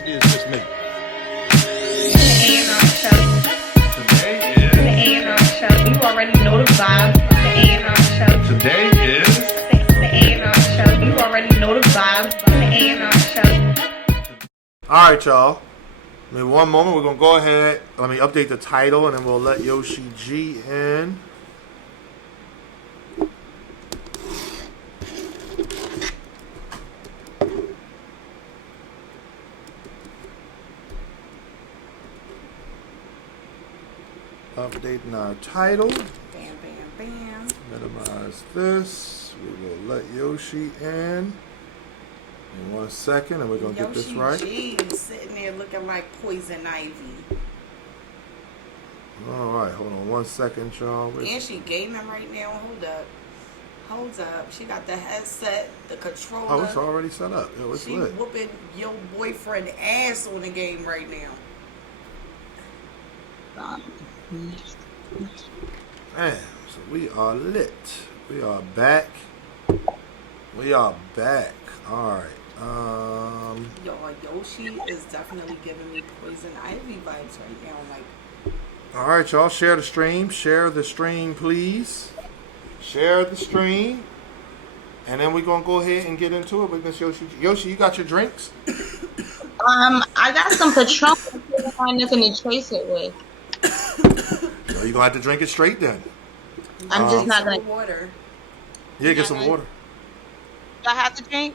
Maybe it's just me. A&R show. Today is The A&R show. You already know the vibe. The A&R show. Today is The A&R show. You already know the vibe. The A&R show. All right, y'all. I mean, one moment. We're gonna go ahead. Let me update the title, and then we'll let Yoshi G in. Updating our title. Bam, bam, bam. Minimize this. We will let Yoshi in 1 second, and we're gonna get this right. Yoshi G sitting there looking like poison ivy. All right, hold on 1 second, y'all. And she gaming right now. Hold up. She got the headset, the controller. Oh, it's already set up. Yo, it's she lit. whooping your boyfriend ass on the game right now. Man, so we are lit. We are back. All right. Yo, Yoshi is definitely giving me poison ivy vibes right now. Like, All right, y'all. Share the stream. Share the stream, please. Share the stream. And then we're going to go ahead and get into it with Miss Yoshi. Yoshi, you got your drinks? I got some Patron. I can't find nothing to chase it with. No, you're going to have to drink it straight then. I'm just not some going to. water. Yeah, get some water. Do I have to drink?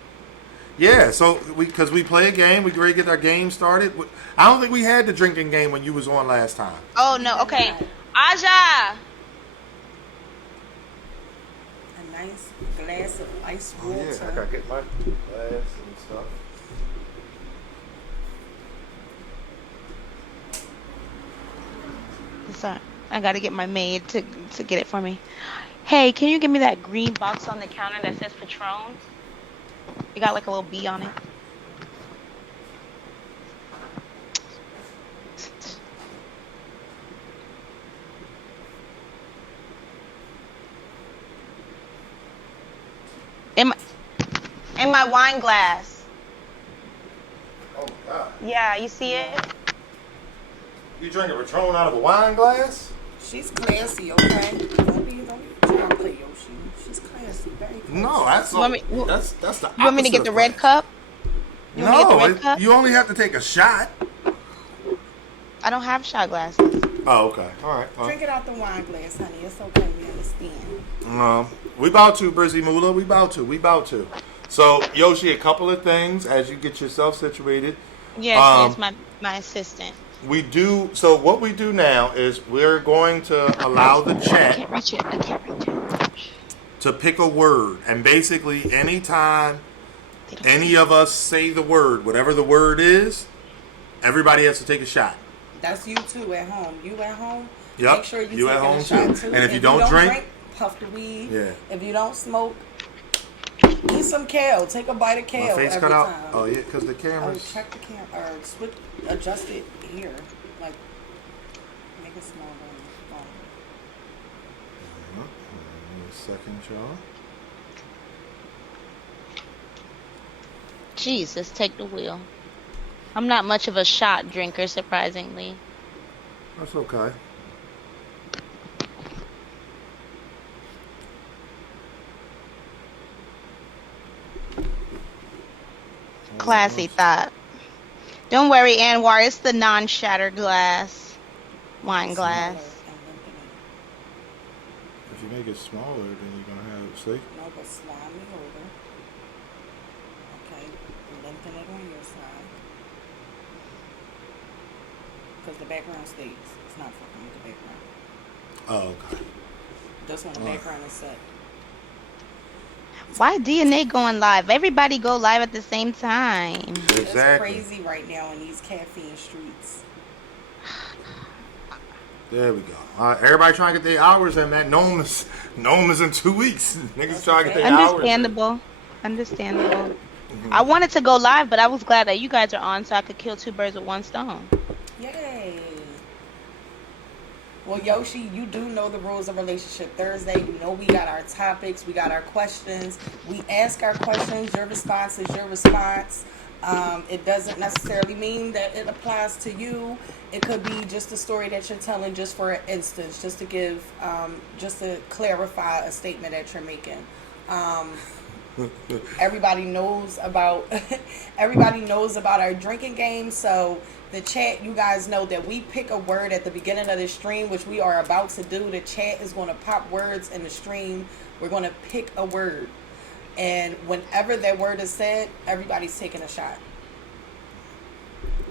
Yeah, so because we play a game, we ready to get our game started. I don't think we had the drinking game when you was on last time. Oh, no. Okay. Aja! A nice glass of ice water. Yeah, I got to get my glass and stuff. Sorry, I gotta get my maid to get it for me. Hey, can you give me that green box on the counter that says Patron? It got like a little bee on it. In my wine glass. Oh, God. Yeah, you see it? You drinking Patron out of a wine glass? She's classy, okay? Don't try to play Yoshi. She's classy, very classy. No, that's all. You want That's the opposite. You want me to get the of red class. cup? You want me to get the No, red cup? you only have to take a shot. I don't have shot glasses. Oh, okay. All right. Drink it out the wine glass, honey. It's okay. We understand. We about to, Brizzy Moolah. We about to. So, Yoshi, a couple of things as you get yourself situated. Yes, my assistant. We do. So, what we do now is we're going to allow the I chat can't reach it. to pick a word, and basically, anytime They don't any of us say the word, whatever the word is, everybody has to take a shot. That's you too at home. You at home? Yep. Make sure you You at taking home, a shot too. too. And if you don't drink, puff the weed. Yeah. If you don't smoke, eat some kale. Take a bite of My kale face every cut out. time. Oh yeah, because the Or camera's. check the camera or switch, adjust it here, like make it smaller. One second, y'all. Jesus, take the wheel. I'm not much of a shot drinker, surprisingly. That's okay. Classy thought. Don't worry, Anwar. It's the non-shatter glass. Wine glass. If you make it smaller, then you're gonna have. See? No, but slide me over. Okay, lengthen it on your side. Because the background stays. It's not fucking with the background. Oh, okay. That's when the background is set. Why DNA going live? Everybody go live at the same time. It's Exactly. crazy right now in these caffeine streets. There we go. All right, everybody trying to get their hours in, man. Gnome is in 2 weeks. Niggas trying to get their hours in. Understandable. I wanted to go live, but I was glad that you guys are on so I could kill two birds with one stone. Yay. Well, Yoshi, you do know the rules of Relationship Thursday. You know we got our topics. We got our questions. We ask our questions. Your response is your response. It doesn't necessarily mean that it applies to you. It could be just a story that you're telling, just for instance, just to give, just to clarify a statement that you're making. Everybody knows about everybody knows about our drinking game. So the chat, you guys know that we pick a word at the beginning of the stream, which we are about to do. The chat is going to pop words in the stream. We're going to pick a word, and whenever that word is said, everybody's taking a shot.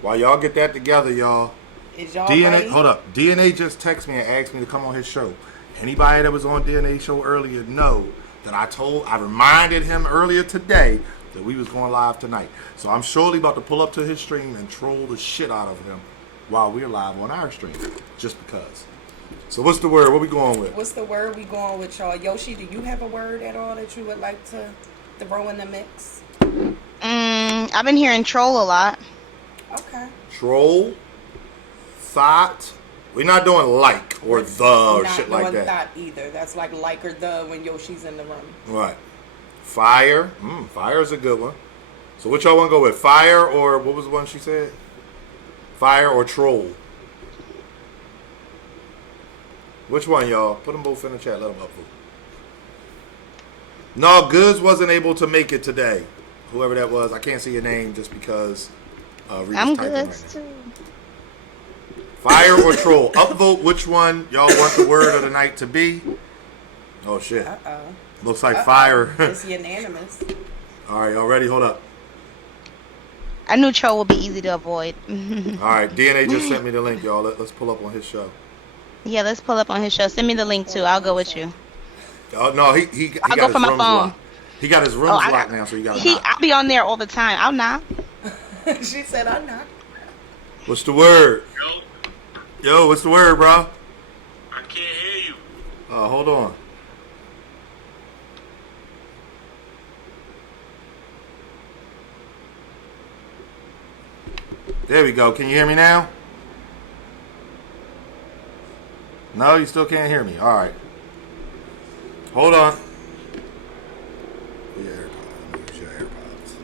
While y'all get that together, y'all. Is y'all DNA, ready? hold up. DNA just texted me and asked me to come on his show. Anybody that was on DNA show earlier know that I reminded him earlier today that we was going live tonight. So I'm surely about to pull up to his stream and troll the shit out of him while we're live on our stream, just because. So what's the word? What we going with? What's the word we going with, y'all? Yoshi, do you have a word at all that you would like to throw in the mix? I've been hearing troll a lot. Okay. Troll, thought. We're not doing like or the or shit like that. Not either. That's like or the when Yoshi's in the room. Right. Fire. Fire is a good one. So which y'all want to go with? Fire or what was the one she said? Fire or troll? Which one, y'all? Put them both in the chat. Let them upvote. No, Goods wasn't able to make it today. Whoever that was, I can't see your name just because. I'm good too. Fire or troll? Upvote which one y'all want the word of the night to be. Oh shit. Looks like fire. It's unanimous. All right, y'all ready? Hold up. I knew troll would be easy to avoid. All right, DNA just sent me the link, y'all. Let's pull up on his show. Yeah, let's pull up on his show. Send me the link too. I'll go with you. Oh no, he got I'll go his from my rooms phone. locked. He got his rooms locked now, so you got. I'll be on there all the time. I'll knock. She said, "I'm not." What's the word? Yo, what's the word, bro? I can't hear you. Hold on. There we go. Can you hear me now? No, you still can't hear me. All right. Hold on. Use your AirPods.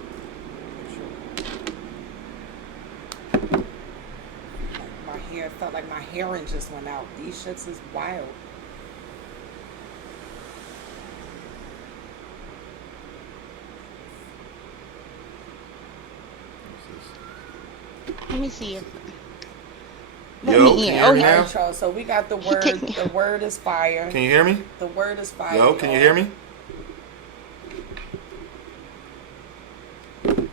My hair felt like my hearing just went out. These shits is wild. Let me see if. Yo, Let can me you in. hear Oh, me yeah. now? Alright, y'all. So we got the word. kicked me. The word is fire. Can you hear me? The word is fire. Yo, can you y'all. hear me? I'm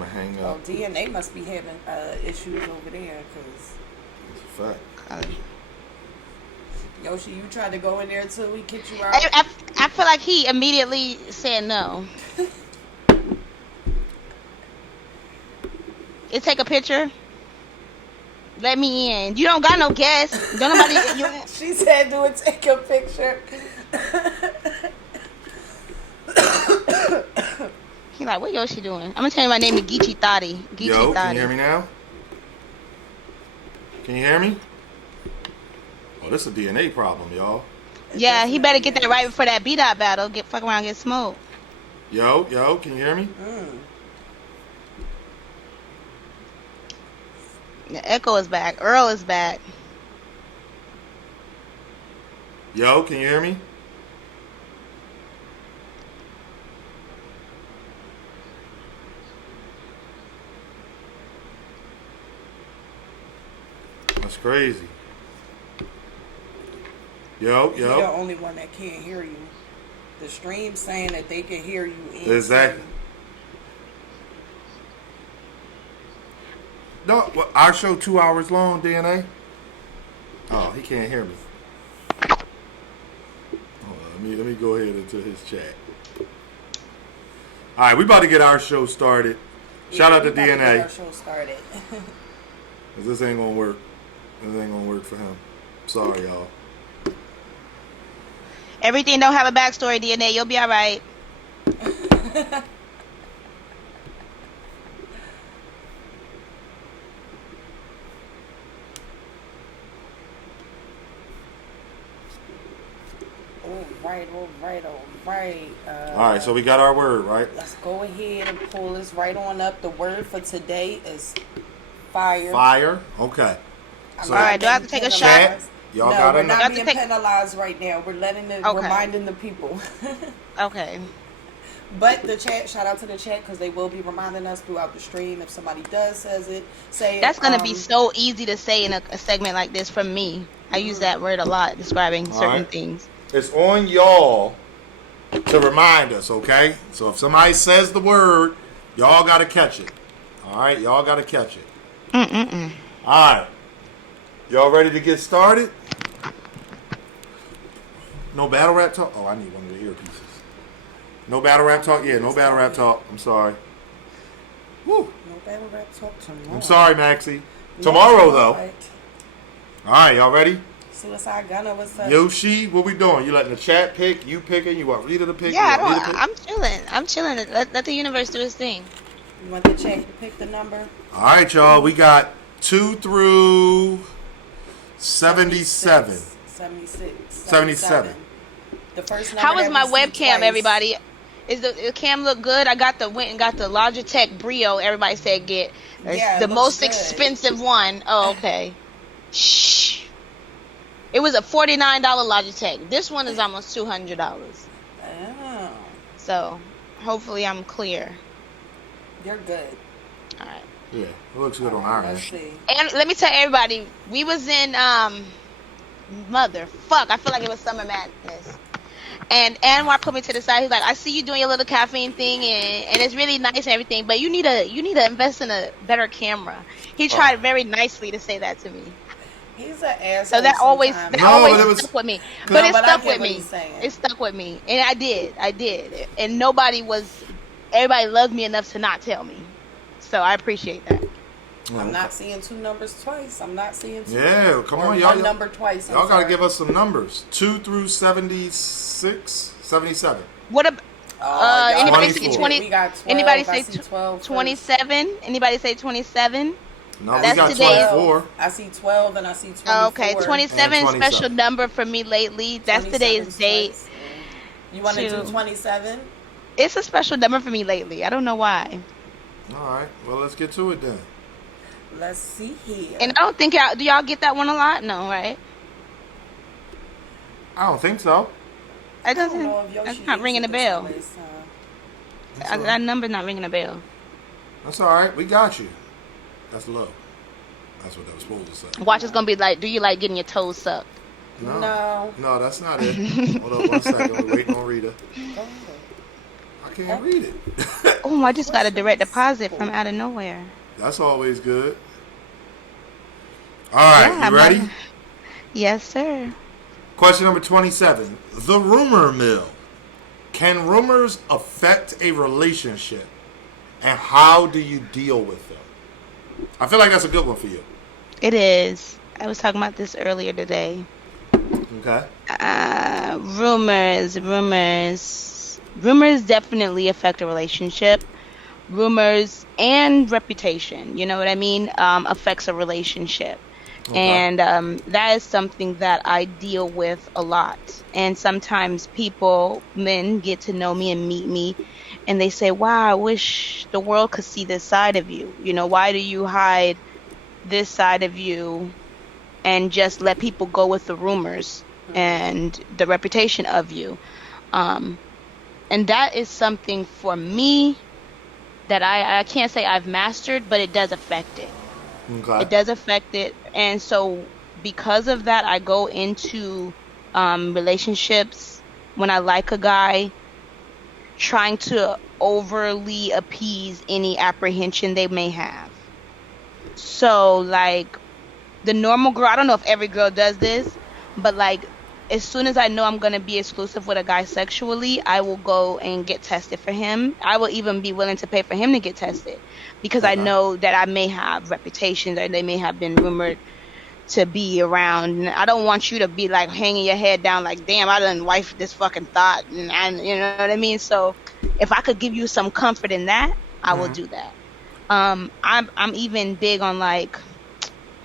gonna hang Oh, up. DNA must be having issues over there, cause It's a fact. Yoshi, you tried to go in there too. We kicked you out. I feel like he immediately said no. It take a picture. Let me in. You don't got no guests. Don't nobody. She said, "Do it. Take a picture." He like, what Yoshi doing? I'm gonna tell you my name is Geechee Thotty. Geechee Yo, Thotty. can you hear me now? Can you hear me? Oh, this is a DNA problem, y'all. Yeah, he better get that right before that B-Dot battle. Get fuck around, get smoked. Yo, can you hear me? The Echo is back. Earl is back. Yo, can you hear me? That's crazy. Yo. You're the only one that can't hear you. The stream's saying that they can hear you. Exactly. No, well, our show 2 hours long, DNA. Oh, he can't hear me. Hold on, let me go ahead into his chat. All right, we about to get our show started. Shout out to we about to DNA. get our show started. 'Cause this ain't gonna work. This ain't gonna work for him. Sorry, y'all. Everything don't have a backstory, DNA. You'll be all right. Oh, right. All right, so we got our word, right? Let's go ahead and pull this right on up. The word for today is fire. Fire. Okay. So, All right, do I have to take a shot? Chat, y'all no, got we're it. not Y'all being have to take- penalized right now. We're letting it, Okay. reminding the people. Okay. But the chat, shout out to the chat because they will be reminding us throughout the stream if somebody does say it. That's gonna be so easy to say in a segment like this from me. I use that word a lot describing certain right. things. It's on y'all to remind us, okay? So if somebody says the word, y'all got to catch it. All right? Y'all got to catch it. All right. Y'all ready to get started? No battle rap talk? Oh, I need one of the earpieces. No battle rap talk? Yeah, no battle rap talk. I'm sorry. Woo. No battle rap talk tomorrow. I'm sorry, Maxie. Tomorrow, though. Right. All right, y'all ready? Suicide Gunner, what's up? Yoshi, what we doing? You letting the chat pick? You picking? You want Rita to pick? Yeah, You want me to pick? I'm chilling. I'm chilling. Let the universe do its thing. You want the chat to pick the number? All right, y'all. We got 2 through 77. 77. The first number. How is that my we see webcam, twice. everybody? Is the cam look good? I went and got the Logitech Brio. Everybody said get. It's Yeah, it the looks most good. expensive one. Oh, okay. Shh. It was a $49 Logitech. This one is almost $200. Oh, So hopefully I'm clear. you're good. All right. Yeah, it looks good on our Let's end. see. And let me tell everybody, we was in motherfuck. I feel like it was Summer Madness. And Anwar put me to the side. He's like, I see you doing your little caffeine thing, and it's really nice and everything, but you need to invest in a better camera. He tried very nicely to say that to me. He's an asshole. So that always sometimes. but it was- stuck with me. No, But it but I stuck get with what me. he's saying. It stuck with me, and I did. And everybody loved me enough to not tell me. So I appreciate that. I'm not seeing two numbers twice. I'm not seeing two. Yeah, come or on, y'all. one number twice. Y'all got to give us some numbers. 2 through 76, 77. What about y'all anybody got say 24. 20? We got 12. Anybody I say see 12 first. 27? Anybody say 27? No, That's we got today. 24. I see 12 and I see 24. Oh, okay, 27 And 27. special number for me lately. That's 27 today's date. twice. You want to do Two. 27? It's a special number for me lately. I don't know why. All right, well, let's get to it then. Let's see here. And I don't think do y'all get that one a lot? No, right? I don't think so. It I don't doesn't. know if Yoshi That's not is ringing a at this bell. place, That's all That right. number's not ringing a bell. That's all right. We got you. That's low. That's what that was supposed to say. Watch, it's gonna be like, do you like getting your toes sucked? No. No, that's not it. Hold on 1 second. We're waiting on Rita. Go ahead. I can't read it. Oh, I just got a direct deposit from out of nowhere. That's always good. All right, Yeah, you ready? Yes, sir. Question number 27. The rumor mill. Can rumors affect a relationship? And how do you deal with them? I feel like that's a good one for you. It is. I was talking about this earlier today. Okay. Rumors definitely affect a relationship. Rumors and reputation, you know what I mean, affects a relationship. Okay. And that is something that I deal with a lot. And sometimes men get to know me and meet me, and they say, wow, I wish the world could see this side of you. You know, why do you hide this side of you and just let people go with the rumors and the reputation of you? And that is something for me that I can't say I've mastered, but it does affect it. Okay. It does affect it. And so because of that, I go into relationships when I like a guy trying to overly appease any apprehension they may have. So like the normal girl, I don't know if every girl does this, but like as soon as I know I'm going to be exclusive with a guy sexually, I will go and get tested for him. I will even be willing to pay for him to get tested because I know that I may have reputations or they may have been rumored to be around. And I don't want you to be like hanging your head down like, damn, I done wifed this fucking thought. And you know what I mean? So if I could give you some comfort in that, I will do that. I'm even big on like,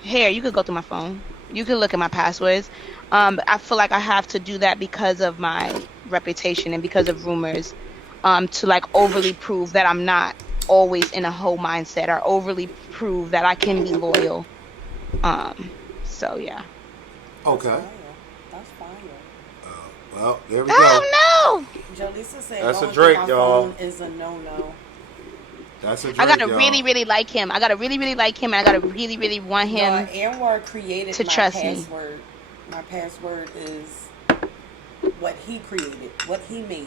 here, you could go through my phone. You can look at my passwords. I feel like I have to do that because of my reputation and because of rumors, to like overly prove that I'm not always in a whole mindset, or overly prove that I can be loyal. So yeah. Okay. That's fire. Well, there we go. Oh Jolisa said That's a going Drake, through my y'all. phone is a no-no. That's a Drake, no! I gotta y'all. really, really like him. I gotta really, really like him, and I gotta really, really want him. Anwar created to my trust me. password. My password is what he created, what he made.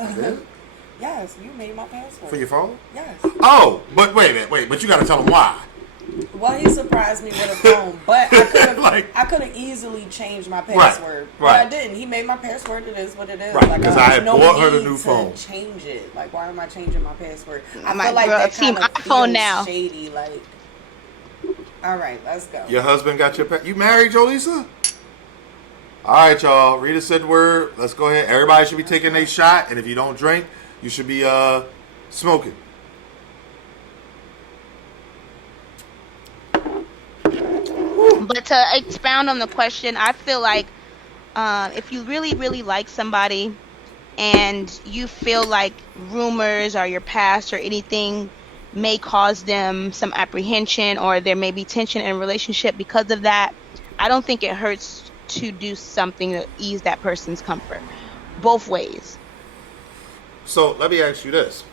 Really? Yes, you made my password. For your phone? Yes. Oh, but wait, but you got to tell him why. Well, he surprised me with a phone, but I could have Like- I could have easily changed my password. But right. I didn't. He made my password. It is what it is. Right, Like, 'cause I had no bought her the need new to phone. change it. Like, why am I changing my password? I My feel like girl, that team kind of iPhone feels now. shady. Like, all right, let's go. Your husband got your you married, Jolisa? All right, y'all. Rita said the word. Let's go ahead. Everybody should be taking a shot, and if you don't drink, you should be smoking. But to expound on the question, I feel like if you really, really like somebody and you feel like rumors or your past or anything may cause them some apprehension, or there may be tension in a relationship because of that, I don't think it hurts to do something to ease that person's comfort. Both ways. So let me ask you this.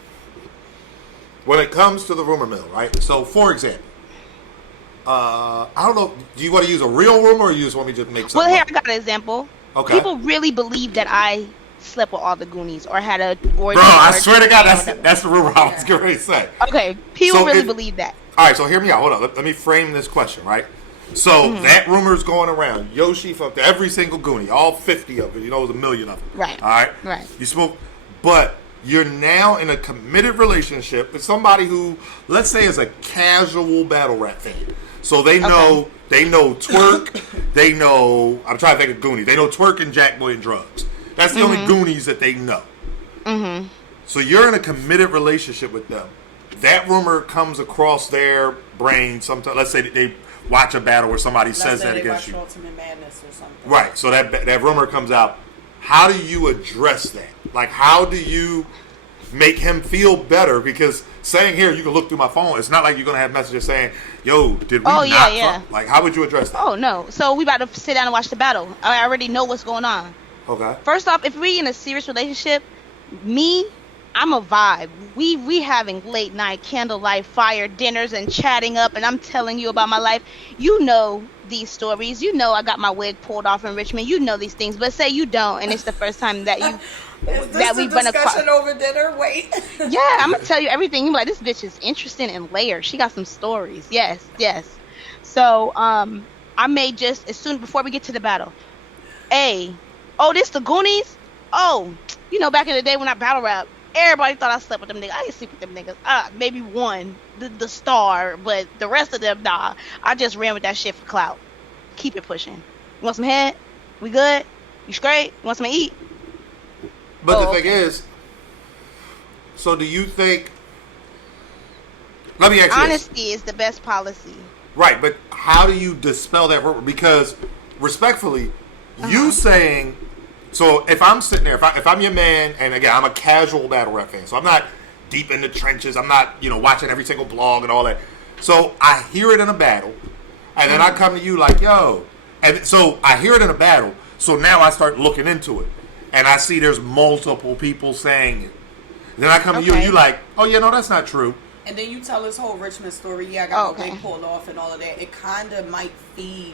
When it comes to the rumor mill, right? So, for example, I don't know, do you want to use a real rumor, or you just want me to just make something Well, here up? I got an example. Okay. People really believe that I slept with all the Goonies or had a orgy. Bro, I or swear to God, whatever. that's the rumor I was getting ready to say. Okay, people So really if- believe that. All right, so hear me out. Hold on. Let me frame this question, right? So that rumor's going around. Yoshi fucked every single Goonie, all 50 of it. You know, it was a million of them. Right. All right? Right. You smoke, but you're now in a committed relationship with somebody who, let's say, is a casual battle rap fan. So they know Twerk, they know, I'm trying to think of Goonies. They know Twerk and Jack Boy and Drugs. That's the only Goonies that they know. Mm-hmm. So you're in a committed relationship with them. That rumor comes across their brain sometimes. Let's say that they watch a battle where somebody says that against you. Ultimate Madness or something. Right. So that rumor comes out. How do you address that? Like, how do you make him feel better? Because saying here, you can look through my phone. It's not like you're gonna have messages saying, "Yo, did we not?" yeah. Fuck? Like, how would you address that? Oh no! So we about to sit down and watch the battle. I already know what's going on. Okay. First off, if we in a serious relationship, I'm a vibe. We having late night candlelight fire dinners and chatting up, and I'm telling you about my life. You know these stories. You know I got my wig pulled off in Richmond. You know these things. But say you don't, and it's the first time that you Is this that a we've been discussion over dinner? Wait. Yeah, I'm gonna tell you everything. You're like, this bitch is interesting and layered. She got some stories. Yes. So I may just before we get to the battle. This the Goonies? Oh, you know, back in the day when I battle rap, everybody thought I slept with them niggas. I didn't sleep with them niggas. Maybe one, the star, but the rest of them, nah. I just ran with that shit for clout. Keep it pushing. You want some head? We good? You straight? You want some to eat? But the thing is, so do you think? Let me ask you this. Honesty is the best policy. Right, but how do you dispel that rumor? Because respectfully, you saying, so if I'm sitting there, if I'm your man, and again, I'm a casual battle rap fan, so I'm not deep in the trenches, I'm not, watching every single blog and all that. So I hear it in a battle, and then I come to you like, yo, and so I hear it in a battle, so now I start looking into it, and I see there's multiple people saying it. Then I come to you and you like, oh yeah, no, that's not true. And then you tell his whole Richmond story. Yeah, I got my wig pulled off and all of that. It kind of might feed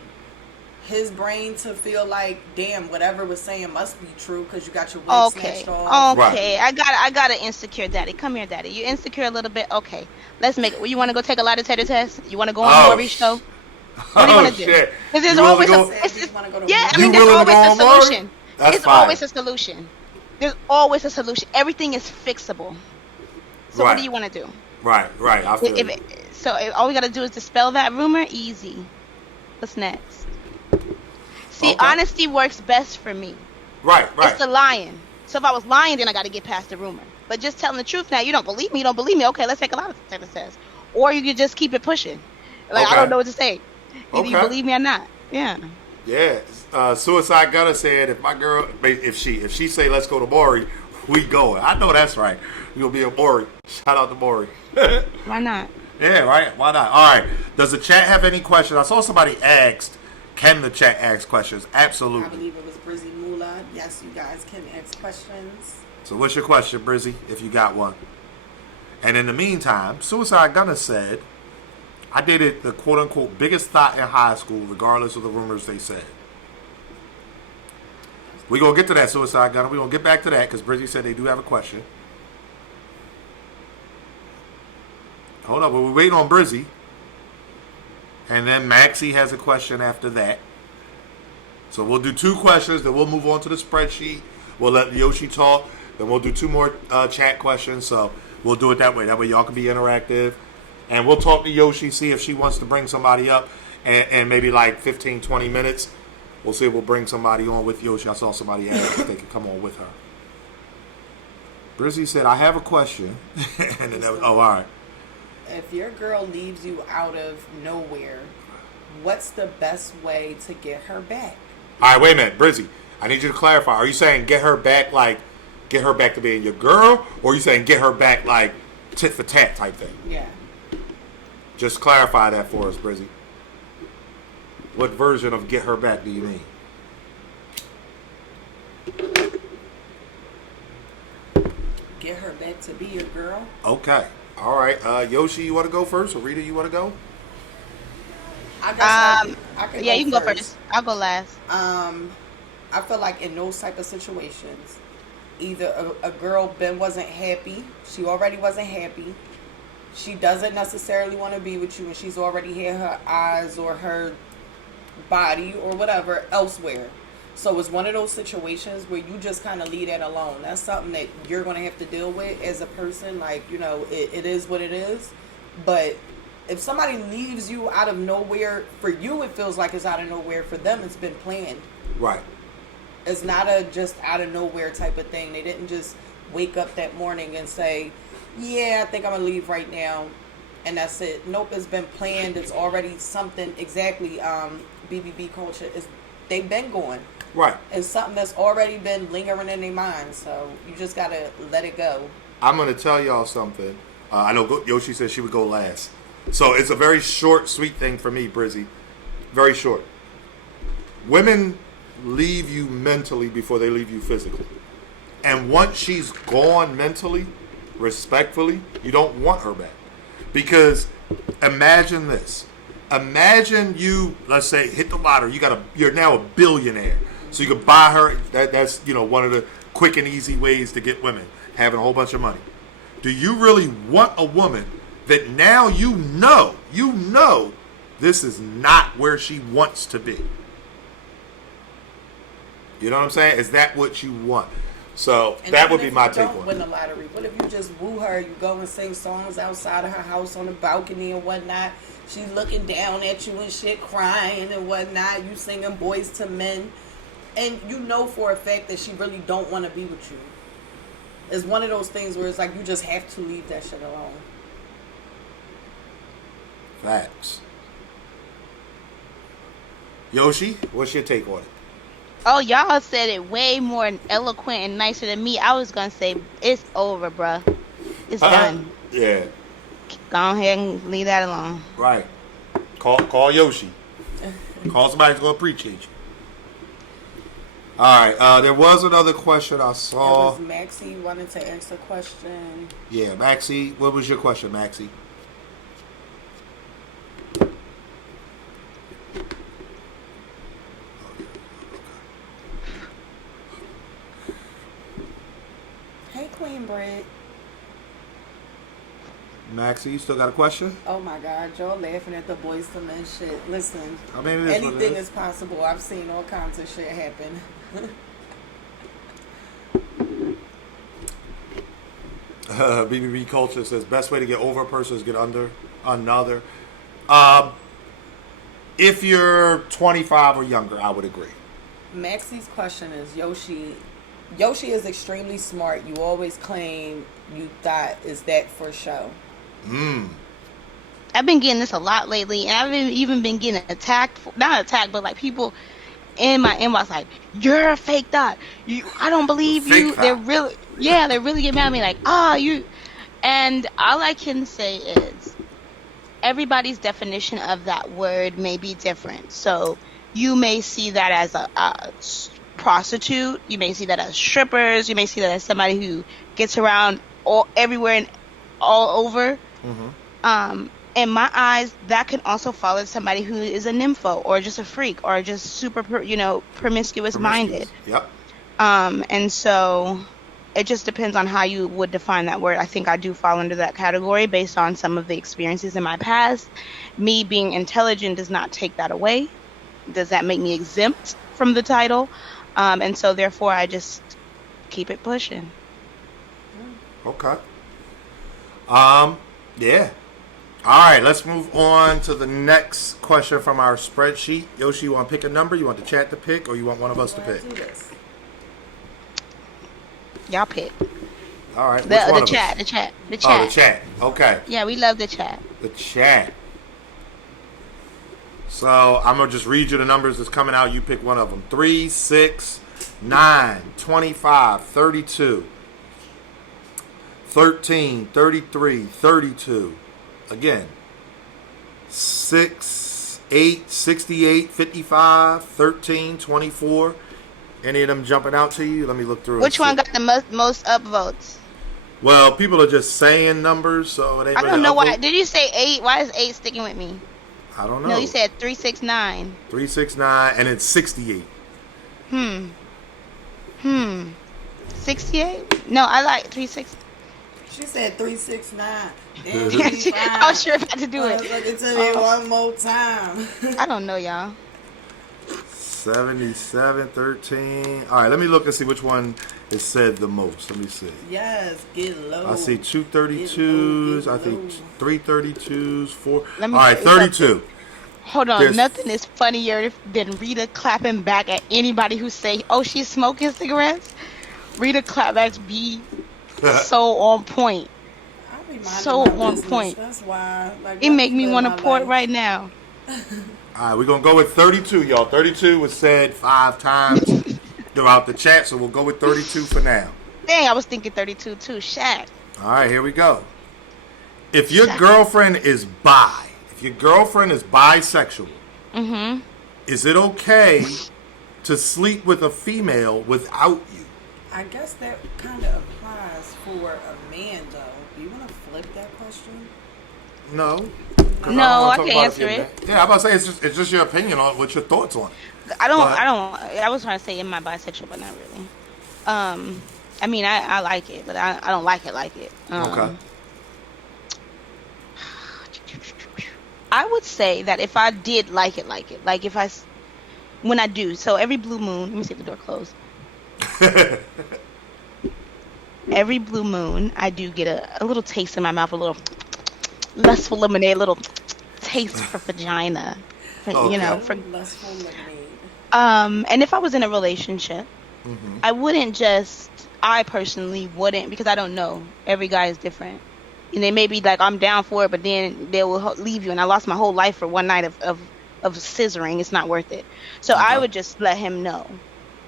his brain to feel like, damn, whatever was saying must be true because you got your wig snatched off. Okay, I got an insecure daddy. Come here, daddy. You insecure a little bit? Okay, let's make it. You want to go take a lie detector test? You want to go on Maury's show? What do you want to do? Because there's always there's always a solution. It's always a solution. There's always a solution. Everything is fixable. So what do you want to do? Right. I feel So all we got to do is dispel that rumor. Easy. What's next? See, honesty works best for me. Right. It's the lying. So if I was lying, then I got to get past the rumor. But just telling the truth now, you don't believe me. Okay, let's take a lot of test. Or you could just keep it pushing. Like, I don't know what to say. Either you believe me or not. Yeah. Yeah. Suicide Gunner said, if my girl, if she say let's go to Maury, we going. I know that's right. We gonna be at Maury. Shout out to Maury. Why not? Yeah, right. Why not? All right. Does the chat have any questions? I saw somebody asked, can the chat ask questions? I Absolutely. believe it was Brizzy Mula. Yes, you guys can ask questions. So what's your question, Brizzy, if you got one? And in the meantime, Suicide Gunner said, I dated the quote-unquote biggest thought in high school, regardless of the rumors they said. We're going to get to that, Suicide Gunner. We're going to get back to that because Brizzy said they do have a question. Hold up, we're waiting on Brizzy. And then Maxie has a question after that. So we'll do 2 questions, then we'll move on to the spreadsheet. We'll let Yoshi talk. Then we'll do 2 more chat questions. So we'll do it that way. That way y'all can be interactive. And we'll talk to Yoshi, see if she wants to bring somebody up. And maybe like 15, 20 minutes, we'll see if we'll bring somebody on with Yoshi. I saw somebody ask if they could come on with her. Brizzy said, I have a question. And then all right. If your girl leaves you out of nowhere, what's the best way to get her back? All right, wait a minute. Brizzy, I need you to clarify. Are you saying get her back like get her back to being your girl? Or are you saying get her back like tit for tat type thing? Yeah. Just clarify that for us, Brizzy. What version of get her back do you mean? Get her back to be your girl? Okay. All right. Yoshi, you want to go first? Or Rita, you want to go? I guess I can Yeah, go you can go first. first. I'll go last. I feel like in those type of situations, either a girl wasn't happy. She already wasn't happy. She doesn't necessarily want to be with you, and she's already had her eyes or her body or whatever elsewhere. So it's one of those situations where you just kind of leave that alone. That's something that you're going to have to deal with as a person. Like, you know, it is what it is. But if somebody leaves you out of nowhere, for you it feels like it's out of nowhere. For them, it's been planned. Right. It's not a just out of nowhere type of thing. They didn't just wake up that morning and say, yeah, I think I'm going to leave right now. And that's it. Nope, it's been planned. It's already something exactly. BBB culture is, they've been going. Right. It's something that's already been lingering in their mind. So you just got to let it go. I'm going to tell y'all something. I know Yoshi said she would go last. So it's a very short, sweet thing for me, Brizzy. Very short. Women leave you mentally before they leave you physically. And once she's gone mentally, respectfully, you don't want her back. Because imagine this. Imagine you, let's say, hit the lottery. You're now a billionaire. So you can buy her. That's one of the quick and easy ways to get women, having a whole bunch of money. Do you really want a woman that now you know this is not where she wants to be? You know what I'm saying? Is that what you want? So And that even would be if my you take don't on win it. the lottery. What if you just woo her? You go and sing songs outside of her house on the balcony and whatnot. She's looking down at you and shit, crying and whatnot. You singing Boys to Men. And you know for a fact that she really don't want to be with you. It's one of those things where it's like you just have to leave that shit alone. Facts. Yoshi, what's your take on it? Oh, y'all said it way more eloquent and nicer than me. I was gonna say it's over, bruh. It's done. Yeah. Go ahead and leave that alone. Right. Call Yoshi. Call somebody who's gonna appreciate you. All right. There was another question I It saw. was Maxie wanted to ask a question. Yeah, Maxie. What was your question, Maxie? Hey, Queen Bread. Maxie, you still got a question? Oh my God, y'all laughing at the Boys to Men shit. Listen, I mean, it is what it anything is. is possible. I've seen all kinds of shit happen. BBB culture says best way to get over a person is get under another. If you're 25 or younger, I would agree. Maxie's question is Yoshi. Yoshi is extremely smart. You always claim you thought is that for show. I I've been getting this a lot lately, and I've even been getting attacked. Not attacked, but like people in my inbox like, "You're a fake thought. I don't believe you." They're really, they're really getting mad at me like, you. And all I can say is, everybody's definition of that word may be different. So you may see that as a prostitute. You may see that as strippers. You may see that as somebody who gets around everywhere and all over. Mm-hmm. In my eyes, that can also fall as somebody who is a nympho or just a freak or just super, promiscuous minded. Yep. And so it just depends on how you would define that word. I think I do fall under that category based on some of the experiences in my past. Me being intelligent does not take that away. Does that make me exempt from the title? And so therefore I just keep it pushing. Okay. Yeah. All right, let's move on to the next question from our spreadsheet. Yoshi, you want to pick a number? You want the chat to pick, or you want one of us to pick? Y'all pick. All right. The chat. Oh, the chat. Okay. Yeah, we love the chat. The chat. So I'm going to just read you the numbers that's coming out. You pick one of them. 3, 6, 9, 25, 32, 13, 33, 32. Again. 6, 8, 68, 55, 13, 24. Any of them jumping out to you? Let me look through. Which one got the most upvotes? Well, people are just saying numbers, so they. I don't know why. Did you say 8? Why is 8 sticking with me? I don't know. No, you said 369. 369, and it's 68. 68? No, I like 36. She said 369. I was sure about to do it. Let me tell you one more time. I don't know, y'all. 77, 13. All right, let me look and see which one is said the most. Let me see. Yes, get low. I see 232s. I think 332s, 4. All right, 32. Hold on. Nothing is funnier than Rita clapping back at anybody who say, "Oh, she's smoking cigarettes." Rita clapbacks be so on point. So on point. That's why. It make me want to port right now. All right, we're going to go with 32, y'all. 32 was said 5 times throughout the chat, so we'll go with 32 for now. Dang, I was thinking 32 too. Shaq. All right, here we go. If your girlfriend is bisexual, mm-hmm. is it okay to sleep with a female without you? I guess that kind of applies for a man, though. Do you want to flip that question? No. No, I can't answer it. Yeah, I'm about to say it's just your opinion on what's your thoughts on it. I was trying to say am I bisexual, but not really. I mean, I like it, but I don't like it. Okay. I would say that if I did like it, like if when I do, so every blue moon, let me see if the door closed. Every blue moon, I do get a little taste in my mouth, a little lustful lemonade, a little taste for vagina, okay. For lustful lemonade. And if I was in a relationship, mm-hmm. I personally wouldn't, because I don't know. Every guy is different. And they may be like, I'm down for it, but then they will leave you. And I lost my whole life for one night of scissoring. It's not worth it. So okay. I would just let him know.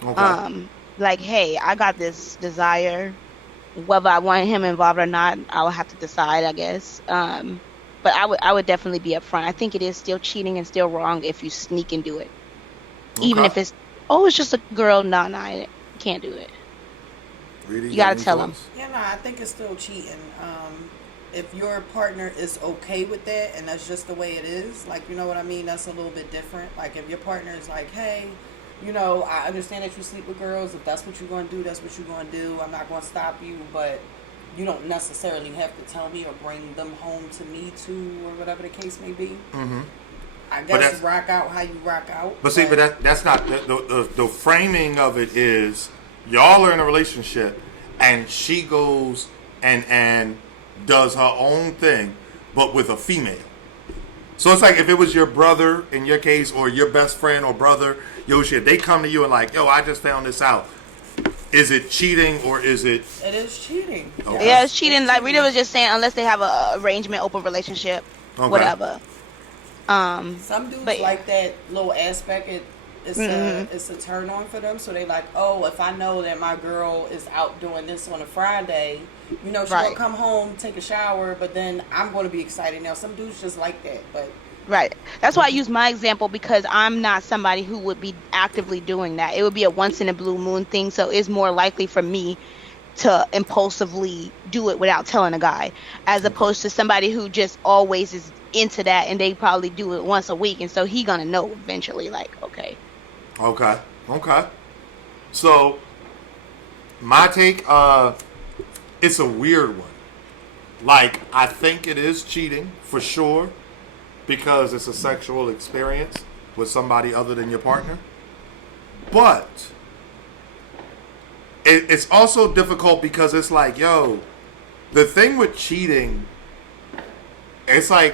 Okay. Like, hey, I got this desire. Whether I want him involved or not, I will have to decide, I guess. But I would definitely be upfront. I think it is still cheating and still wrong if you sneak and do it. Okay. Even if it's just a girl. No, I can't do it. Really? You gotta tell them. Yeah, no, I think it's still cheating. If your partner is okay with that and that's just the way it is, like, you know what I mean? That's a little bit different. Like, if your partner is like, hey, I understand that you sleep with girls. If that's what you're going to do, that's what you're going to do. I'm not going to stop you, but you don't necessarily have to tell me or bring them home to me too, or whatever the case may be. Mm-hmm. I guess rock out how you rock out. But see, that's not the framing of it is y'all are in a relationship and she goes and does her own thing, but with a female. So it's like if it was your brother in your case, or your best friend or brother, Yoshi, if they come to you and like, yo, I just found this out. Is it cheating or is it? It is cheating. Okay. Yeah, it's cheating. Like Rita was just saying, unless they have a arrangement, open relationship, whatever. Some dudes but yeah. like that little aspect. It's a turn on for them. So they like, oh, if I know that my girl is out doing this on a Friday, you know, she's gonna come home, take a shower, but then I'm gonna be excited. Now some dudes just like that, but right. That's why I use my example, because I'm not somebody who would be actively doing that. It would be a once in a blue moon thing, so it's more likely for me to impulsively do it without telling a guy, as opposed to somebody who just always is into that, and they probably do it once a week, and so he gonna know eventually, like, okay. So my take, it's a weird one. Like, I think it is cheating for sure, because it's a sexual experience with somebody other than your partner. But it's also difficult because it's like, yo, the thing with cheating, it's like,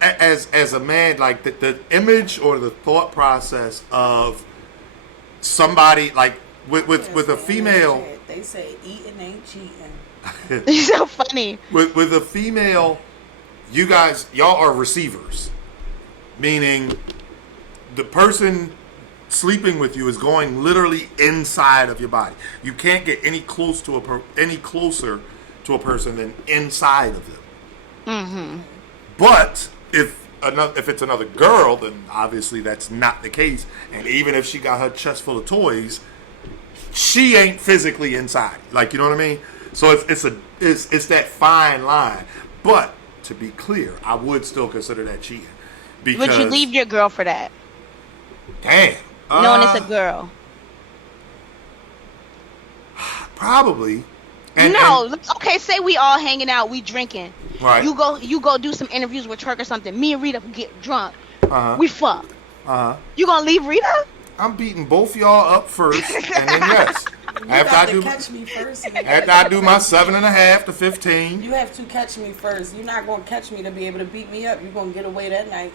as a man, like the image or the thought process of somebody, like with a female. They say eating ain't cheating. It's so funny. With a female, y'all are receivers, meaning the person sleeping with you is going literally inside of your body. You can't get any closer to a person than inside of them. Mm-hmm. But if it's another girl, then obviously that's not the case. And even if she got her chest full of toys, she ain't physically inside. Like, you know what I mean? So it's that fine line. But to be clear, I would still consider that cheating. Because, would you leave your girl for that? Damn. Knowing it's a girl. Probably. Okay, say we all hanging out, we drinking. Right. You go do some interviews with Turk or something. Me and Rita get drunk. Uh-huh. We fuck. Uh-huh. You gonna leave Rita? I'm beating both y'all up first, and then yes. After I do my 7.5 to 15. You have to catch me first. You're not gonna catch me to be able to beat me up. You're gonna get away that night.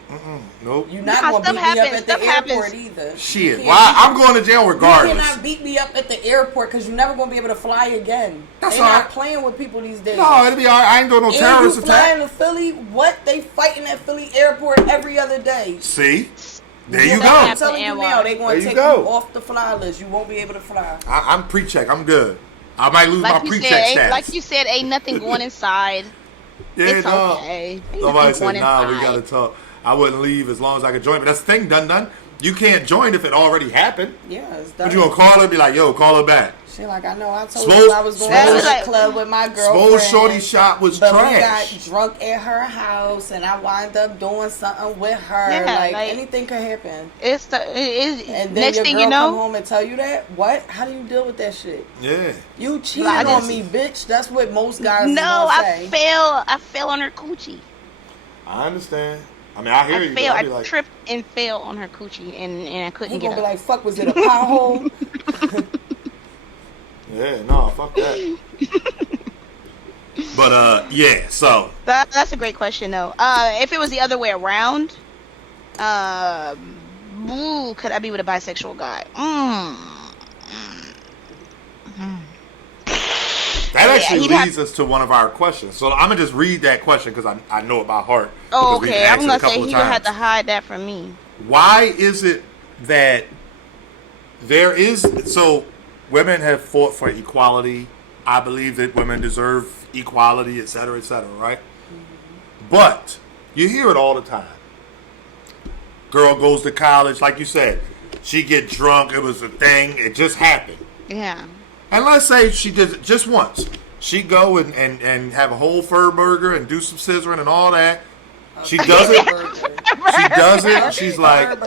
Nope. You're not gonna beat me up at the airport either. Shit. Why? I'm going to jail regardless. You cannot beat me up at the airport because you're never gonna be able to fly again. They're not playing with people these days. No, it'll be alright. I ain't doing no terrorist attack. Flying to Philly? What? They fighting at Philly airport every other day. See? There you go. I'm telling you now, they're going to take you off the fly list. You won't be able to fly. I'm pre-check. I'm good. I might lose my pre-check status. Like you said, ain't nothing going inside. Yeah, it's no. okay. Somebody said, nah, we got to talk. I wouldn't leave as long as I could join. But that's the thing, done. You can't join if it already happened. Yeah, it's done. But you going to call her and be like, yo, call her back. She like, I know I told you I was going to the club with my girlfriend. Swole Shorty shot was trash. We got drunk at her house, and I wind up doing something with her. Yeah, like anything could happen. And then next your thing girl you know, come home and tell you that. What? How do you deal with that shit? Yeah. You cheated on me, bitch. That's what most guys say. I fell on her coochie. I understand. I mean, I hear you. I tripped and fell on her coochie, and I couldn't get up. He gonna be like, fuck, was it a pothole? Yeah, no, fuck that. But, yeah, so. That's a great question, though. If it was the other way around, could I be with a bisexual guy? That actually leads us to one of our questions. So I'm going to just read that question because I know it by heart. Oh, okay. I'm going to say he would have to hide that from me. Why is it that there is... So women have fought for equality. I believe that women deserve equality, et cetera, right? But you hear it all the time. Girl goes to college, like you said. She get drunk. It was a thing. It just happened. Yeah. And let's say she did it just once. She go and have a whole fur burger and do some scissoring and all that. She does it. She does it. She's like,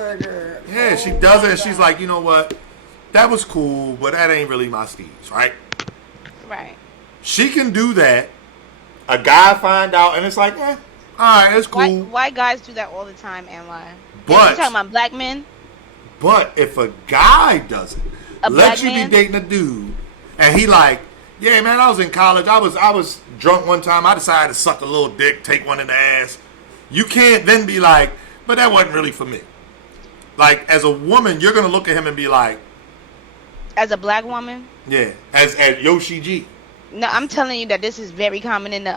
yeah, she does it. And she's like, you know what? That was cool, but that ain't really my steez, right? Right. She can do that. A guy find out, and it's like, all right, it's cool. Why guys do that all the time, and why? But you talking about black men? But if a guy does it, let you be dating a dude, and he like, yeah, man, I was in college. I was drunk one time. I decided to suck a little dick, take one in the ass. You can't then be like, but that wasn't really for me. Like, as a woman, you're going to look at him and be like. As a black woman? Yeah. As Yoshi G. No, I'm telling you that this is very common in the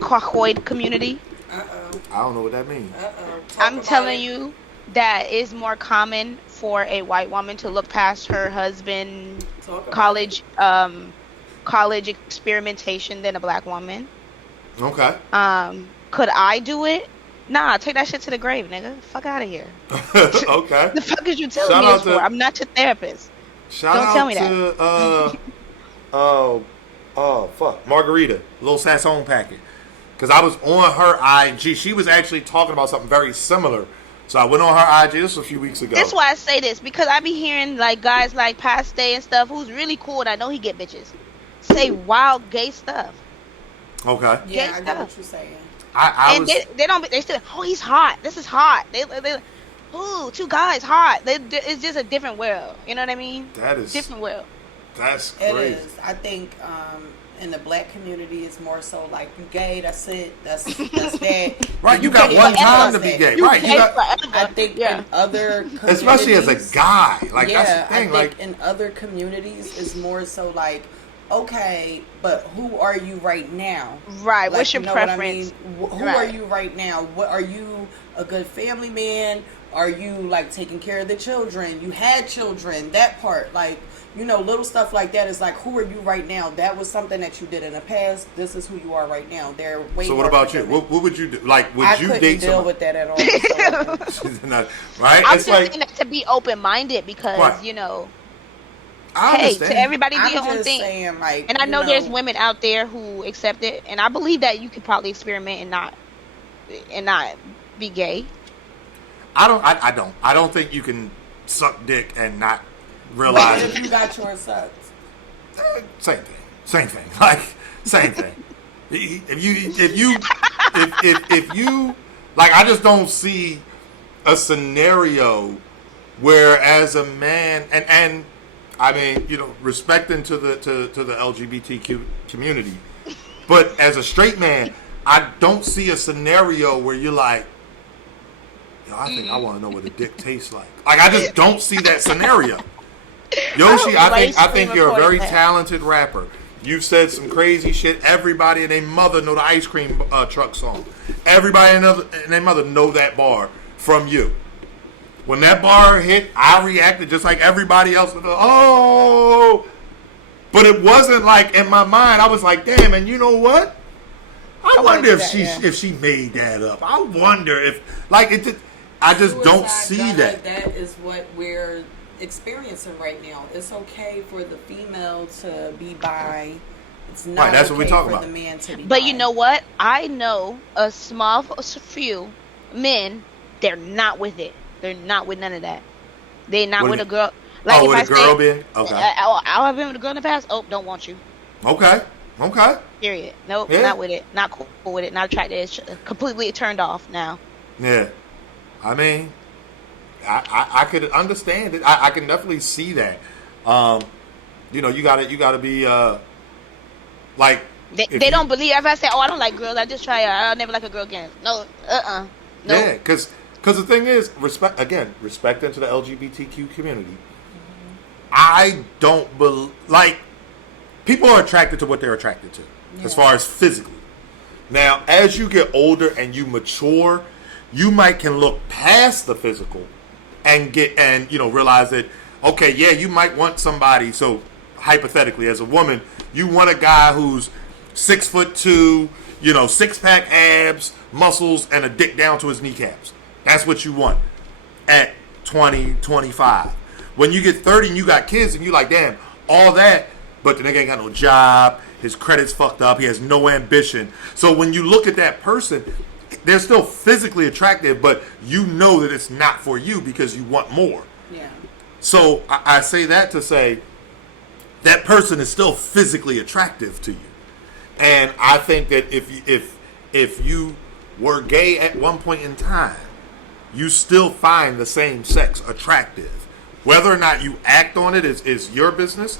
Quahoid community. I don't know what that means. I'm telling you that it's more common for a white woman to look past her husband college experimentation than a black woman. Okay. Could I do it? Nah, take that shit to the grave, nigga. Fuck out of here. Okay. The fuck is you telling me this for? I'm not your therapist. Don't tell me that. Fuck, Margarita, little Sassone packet. Because I was on her IG. She was actually talking about something very similar. So I went on her IG. This was a few weeks ago. That's why I say this, because I be hearing like guys like Paste and stuff who's really cool, and I know he get bitches say wild gay stuff. Okay. Yeah, I get what you're saying. They still, oh, he's hot. This is hot. They ooh, two guys hot. It's just a different world. You know what I mean? That is different world. That's It crazy. is. I think in the black community, it's more so like you gay. That's it. That's that. Right. You got one time to be gay. Right. You got. I think in other communities, Especially as a guy, like yeah, that's the thing. I think in other communities, it's more so like, okay, but who are you right now? Right. Like, What's your you know preference? What I mean? Who are you right now? What are you, a good family man? Are you like taking care of the children? You had children. That part, like, you know, little stuff like that is like, who are you right now? That was something that you did in the past. This is who you are right now. They're way. So more what about you? forgiving. What would you do? Like, would I you couldn't date deal someone? with that at all. So, right? I'm It's just like saying that to be open minded because Right. you know, I hey, understand. to everybody do I'm your own just thing. saying, like, And I you know there's women out there who accept it, and I believe that you could probably experiment and not be gay. I don't think you can suck dick and not But realize if it. you got your sucks. Same thing. Like same thing. If you like, I just don't see a scenario where as a man and I mean, you know, respecting to the LGBTQ community, but as a straight man, I don't see a scenario where you're like, yo, I think I want to know what a dick tastes like. Like, I just don't see that scenario. Yoshi, I think you're a very talented rapper. You've said some crazy shit. Everybody and their mother know the ice cream truck song. Everybody and their mother know that bar from you. When that bar hit, I reacted just like everybody else. Oh, but it wasn't like in my mind. I was like, damn. And you know what? I wonder if she made that up. I wonder if like it. Did, I just don't see that. That is what we're experiencing right now. It's okay for the female to be bi. It's not Right, that's okay what we're talking for about. the man to be But bi. you know what? I know a small few men. They're not with it. They're not with none of that. They're not What with do a you- girl. Like with if a I girl say, being okay. I've been with a girl in the past. Oh, don't want you. Okay. Period. Nope, Yeah. not with it. Not cool with it. Not attracted. It's completely turned off now. Yeah. I mean, I could understand it. I can definitely see that. You know, you gotta be like. They don't believe. If I say, oh, I don't like girls, I just try. I'll never like a girl again. No. No. Yeah, because the thing is, respect into the LGBTQ community. I don't like people are attracted to what they're attracted to, as far as physically. Now, as you get older and you mature, you might can look past the physical and realize that okay, yeah, you might want somebody. So hypothetically, as a woman, you want a guy who's 6'2", 6-pack abs, muscles, and a dick down to his kneecaps. That's what you want at 20, 25. When you get 30 and you got kids and you like, damn, all that, but the nigga ain't got no job, his credit's fucked up, he has no ambition. So when you look at that person, they're still physically attractive, but you know that it's not for you because you want more. Yeah. So I say that to say that person is still physically attractive to you. And I think that if you were gay at one point in time, you still find the same sex attractive. Whether or not you act on it is your business.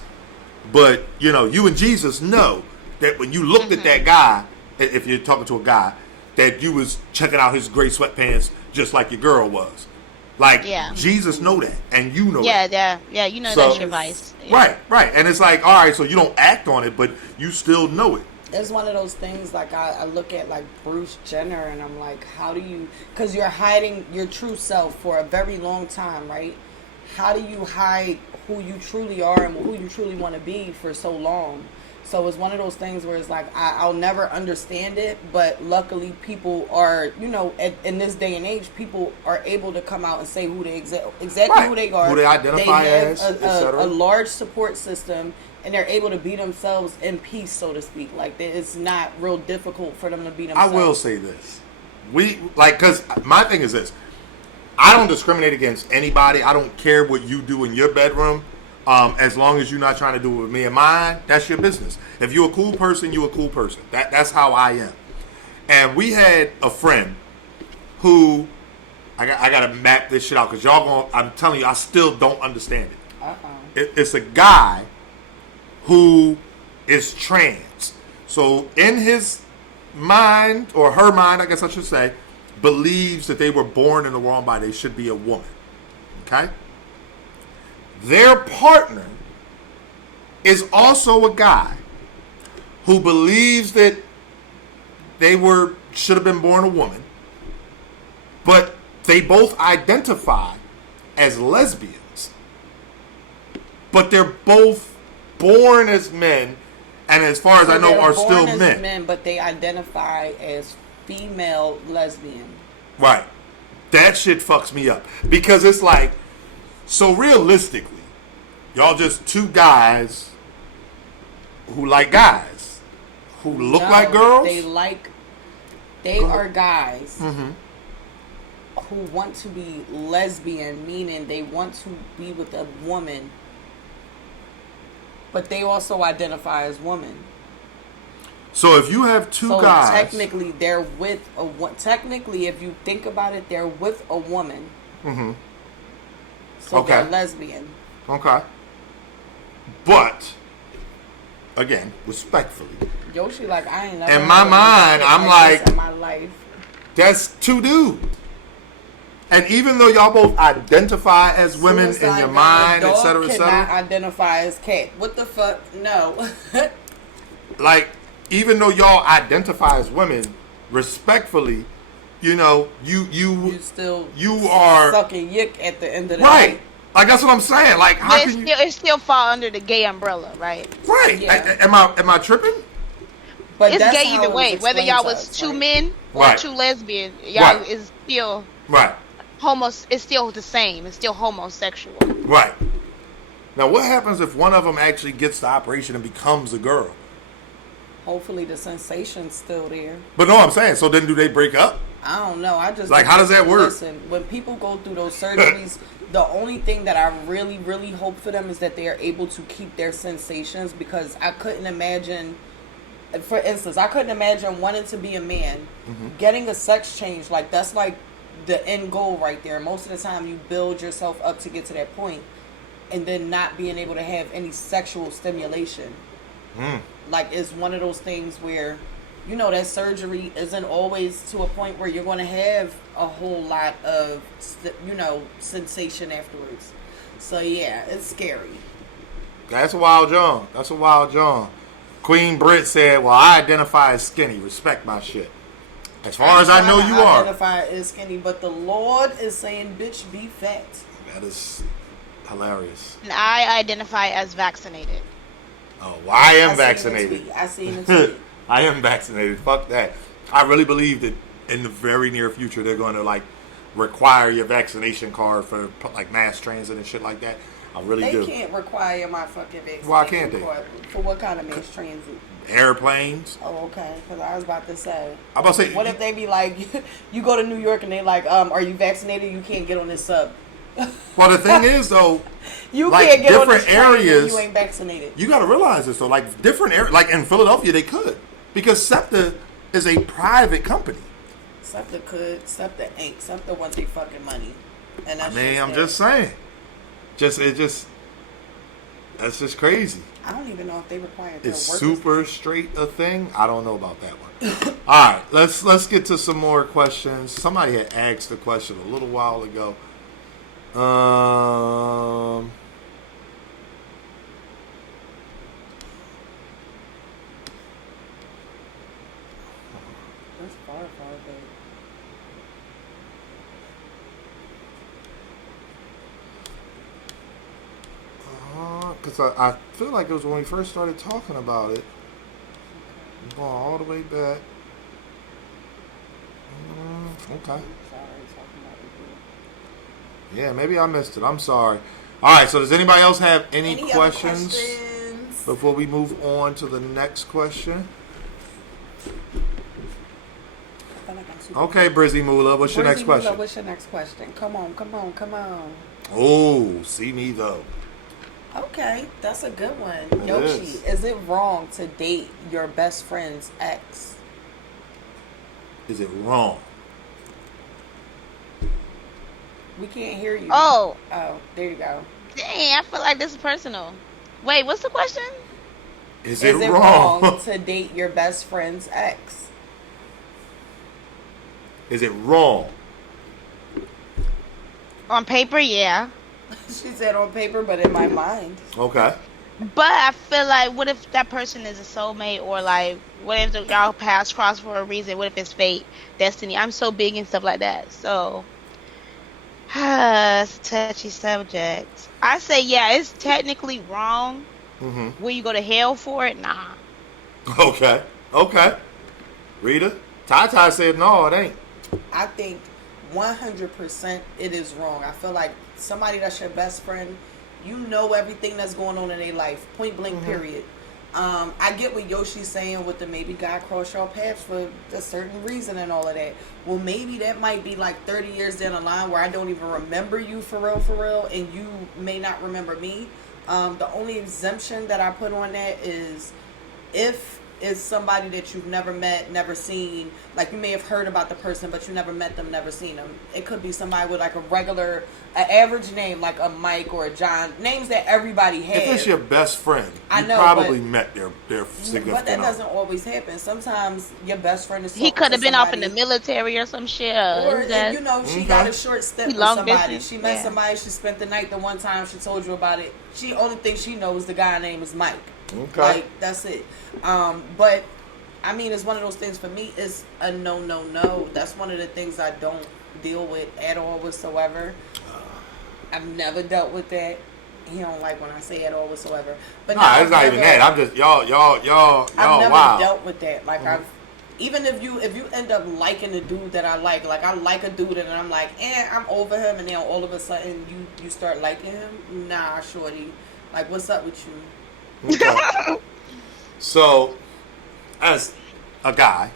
But, you and Jesus know that when you looked at that guy, if you're talking to a guy, that you was checking out his gray sweatpants just like your girl was. Like, Jesus know that, and you know that. Yeah, you know So- that's your vice. Yeah. Right. And it's like, all right, so you don't act on it, but you still know it. It's one of those things, like, I look at, like, Bruce Jenner, and I'm like, how do you, because you're hiding your true self for a very long time, right? How do you hide who you truly are and who you truly want to be for so long? So it's one of those things where it's like, I'll never understand it, but luckily people are, in this day and age, people are able to come out and say who they exactly Right. who they are. Who they identify as, have etc. a large support system, and they're able to be themselves in peace, so to speak. Like, it's not real difficult for them to be I themselves. will say this. Because my thing is this. I don't discriminate against anybody. I don't care what you do in your bedroom. As long as you're not trying to do it with me and mine, that's your business. If you're a cool person, you're a cool person. That's how I am. And we had a friend who, I got to map this shit out because I'm telling you, I still don't understand it. It's a guy who is trans. So in his mind, or her mind, I guess I should say, believes that they were born in the wrong body. They should be a woman. Okay? Their partner is also a guy who believes that they should have been born a woman, but they both identify as lesbians. But they're both born as men, and as far as I know, are still men. But they identify as female lesbian. Right. That shit fucks me up. Because it's like, so realistically, y'all just two guys who like guys, who look like girls. They are guys who want to be lesbian, meaning they want to be with a woman, but they also identify as women. So if you have two guys, technically they're with technically, if you think about it, they're with a woman. Mm-hmm. So okay. They're lesbian. Okay. But again, respectfully, Yoshi, like, I ain't never. In my mind, I'm like, in my life, that's two dudes. And even though y'all both identify as women in your mind, etc., etc., cannot identify as cat. What the fuck? No. Like, even though y'all identify as women, respectfully, you are sucking yick at the end of the right. night. Like, that's what I'm saying. Like, how But it still fall under the gay umbrella, right? Right. Yeah. Am I tripping? But it's that's gay how either it way. Whether explained y'all to was us, two right? men or Right. two lesbians, y'all Right. is still Right. it's still the same. It's still homosexual. Right. Now, what happens if one of them actually gets the operation and becomes a girl? Hopefully the sensation's still there. But no, I'm saying, so then do they break up? I don't know. I just Like, how does that work? Listen, when people go through those surgeries, the only thing that I really, really hope for them is that they are able to keep their sensations, because I couldn't imagine, for instance, wanting to be a man, getting a sex change. Like, that's like the end goal right there. Most of the time you build yourself up to get to that point, and then not being able to have any sexual stimulation. Like, it's one of those things where, that surgery isn't always to a point where you're going to have a whole lot of, sensation afterwards. So, yeah, it's scary. That's a wild John. Queen Britt said, well, I identify as skinny. Respect my shit. As far as I know, you are. I identify as skinny, but the Lord is saying, bitch, be fat. That is hilarious. And I identify as vaccinated. Oh, well, I am vaccinated. I seen the tweet. I am vaccinated. Fuck that. I really believe that in the very near future they're going to like require your vaccination card for like mass transit and shit like that. I really do. They can't require my fucking vaccination. Why can't they? For what kind of mass transit? Airplanes. Oh, okay. Because I was about to say. I'm about to say. What if they be like, you go to New York and they like, are you vaccinated? You can't get on this sub. Well, the thing is though, you like can't get on different this train areas, if you ain't vaccinated. You got to realize this though. Like different areas, like in Philadelphia, they could, because SEPTA is a private company. SEPTA could. SEPTA ain't. SEPTA wants their fucking money. And that's I'm just saying. That's just crazy. I don't even know if they require. Is super straight a thing? I don't know about that one. All right, let's get to some more questions. Somebody had asked a question a little while ago. because I feel like it was when we first started talking about it. Going all the way back. Okay. Yeah, maybe I missed it. I'm sorry. All right, so does anybody else have any questions before we move on to the next question? Okay, Brizzy Moolah, what's your next question? What's your next question? Come on. Oh, see me though. Okay, that's a good one. It Yoshi, is it wrong to date your best friend's ex? Is it wrong? We can't hear you. Oh, there you go. dang, I feel like this is personal. Wait, what's the question? Is it wrong? to date your best friend's ex? Is it wrong? On paper, yeah. She said on paper, but in my mind. Okay. But I feel like, what if that person is a soulmate, or like, what if y'all paths cross for a reason? What if it's fate, destiny? I'm so big and stuff like that. So, it's a touchy subject. I say, yeah, it's technically wrong. Mm-hmm. Will you go to hell for it? Nah. Okay. Rita? Ty said no, it ain't. I think 100% it is wrong. I feel like somebody that's your best friend, you know everything that's going on in their life, point blank, period. I get what Yoshi's saying with the maybe God crossed your paths for a certain reason and all of that. Well, maybe that might be like 30 years down the line where I don't even remember you for real, and you may not remember me. The only exemption that I put on that is if it's somebody that you've never met, never seen, like you may have heard about the person, but you never met them, never seen them. It could be somebody with like an average name, like a Mike or a John, names that everybody has. If it's your best friend, I you know, probably met their significant but that other. doesn't always happen. Sometimes your best friend is He could have been off in the military or some shit. Or, she got a short stint with long somebody. distance, She met yeah. somebody, she spent the night the one time, she told you about it. Only thing she knows the guy name is Mike. Okay. Like, that's it. But, I mean, it's one of those things for me, it's a no. That's one of the things I don't deal with at all whatsoever. I've never dealt with that. He don't like when I say at all whatsoever. But Nah, it's not even that. I'm just y'all I've never wow. dealt with that. Like even if you end up liking the dude that I like I like a dude and I'm like, I'm over him, and then all of a sudden you start liking him. Nah, shorty. Like, what's up with you? Okay. So, as a guy,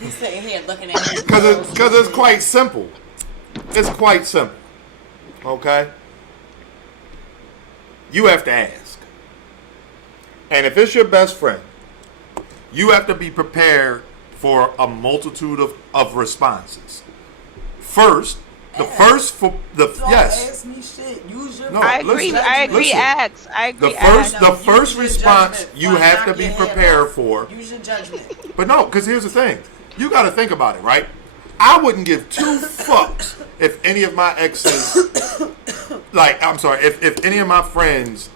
He's sitting here looking at me because it's quite simple. It's quite simple. Okay? You have to ask. And if it's your best friend, you have to be prepared for a multitude of responses. First, yes. Ask me shit. Use your No, I agree. listen, I agree. listen. Ask. I agree. The first Use your response judgment. you Fine, have knock to be your head prepared off. for. Use your judgment. But no, because here's the thing. You got to think about it, right? I wouldn't give two fucks if any of my exes, if any of my friends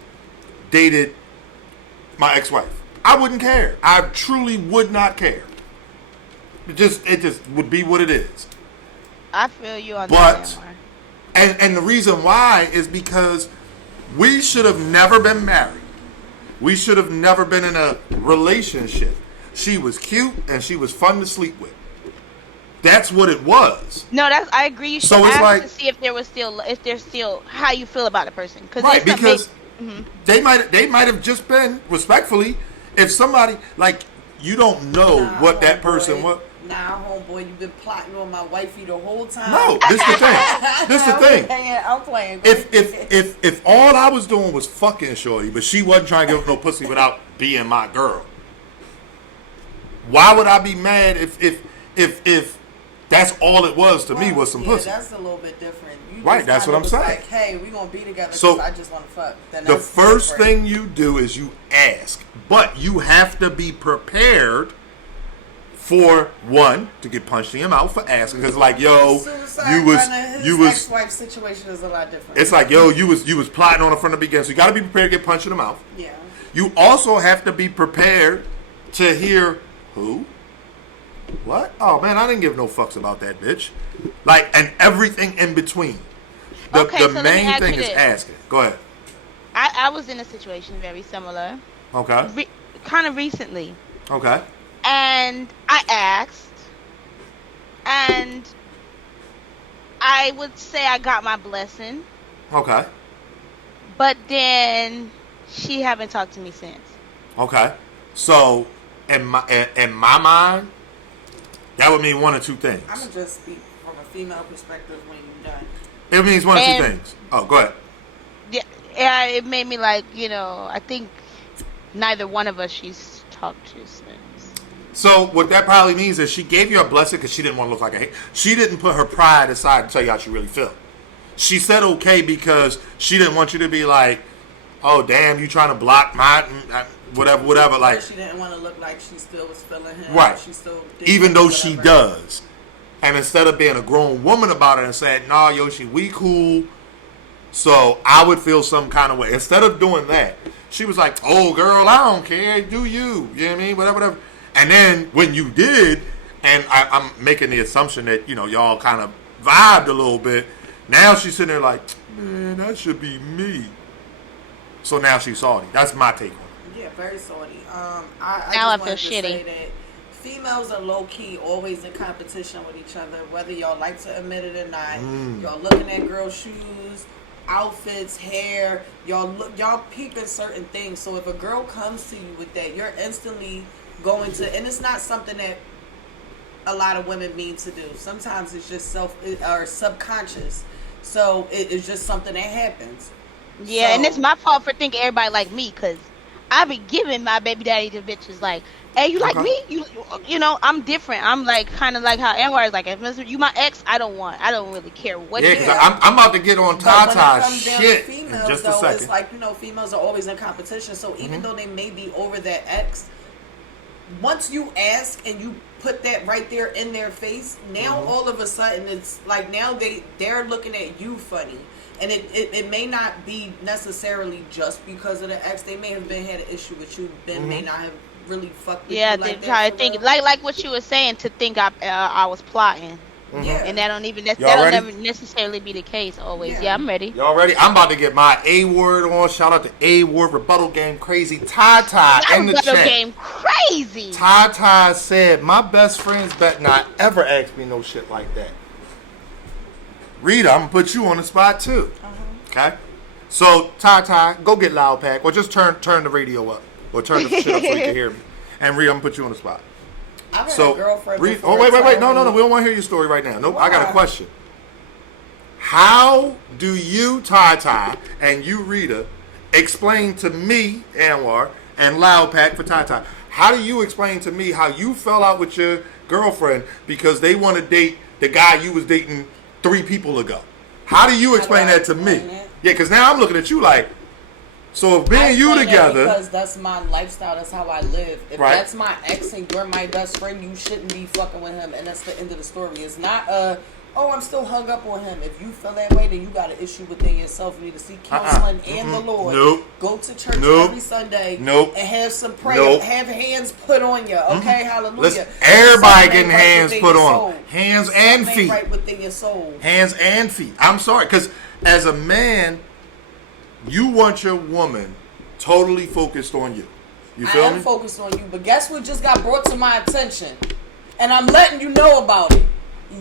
dated my ex-wife. I wouldn't care. I truly would not care. It just would be what it is. I feel you on that. And the reason why is because we should have never been married. We should have never been in a relationship. She was cute and she was fun to sleep with. That's what it was. No, I agree. You should So it's ask like- to see if there's still how you feel about the person. Right, because they might have just been, respectfully, if somebody, like, you don't know what that person was. Nah, homeboy, you've been plotting on my wifey the whole time. No, this the thing. This the thing. I'm playing. If all I was doing was fucking shorty, but she wasn't trying to give up no pussy without being my girl, why would I be mad if that's all it was to me was some pussy? That's a little bit different. You Right, just that's kinda what I'm was saying. Like, hey, we gonna be together because So, I just want to fuck. Then The that's first different. thing you do is you ask, but you have to be prepared for one to get punched in your mouth for asking, because like, yo, His ex-wife situation is a lot different. It's like, yo, you was plotting on it from the beginning, so you got to be prepared to get punched in the mouth. Yeah. You also have to be prepared to hear who, what? Oh man, I didn't give no fucks about that bitch. Like, and everything in between. The Okay, so let me main ask thing you is this. asking. Go ahead. I was in a situation very similar, Okay. kind of recently, Okay. and I asked, and I would say I got my blessing, Okay. but then she haven't talked to me since. Okay. So in my mind, that would mean one of two things. I'm gonna just speak from a female perspective when you're done. It means one of two And- things. Oh, go ahead. Yeah, it made me like, I think neither one of us she's talked to since. So what that probably means is she gave you a blessing because she didn't want to look like a hate. She didn't put her pride aside and tell you how she really felt. She said okay because she didn't want you to be like, oh damn, you trying to block my whatever. Like she didn't want to look like she still was feeling him. right. She still did even though whatever. she does. And instead of being a grown woman about it and saying, nah, Yoshi, we cool. So I would feel some kind of way. Instead of doing that, she was like, oh, girl, I don't care. Do you. You know what I mean? Whatever. And then when you did, and I'm making the assumption that, y'all kind of vibed a little bit. Now she's sitting there like, man, that should be me. So now she's salty. That's my take on it. Yeah, very salty. Now I I feel wanted to shitty. say that females are low key always in competition with each other, whether y'all like to admit it or not. Y'all looking at girls' shoes, outfits, hair. Y'all peeping certain things. So if a girl comes to you with that, you're instantly going to, and it's not something that a lot of women mean to do. Sometimes it's just subconscious. So it is just something that happens. Yeah, So- and it's my fault for thinking everybody like me, because I be giving my baby daddy to bitches like, hey, you like me? I'm different. I'm like kind of like how Anwar is like, if you my ex, I don't really care what Yeah, you because I'm about to get on But when it Tata's comes down to shit females, in just a though, second. it's like, females are always in competition. So even though they may be over that ex, once you ask and you put that right there in their face, now all of a sudden it's like now they're looking at you funny. And it may not be necessarily just because of the ex. They may have had an issue with you. Ben may not have really fucked with Yeah, you they like try to that. think like what you were saying, to think I was plotting, Yeah. and that'll ready? never necessarily be the case always. Yeah. Yeah, I'm ready. Y'all ready? I'm about to get my A word on. Shout out to A word rebuttal game crazy. Tata in the Battle chat. game crazy. Tata said, my best friends bet not ever ask me no shit like that. Rita, I'm gonna put you on the spot too. Okay? So Tata, go get Loud Pack or just turn the radio up. Or turn the shit up so you can hear me. And Rita, I'm gonna put you on the spot. I've had So a girlfriend Rita, before wait. tell No. me- We don't want to hear your story right now. Nope, I got a Why? question. How do you, Tata, and you, Rita, explain to me, Anwar, and Loud Pack for Tata, how do you explain to me how you fell out with your girlfriend because they want to date the guy you was dating 3 people ago? How do you explain I that to me? explain it? Yeah, because now I'm looking at you like, so if me I and you explain it together, because that's my lifestyle. That's how I live. If Right. that's my ex and you're my best friend, you shouldn't be fucking with him, and that's the end of the story. It's not I'm still hung up on him. If you feel that way, then you got an issue within yourself. You need to seek counseling and the Lord. Nope. Go to church Nope. every Sunday. Nope. And have some prayer. Nope. Have hands put on you. Okay, hallelujah. listen, everybody Something getting ain't right hands within put your on soul. them. Hands and Something feet. ain't right within your soul. Hands and feet. I'm sorry, because as a man, you want your woman totally focused on you. You I feel am me? focused on you, but guess what just got brought to my attention? And I'm letting you know about it.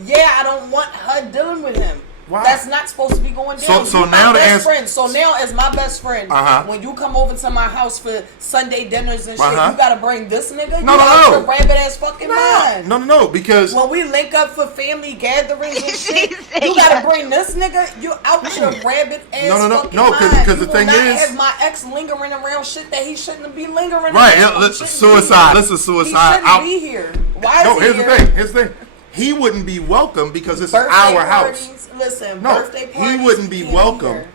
Yeah, I don't want her dealing with him. Why? That's not supposed to be going down. So You now my the best answer- friend. So now, as my best friend, Uh-huh. when you come over to my house for Sunday dinners and shit, Uh-huh. you gotta bring this nigga. No, you no, out no. your rabbit ass fucking mind. No, because When we link up for family gatherings and shit, She said you gotta yeah. bring this nigga. You out your rabbit ass No, fucking no, mind. 'cause the You thing will not is- have my ex lingering around shit that he shouldn't be lingering Right, around. yeah, He shouldn't suicide. be here. Listen, suicide. He shouldn't Out. be here. Why no. is Here's he the here? thing. Here's the thing. He wouldn't be welcome because this Birthday is our house. parties, listen, No, birthday parties. he wouldn't be can't welcome here.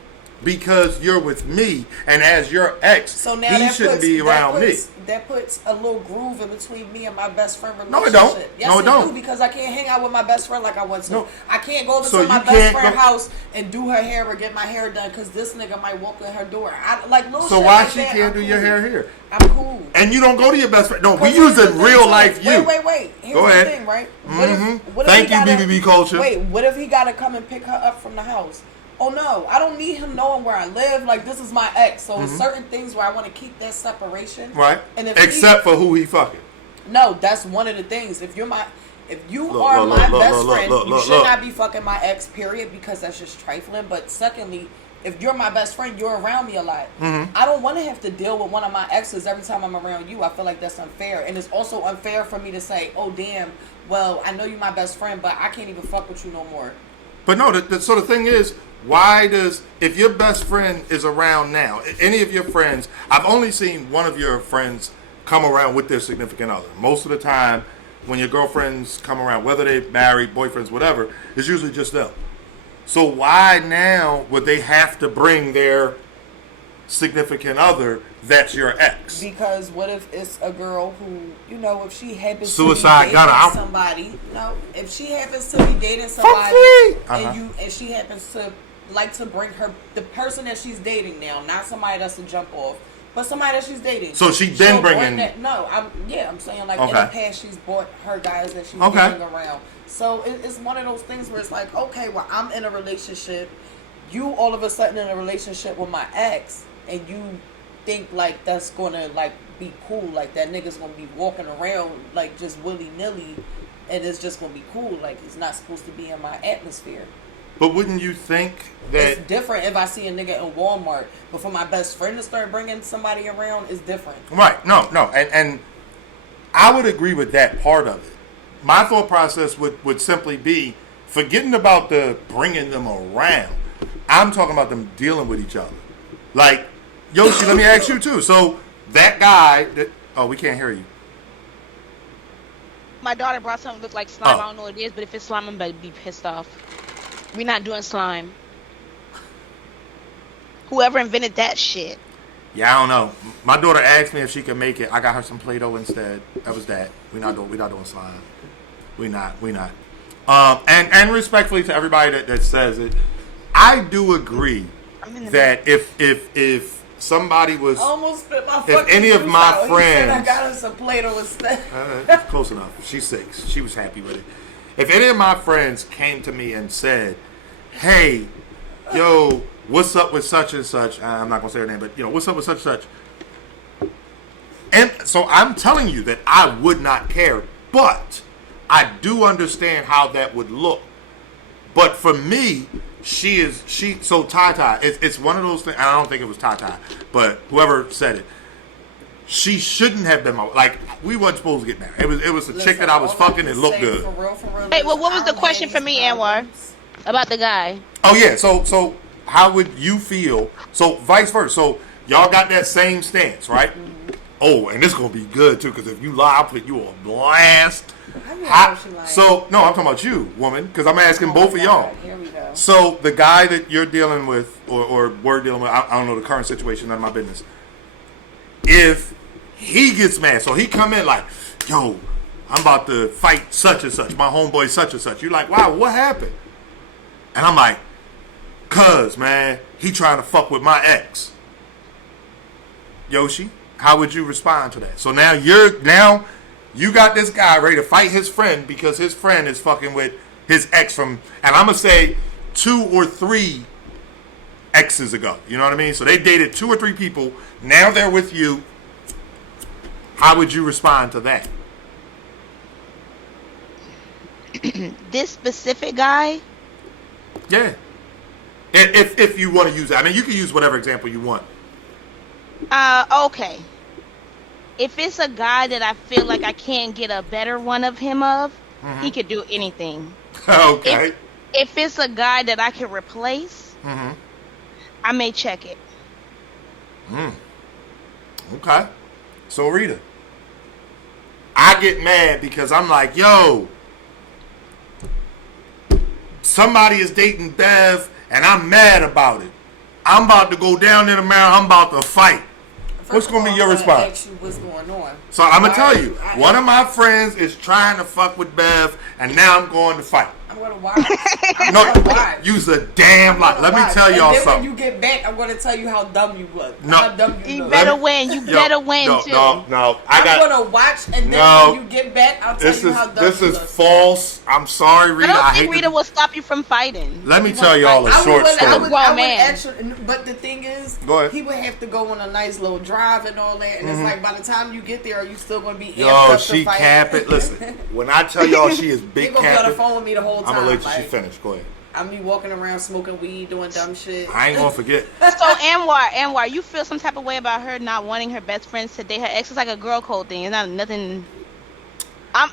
because you're with me, and as your ex, So now he that shouldn't puts, be around me. That puts a little groove in between me and my best friend No, relationship. it don't. Yes, No, it don't. do, because I can't hang out with my best friend like I want to. No. I can't go over So to my you best can't friend's go- house and do her hair or get my hair done because this nigga might walk in her door. I like little So shit why like she that, can't I'm do your cool. hair here? I'm cool. And you don't go to your best friend. No, we Because here's the using thing, real too. life you. Wait. Here's Go the ahead. thing, right? Mhm. What if Thank he you, gotta- BBB culture. Wait, what if he got to come and pick her up from the house? oh no, I don't need him knowing where I live. Like, this is my ex. So certain things where I want to keep that separation. Right. And if Except for who he fucking. No, that's one of the things. If you are my best friend, you should not be fucking my ex, period, because that's just trifling. But secondly, if you're my best friend, you're around me a lot. I don't want to have to deal with one of my exes every time I'm around you. I feel like that's unfair. And it's also unfair for me to say, oh, damn, well, I know you're my best friend, but I can't even fuck with you no more. But no, so the thing is, if your best friend is around now, any of your friends, I've only seen one of your friends come around with their significant other. Most of the time, when your girlfriends come around, whether they're married, boyfriends, whatever, it's usually just them. So why now would they have to bring their significant other that's your ex? Because what if it's a girl who, you know, if she happens Suicide to be gunner. dating somebody, no, if she happens to be dating somebody and she happens to like to bring the person that she's dating now, not somebody that's a jump off, but somebody that she's dating. So she then bringing I'm saying like in the past she's brought her guys that she's dating around. So it's one of those things where it's like, okay, well, I'm in a relationship. You all of a sudden in a relationship with my ex, and you think like that's gonna like be cool, like that nigga's gonna be walking around like just willy nilly, and it's just gonna be cool. Like it's not supposed to be in my atmosphere. But wouldn't you think that it's different if I see a nigga in Walmart, but for my best friend to start bringing somebody around, it's different. Right? No, and I would agree with that part of it. My thought process would simply be forgetting about the bringing them around. I'm talking about them dealing with each other. Like, Yoshi, let me ask you too. So that guy we can't hear you. My daughter brought something that looked like slime. I don't know what it is, but if it's slime, I'm about to be pissed off. We're not doing slime. Whoever invented that shit. Yeah, I don't know. My daughter asked me if she could make it. I got her some Play-Doh instead. That was that. We're not doing slime. We not. And respectfully to everybody that says it, I do agree that if somebody was, almost spit my if any of my out. friends, I got her some Play-Doh instead. Close enough. She's 6. She was happy with it. If any of my friends came to me and said, "Hey, yo, what's up with such and such?" I'm not gonna say her name, but what's up with such and such? And so I'm telling you that I would not care, but I do understand how that would look. But for me, so Tata, it's one of those things. I don't think it was Tata, but whoever said it, she shouldn't have been we weren't supposed to get married. It was a chick that I was fucking and looked good. For real, Hey, well, what was the question for me, Anwar, about the guy? Oh yeah, so how would you feel? So vice versa. So y'all got that same stance, right? Mm-hmm. Oh, and this is gonna be good too, because if you lie, I'll put you on blast. So no, I'm talking about you, woman, because I'm asking both of y'all. Here we go. So the guy that you're dealing with, or we're dealing with, I don't know the current situation, none of my business. If he gets mad, so he come in like, yo, I'm about to fight such and such, my homeboy such and such. You're like, wow, what happened? And I'm like, cuz, man, he trying to fuck with my ex. Yoshi, how would you respond to that? So now you got this guy ready to fight his friend because his friend is fucking with his ex and I'm going to say 2 or 3 exes ago. You know what I mean? So they dated 2 or 3 people. Now they're with you. How would you respond to that? This specific guy? Yeah. If you want to use that. I mean, you can use whatever example you want. Okay. If it's a guy that I feel like I can't get a better one of him he could do anything. Okay. If it's a guy that I can replace, I may check it. Okay. So Rita, I get mad because I'm like, yo, somebody is dating Bev and I'm mad about it. I'm about to go down in the mirror. I'm about to fight. What's going to be your response? Ask you what's going on. So I'm going to tell you, one of my friends is trying to fuck with Bev and now I'm going to fight. I'm gonna watch. No, you's a damn lie. Let me tell y'all and then something. when you get back, I'm gonna tell you how dumb you was. No. How dumb you You was. better win. You better win too. No. I'm gonna watch, and then when you get back, I'll tell you how dumb This you is was. false. I'm sorry, Rita. I don't hate think Rita will stop you from fighting. Let me tell y'all a short story. Grown man. Actually, but the thing is, Go ahead. he would have to go on a nice little drive and all that, and it's like by the time you get there, are you still gonna be amped Yo, up she to fight? capping. Listen, when I tell y'all she is He big gonna be on the capping, phone with me the whole time. I'm gonna let you like, finish. Go ahead. I'm be walking around smoking weed, doing dumb shit. I ain't gonna forget. So Anwar, you feel some type of way about her not wanting her best friends to date her ex? It's like a girl code thing. It's not nothing.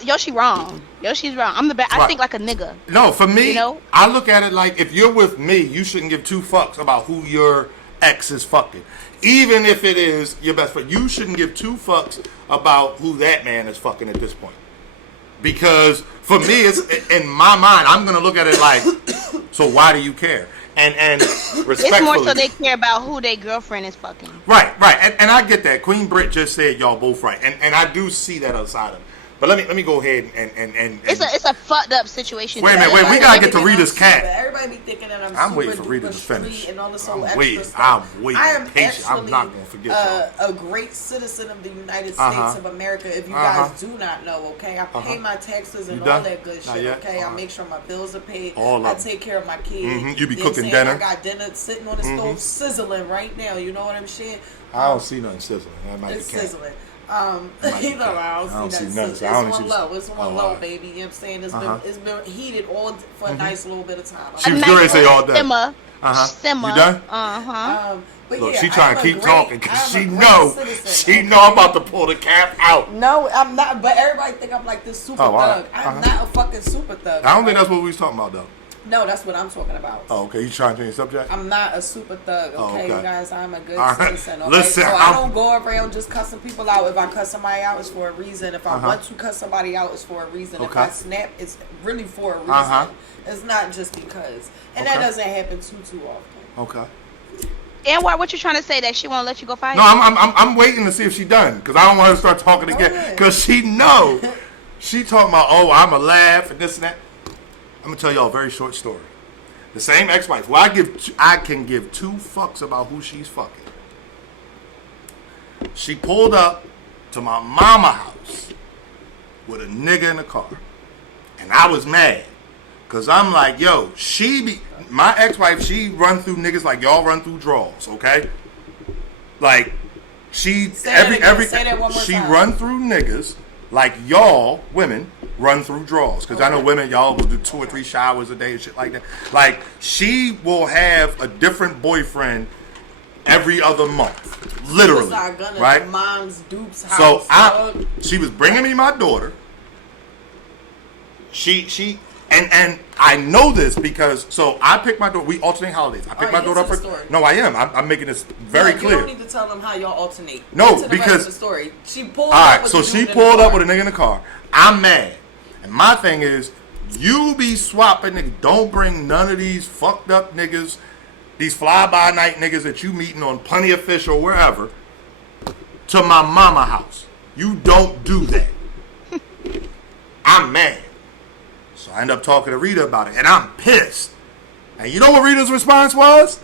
Yoshi wrong. Yoshi's wrong. I'm the best. I Right. think like a nigga. No, for me, You know? I look at it like if you're with me, you shouldn't give two fucks about who your ex is fucking. Even if it is your best friend, you shouldn't give two fucks about who that man is fucking at this point. Because for me, it's in my mind, I'm gonna look at it like, so why do you care? And respectfully, It's more so they care about who their girlfriend is fucking. right, and I get that. Queen Britt just said y'all both right, and I do see that other side of it. But let me go ahead and It's a fucked up situation. Wait a minute, we gotta get to Rita's cat. Everybody be thinking that I'm super waiting for Rita duper to finish. street and all this I'm whole waiting. extra stuff. I'm waiting I am patient. I'm actually not gonna forget y'all. a great citizen of the United States Uh-huh. of America. If you Uh-huh. guys do not know, okay, I pay my taxes and You all done? that good Not shit. yet? Okay, I Alright. make sure my bills are paid. All of I them. take care of my kids. Mhm. You be know what I'm cooking saying? dinner. I got dinner sitting on the stove sizzling right now. You know what I'm saying? I don't see nothing sizzling. That might It's be cat. sizzling. might be You know, cat. I don't see nothing. so I only It's see one the- low. It's one Oh, low, alright. baby. You know what I'm saying? Uh-huh. It's been heated all for a nice little bit of time. She was A getting ready nice to say all little day. Simmer. Uh-huh. Simmer. You done? But Look, yeah, she trying to I'm a keep great- talking because I'm a she great know citizen, I'm about to pull the cap out. No, I'm not. But everybody think I'm like this super Oh, all thug. right. I'm not a fucking super thug. I don't think that's what we was talking about though. No, that's what I'm talking about. Oh, okay. You trying to change the subject? I'm not a super thug, okay, Oh, okay. you guys? I'm a good All right. citizen, okay? Listen, so I I'm- don't go around just cussing people out. If I cuss somebody out, it's for a reason. If I Uh-huh. want to cuss somebody out, it's for a reason. If Okay. I snap, it's really for a reason. Uh-huh. It's not just because. And Okay. that doesn't happen too often. Okay. Anwar, what you trying to say? That she won't let you go fight? No, I'm waiting to see if she done because I don't want her to start talking Go again ahead. because she know she talking about I'ma laugh and this and that. I'm gonna tell y'all a very short story. The same ex-wife. Well, I can give two fucks about who she's fucking. She pulled up to my mama house with a nigga in the car, and I was mad because I'm like, yo, my ex-wife. She run through niggas like y'all run through draws, okay? Like she Say that again. Say that one more she time. run through niggas like y'all women run through draws because I know women y'all will do 2 or 3 showers a day and shit like that. Like she will have a different boyfriend every other month, literally, right? Mom's dupe's house. So she was bringing me my daughter. And I know this because I picked my daughter. We alternate holidays. I picked my daughter up. Get to the story. No, I am. I'm making this very You clear. don't need to tell them how y'all alternate. No, Get to the rest because of the story. She pulled all up. right, with so the she dude in the pulled up car. with a nigga in the car. I'm mad, and my thing is, you be swapping niggas. Don't bring none of these fucked up niggas, these fly by night niggas that you meeting on Plenty of Fish or wherever, to my mama house. You don't do that. I'm mad. So I end up talking to Rita about it, and I'm pissed. And you know what Rita's response was?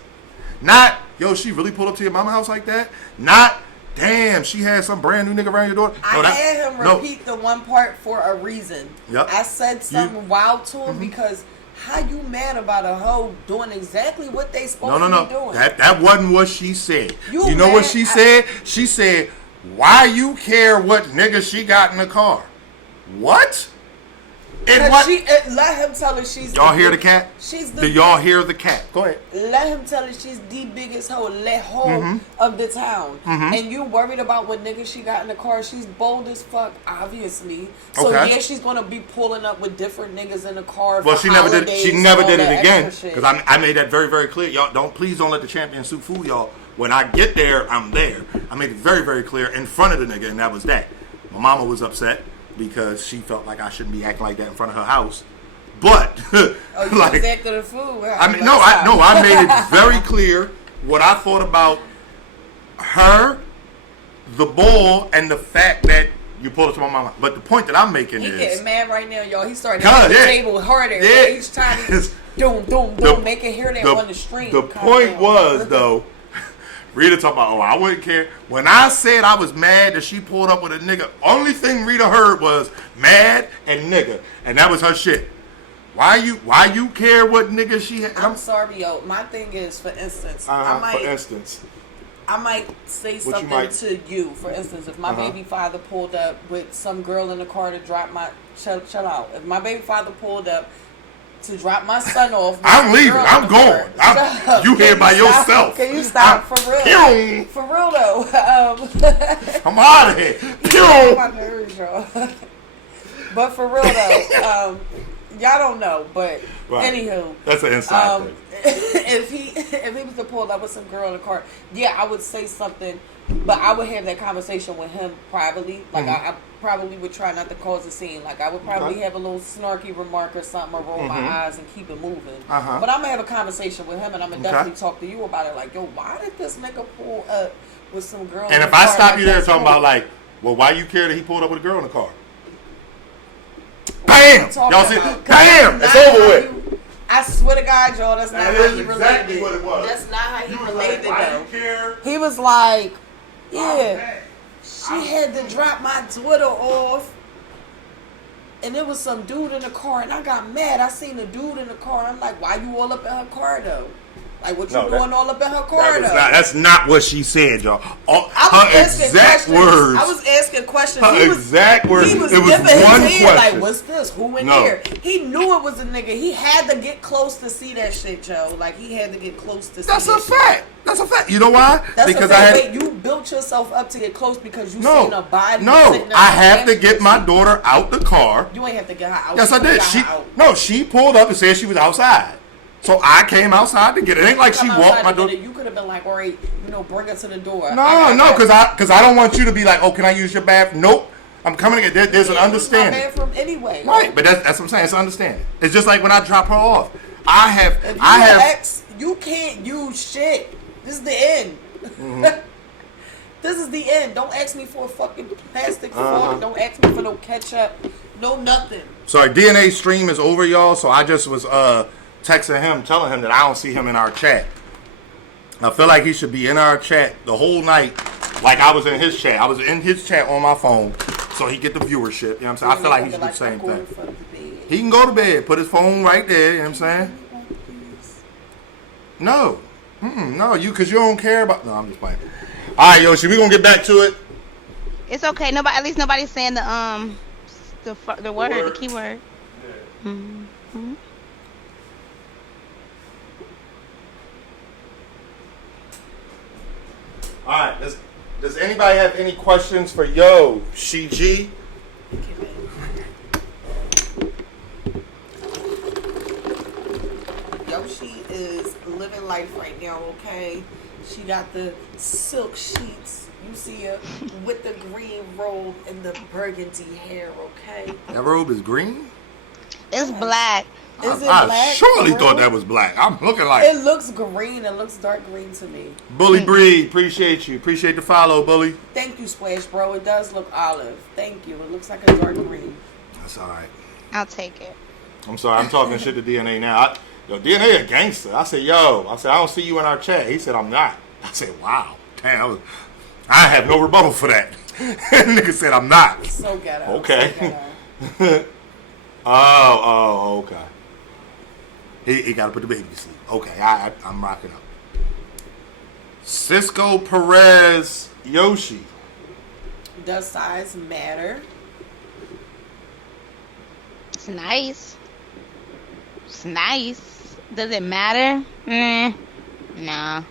Not, yo, she really pulled up to your mama house like that? Not, damn, she had some brand new nigga around your door? I had him repeat the one part for a reason. Yep. I said something wild to him because how you mad about a hoe doing exactly what they supposed to be doing? That wasn't what she said. You know mad? what she said? She said, why you care what nigga she got in the car? What? And what? Let him tell her she's. Y'all hear the cat? She's the. Do y'all hear the cat? Go ahead. Let him tell her she's the biggest hoe of the town. And you worried about what nigga she got in the car. She's bold as fuck, obviously. So Okay. yeah, she's gonna be pulling up with different niggas in the car. Well, for she never did. holidays She and never all did that it again extra shit. because I made that very, very clear. Y'all please don't let the champion soup fool y'all. When I get there, I'm there. I made it very, very clear in front of the nigga, and that was that. My mama was upset because she felt like I shouldn't be acting like that in front of her house. But Oh, you like, was acting a fool. I mean, I made it very clear what I thought about her, the ball, and the fact that You pulled it to my mama. But the point that I'm making He is... getting mad right now, y'all. He started to hit the table harder. Yeah. Each time he doom, make it hear that on the stream. The point was, though, Rita talking about, I wouldn't care. When I said I was mad that she pulled up with a nigga, only thing Rita heard was mad and nigga. And that was her shit. Why you care what nigga she had? I'm sorry, yo. My thing is, for instance, I might say something to you. For instance, if my baby father pulled up with some girl in the car to drop my... Chill out. If my baby father pulled up to drop my son off... I'm leaving. I'm going. You here by yourself. Can you stop? For real. For real, though. I'm out of here. My nerves, y'all. But for real, though, y'all don't know. But anywho... That's an inside thing. If he was to pull up with some girl in the car, yeah, I would say something, but I would have that conversation with him privately. Like I probably would try not to cause a scene. Like I would probably have a little snarky remark or something, or roll my eyes and keep it moving. But I'm gonna have a conversation with him, and I'm gonna definitely talk to you about it. Like, yo, why did this nigga pull up with some girl? And if I stop you there talking about like, well, why you care that he pulled up with a girl in the car? Bam! Y'all see? Bam! It's over with. I swear to God, y'all, that's not how he exactly related. what it was. That's not how he related, Why though. you care? He was like, yeah, she had to drop my Twitter off, and there was some dude in the car, and I got mad. I seen the dude in the car, and I'm like, why you all up in her car, though? Like, what you doing all up in her car, though? That's not what she said, y'all. Her exact words. I was asking questions. Her exact words. He was it was dipping one his head question. like, what's this? Who in here? He knew it was a nigga. He had to get close to see that shit, Joe. Like, he had to get close to see That's that a fact. shit. That's a fact. You know why? That's because a fact. I had... Wait, you built yourself up to get close because you No. seen a body. No, I have to get my daughter out the car. You ain't have to get her out. Yes, I did. She pulled up and said she was outside. So I came outside to get it. It ain't like she walked my door. You could have been like, all right, bring her to the door. No, because I don't want you to be like, oh, can I use your bathroom? Nope. I'm coming to get there's an understanding. My bathroom anyway. Right, but that's what I'm saying. It's an understanding. It's just like when I drop her off. If you ex, you can't use shit. This is the end. This is the end. Don't ask me for a fucking plastic fork. Don't ask me for no ketchup. No nothing. Sorry, DNA stream is over, y'all. So I just was texting him, telling him that I don't see him in our chat. I feel like he should be in our chat the whole night, like I was in his chat. I was in his chat on my phone, so he get the viewership. You know what I'm saying? I feel like he should do the same thing. He can go to bed, put his phone right there. You know what I'm saying? No, no, because you don't care about. No, I'm just playing. All right, Yoshi, we gonna get back to it. It's okay. At least nobody's saying the word, the keyword. Yeah. Mm-hmm. All right. Does anybody have any questions for Yoshi G? Yoshi is living life right now, okay? She got the silk sheets. You see her with the green robe and the burgundy hair, okay? That robe is green? It's black. Is it I black? surely thought that was black. I'm looking like it looks green. It looks dark green to me. Bully Breed, appreciate you. Appreciate the follow, Bully. Thank you, Splash Bro. It does look olive. Thank you. It looks like a dark green. That's all right. I'll take it. I'm sorry. I'm talking shit to DNA now. DNA a gangster. I said, I don't see you in our chat. He said, I'm not. I said, wow. Damn. I have no rebuttal for that. Nigga said, I'm not. So ghetto. Okay. So ghetto. Oh, okay. He got to put the baby to sleep. Okay, I'm rocking up. Cisco Perez Yoshi. Does size matter? It's nice. It's nice. Does it matter? Nah.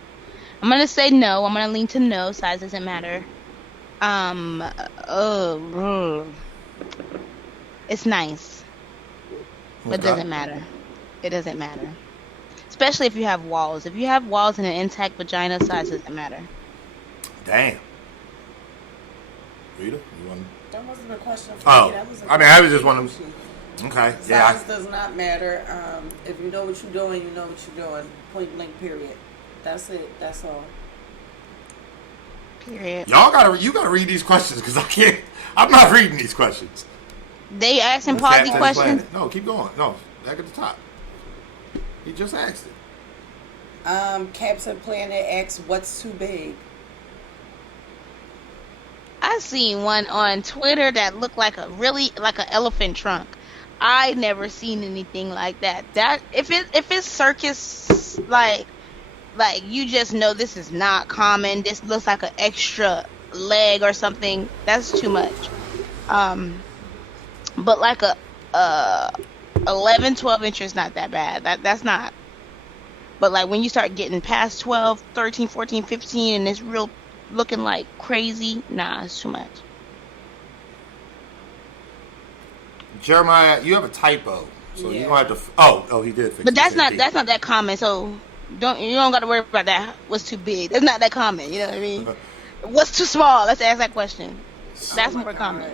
I'm gonna say no. I'm gonna lean to no. Size doesn't matter. It's nice, but it doesn't matter. It doesn't matter. Especially if you have walls. If you have walls and an intact vagina, size doesn't matter. Damn. Rita, you want? That wasn't a question for me. That was I was just one of them. Okay. Size does not matter. If you know what you're doing, you know what you're doing. Point blank. Period. That's it. That's all. Period. You gotta read these questions because I can't. I'm not reading these questions. They asking That's Pawsy Captain questions. Planet. No, keep going. No, back at the top. He just asked it. Captain Planet asks, "What's too big?" I seen one on Twitter that looked like an elephant trunk. I never seen anything like that. That if it's circus like you just know this is not common. This looks like an extra leg or something. That's too much. But like a 11, 12 inches is not that bad. That's not. But like when you start getting past 12, 13, 14, 15 and it's real looking like crazy, nah, it's too much. Jeremiah, you have a typo, so Yeah. you don't have to. Oh, he did fix it. But that's He not said that common. So you don't got to worry about that. What's too big? That's not that common. You know what I mean? What's too small? Let's ask that question. That's more common.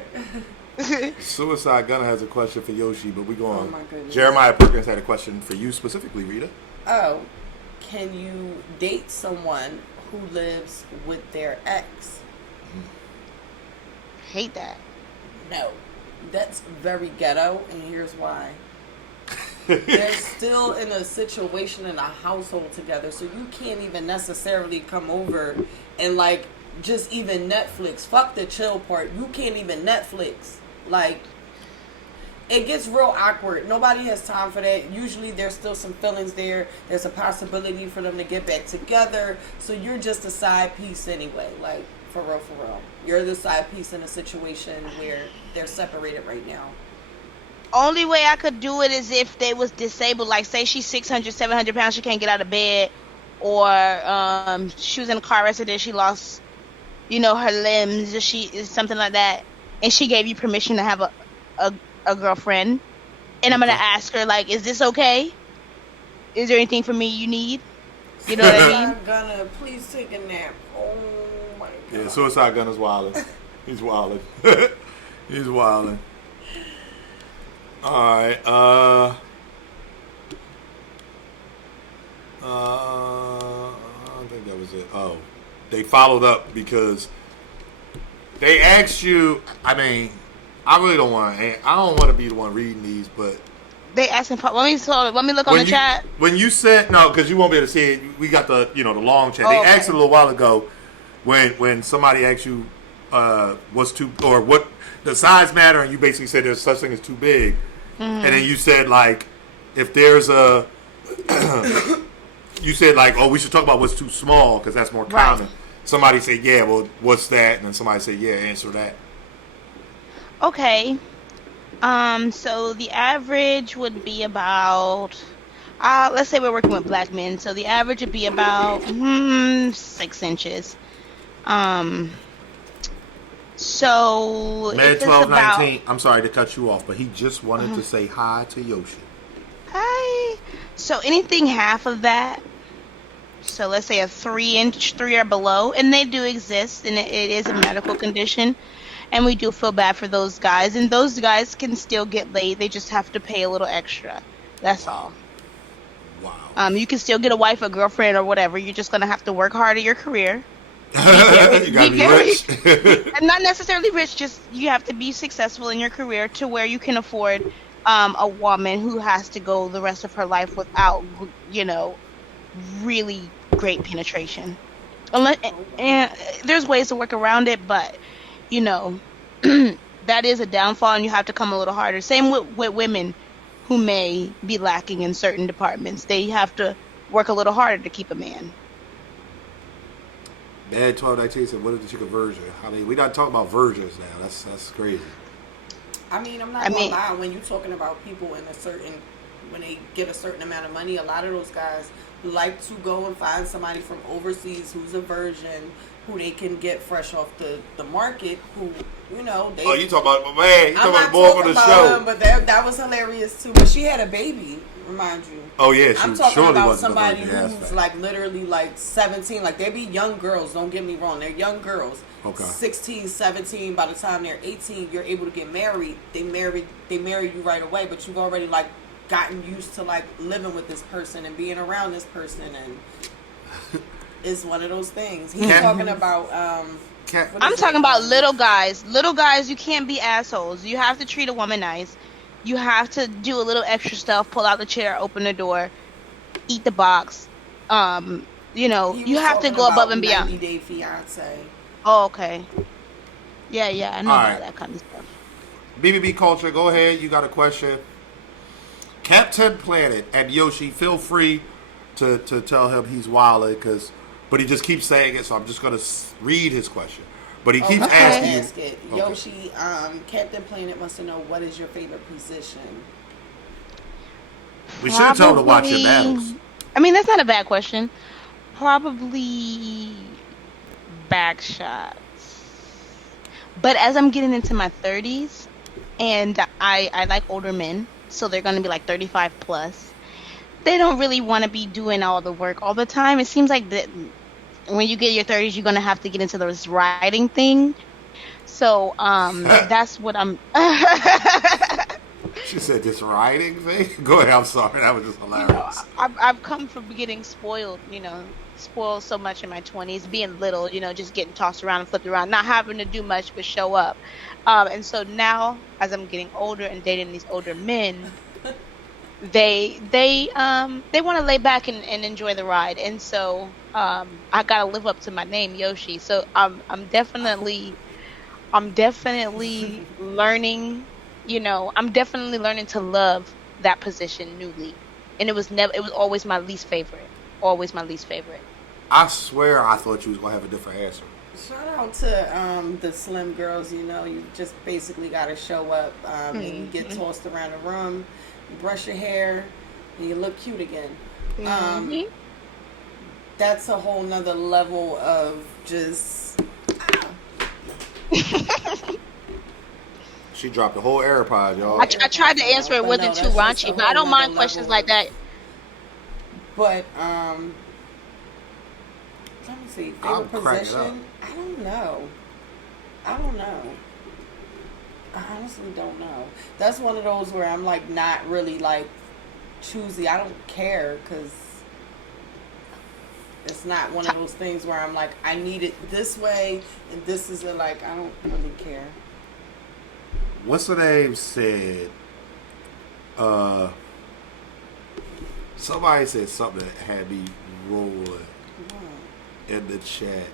Suicide Gunner has a question for Yoshi, but we go on. Oh my goodness. Jeremiah Perkins had a question for you specifically, Rita. Oh, can you date someone who lives with their ex? Hate that. No, that's very ghetto, and here's why. They're still in a situation in a household together, so you can't even necessarily come over and like just even Netflix. Fuck the chill part. You can't even Netflix. Like, it gets real awkward. Nobody has time for that. Usually there's still some feelings there. There's a possibility for them to get back together. So you're just a side piece anyway. Like, for real, for real. You're the side piece in a situation where they're separated right now. Only way I could do it is if they was disabled. Like, say she's 600, 700 pounds, she can't get out of bed. Or she was in a car accident, she lost, her limbs, or something like that. And she gave you permission to have a girlfriend. And I'm going to ask her, like, is this okay? Is there anything for me you need? You know what I mean? I'm gonna please take a nap. Oh my god. Yeah, Suicide Gunner's wilding. He's wilding. He's wilding. Alright, I think that was it. Oh, they followed up because they asked you. I mean, I really don't want to. I don't want to be the one reading these, but They asking. Let me look on the chat. When you said no, because you won't be able to see it. We got the the long chat. They asked it a little while ago when somebody asked you what's too or what the size matter, and you basically said there's such thing as too big, and then you said like if there's a you said like we should talk about what's too small because that's more common. Right. Somebody said yeah, well what's that, and then somebody said yeah, answer that. Okay. So the average would be about, let's say we're working with black men, so the average would be about 6 inches. So Med if it's 1219. I'm sorry to cut you off, but he just wanted to say hi to Yoshi. Hi. So anything half of that. So let's say a 3 or below, and they do exist, and it is a medical condition. And we do feel bad for those guys. And those guys can still get laid. They just have to pay a little extra. That's all. Wow. You can still get a wife, a girlfriend, or whatever. You're just going to have to work hard at your career. You gotta be rich. And not necessarily rich. Just you have to be successful in your career to where you can afford a woman who has to go the rest of her life without, really great penetration. And there's ways to work around it, but... that is a downfall, and you have to come a little harder. Same with women who may be lacking in certain departments. They have to work a little harder to keep a man. Bad 1219 said, what is the chick a virgin? I mean, we not talking about virgins now. That's crazy. I mean, I'm not gonna lie. When you're talking about people when they get a certain amount of money, a lot of those guys like to go and find somebody from overseas who's a virgin, who they can get fresh off the market, who, they... Oh, you talking about, man, you I'm talking about not the boy talking for the about show. him, but that was hilarious, too. But she had a baby, remind you. Oh, yeah, I'm talking surely about wasn't somebody a virgin. who's, like, literally, like, 17. Like, they be young girls, don't get me wrong. They're young girls. Okay. 16, 17, by the time they're 18, you're able to get married. They marry you right away, but you've already, like, gotten used to, like, living with this person and being around this person and... It's one of those things. He's Can- talking about Cat- what I'm is talking it? about little guys. Little guys, you can't be assholes. You have to treat a woman nice. You have to do a little extra stuff. Pull out the chair, open the door, eat the box. You know, He you was have to talking go above about and 90 beyond. Day Fiance. Oh, okay. Yeah, I know All about right. that kind of stuff. BBB Culture, go ahead. You got a question. Captain Planet and Yoshi, feel free to tell him he's wildin', but he just keeps saying it, so I'm just going to read his question. But he keeps asking you. Ask it. Okay. Yoshi, Captain Planet wants to know what is your favorite position. We should tell him to watch your battles. I mean, that's not a bad question. Probably back shots. But as I'm getting into my 30s, and I like older men, so they're going to be like 35 plus. They don't really want to be doing all the work all the time. It seems like that when you get your 30s, you're going to have to get into this riding thing. So that's what I'm... She said this riding thing? Go ahead, I'm sorry. That was just hilarious. I've come from getting spoiled, spoiled so much in my 20s, being little, just getting tossed around and flipped around, not having to do much but show up. And so now, as I'm getting older and dating these older men, they want to lay back and enjoy the ride. And so I gotta live up to my name, Yoshi. So I'm definitely learning. I'm definitely learning to love that position newly. And it was always my least favorite. Always my least favorite. I swear I thought you was going to have a different answer. Shout out to the slim girls. You just basically got to show up and you get tossed around the room, you brush your hair, and you look cute again. That's a whole nother level of just... She dropped the whole AirPod, y'all. I tried to answer it, wasn't too raunchy, but I don't mind questions like that. But let me see. I'll Favorite crack it position? I don't know. I honestly don't know. That's one of those where I'm like not really like choosy. I don't care because it's not one of those things where I'm like I need it this way and this is like I don't really care. What's her name said? Somebody said something that had me rolling in the chat.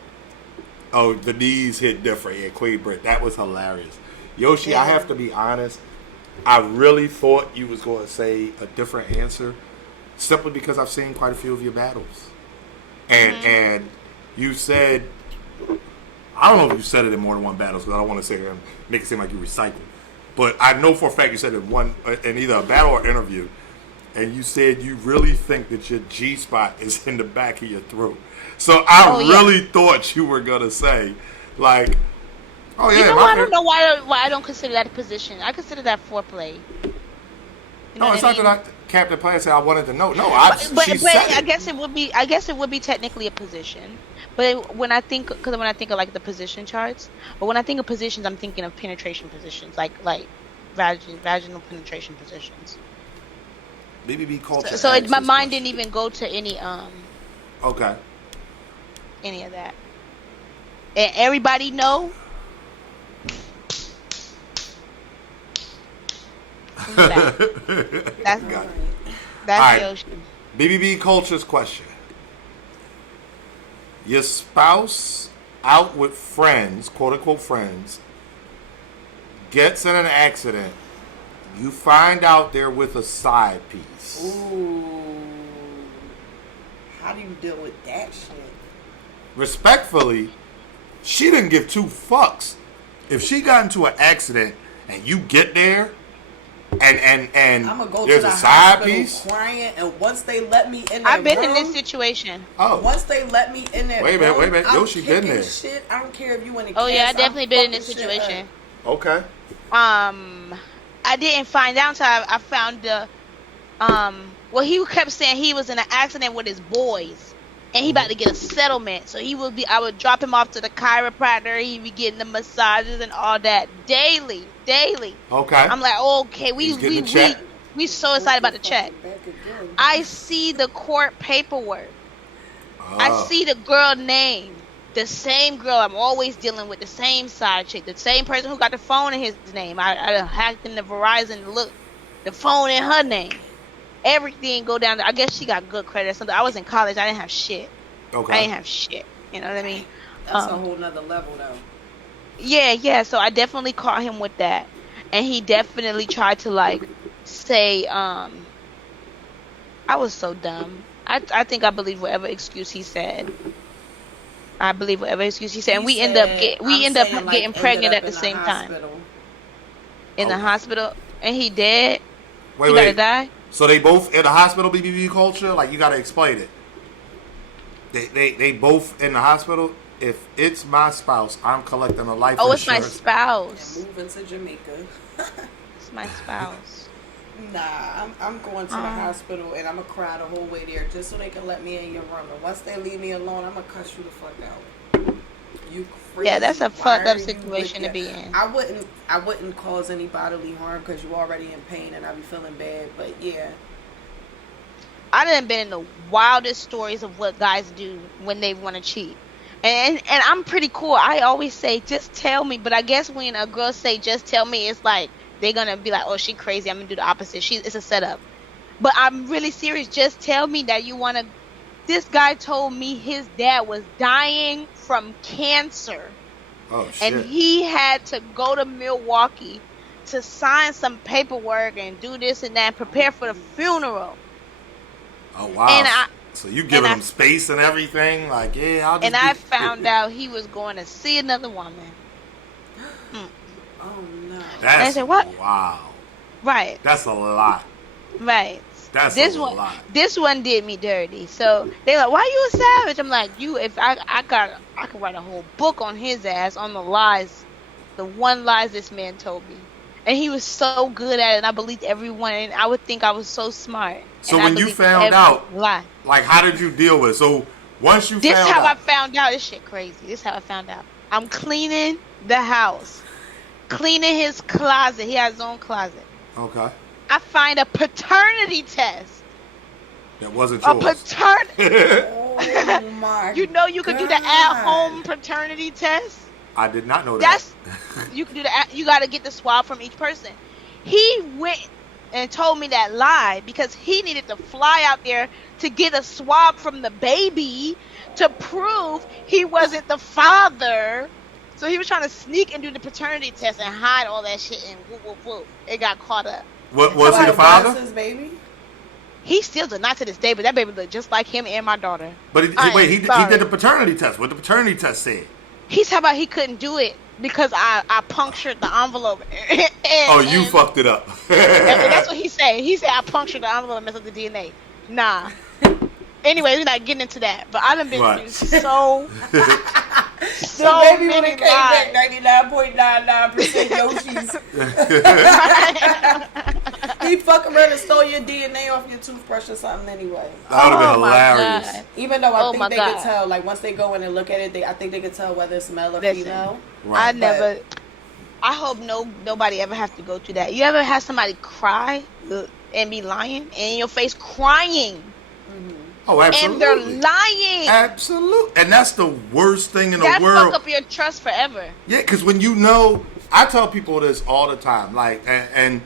Oh, the knees hit different. Yeah, Queen Britt. That was hilarious. Yoshi, Yeah. I have to be honest. I really thought you was going to say a different answer simply because I've seen quite a few of your battles. And you said, I don't know if you said it in more than one battle, because I don't want to say it, make it seem like you recycled. But I know for a fact you said it in either a battle or interview, and you said you really think that your G spot is in the back of your throat. So I really thought you were gonna say, like, oh yeah. I don't know why I don't consider that a position. I consider that foreplay. No, it's not that Captain Planet said I wanted to know. No, but she said it. I guess it would be technically a position. But when I think of like the position charts, but when I think of positions, I'm thinking of penetration positions, like vaginal penetration positions. BBB culture. So my mind didn't even go to any Okay. any of that. And everybody know. That's Got it. that's All right. Yoshi. BBB culture's question. Your spouse out with friends, quote unquote friends, gets in an accident. You find out they're with a side piece. Ooh. How do you deal with that shit? Respectfully, she didn't give two fucks. If she got into an accident and you get there and I'm gonna go to there's the a side hospital piece. crying, and once they let me in, I've been room, in this situation. Oh, Once they let me in that Wait a minute, room, wait a minute. I'm Yoshi been kicking there. Shit. I don't care if you in a Oh yeah, I cast, definitely I'm been in this fucking shit situation. okay. I didn't find out until I found the well, he kept saying he was in an accident with his boys and he about to get a settlement, so I would drop him off to the chiropractor, he'd be getting the massages and all that daily. Okay. I'm like, okay, He's getting the check. we so excited about the check. I see the court paperwork. I see the girl name. The same girl I'm always dealing with, the same side chick, the same person who got the phone in his name. I hacked into Verizon to look the phone in her name. Everything go down. I guess she got good credit or something. I was in college. I didn't have shit. Okay. I didn't have shit. You know what I mean? That's a whole nother level, though. Yeah. So I definitely caught him with that, and he definitely tried to like say, I was so dumb. I think I believe whatever excuse he said. I believe whatever excuse he said, and we end up getting pregnant at the same time. In the hospital, and he dead. He gotta die. So they both in the hospital, BBB culture. Like, you gotta explain it. They both in the hospital. If it's my spouse, I'm collecting a life insurance. Oh, it's my spouse. And moving to Jamaica. It's my spouse. Nah, I'm going to the hospital and I'm gonna cry the whole way there just so they can let me in your room. And once they leave me alone, I'm gonna cuss you the fuck out. You crazy. Yeah, that's a fucked up situation to be in. I wouldn't cause any bodily harm because you already in pain and I be feeling bad. But yeah, I done been in the wildest stories of what guys do when they want to cheat. And I'm pretty cool. I always say, just tell me. But I guess when a girl say, just tell me, it's like, they're going to be like, oh, she crazy. I'm going to do the opposite. It's a setup. But I'm really serious. Just tell me that you want to. This guy told me his dad was dying from cancer. Oh, shit. And he had to go to Milwaukee to sign some paperwork and do this and that and prepare for the funeral. Oh, wow. So you giving him space and everything? Like, yeah, I'll just. And I found out he was going to see another woman. oh no. That's, I said, what? Wow. Right. That's a lot. Right. That's this a one, lot. This one did me dirty. So they like, why you a savage? I'm like, if I could write a whole book on his ass, on the lies, the one lies this man told me. And he was so good at it, and I believed everyone, and I would think I was so smart. So when you found out, like, how did you deal with it? So once you this found how out. I found out. This shit crazy. This how I found out. I'm cleaning the house, cleaning his closet. He has his own closet. Okay. I find a paternity test. That wasn't yours. A paternity. Oh my. You know you could do the at-home paternity test. I did not know that. You can do that. You got to get the swab from each person. He went and told me that lie because he needed to fly out there to get a swab from the baby to prove he wasn't the father. So he was trying to sneak and do the paternity test and hide all that shit and whoop, whoop, whoop. It got caught up. What, was he the father? His baby? He still does, not to this day, but that baby looked just like him and my daughter. But he did the paternity test. What the paternity test said? He's talking about he couldn't do it because I punctured the envelope. You fucked it up. That's what he said. He said I punctured the envelope and messed up the DNA. Nah. Anyway, we're not getting into that. But I done been through so the baby would many have came back 99.99% Yoshis. He fucking around and stole your DNA off your toothbrush or something anyway. That would have been my hilarious. God. Even though I think they could tell, like once they go in and look at it, I think they could tell whether it's male or female. Right. I hope nobody ever has to go through that. You ever had somebody cry and be lying and in your face crying? Oh, absolutely. And they're lying. Absolutely. And that's the worst thing in the world. That fuck up your trust forever. Yeah, because when you know, I tell people this all the time, like, and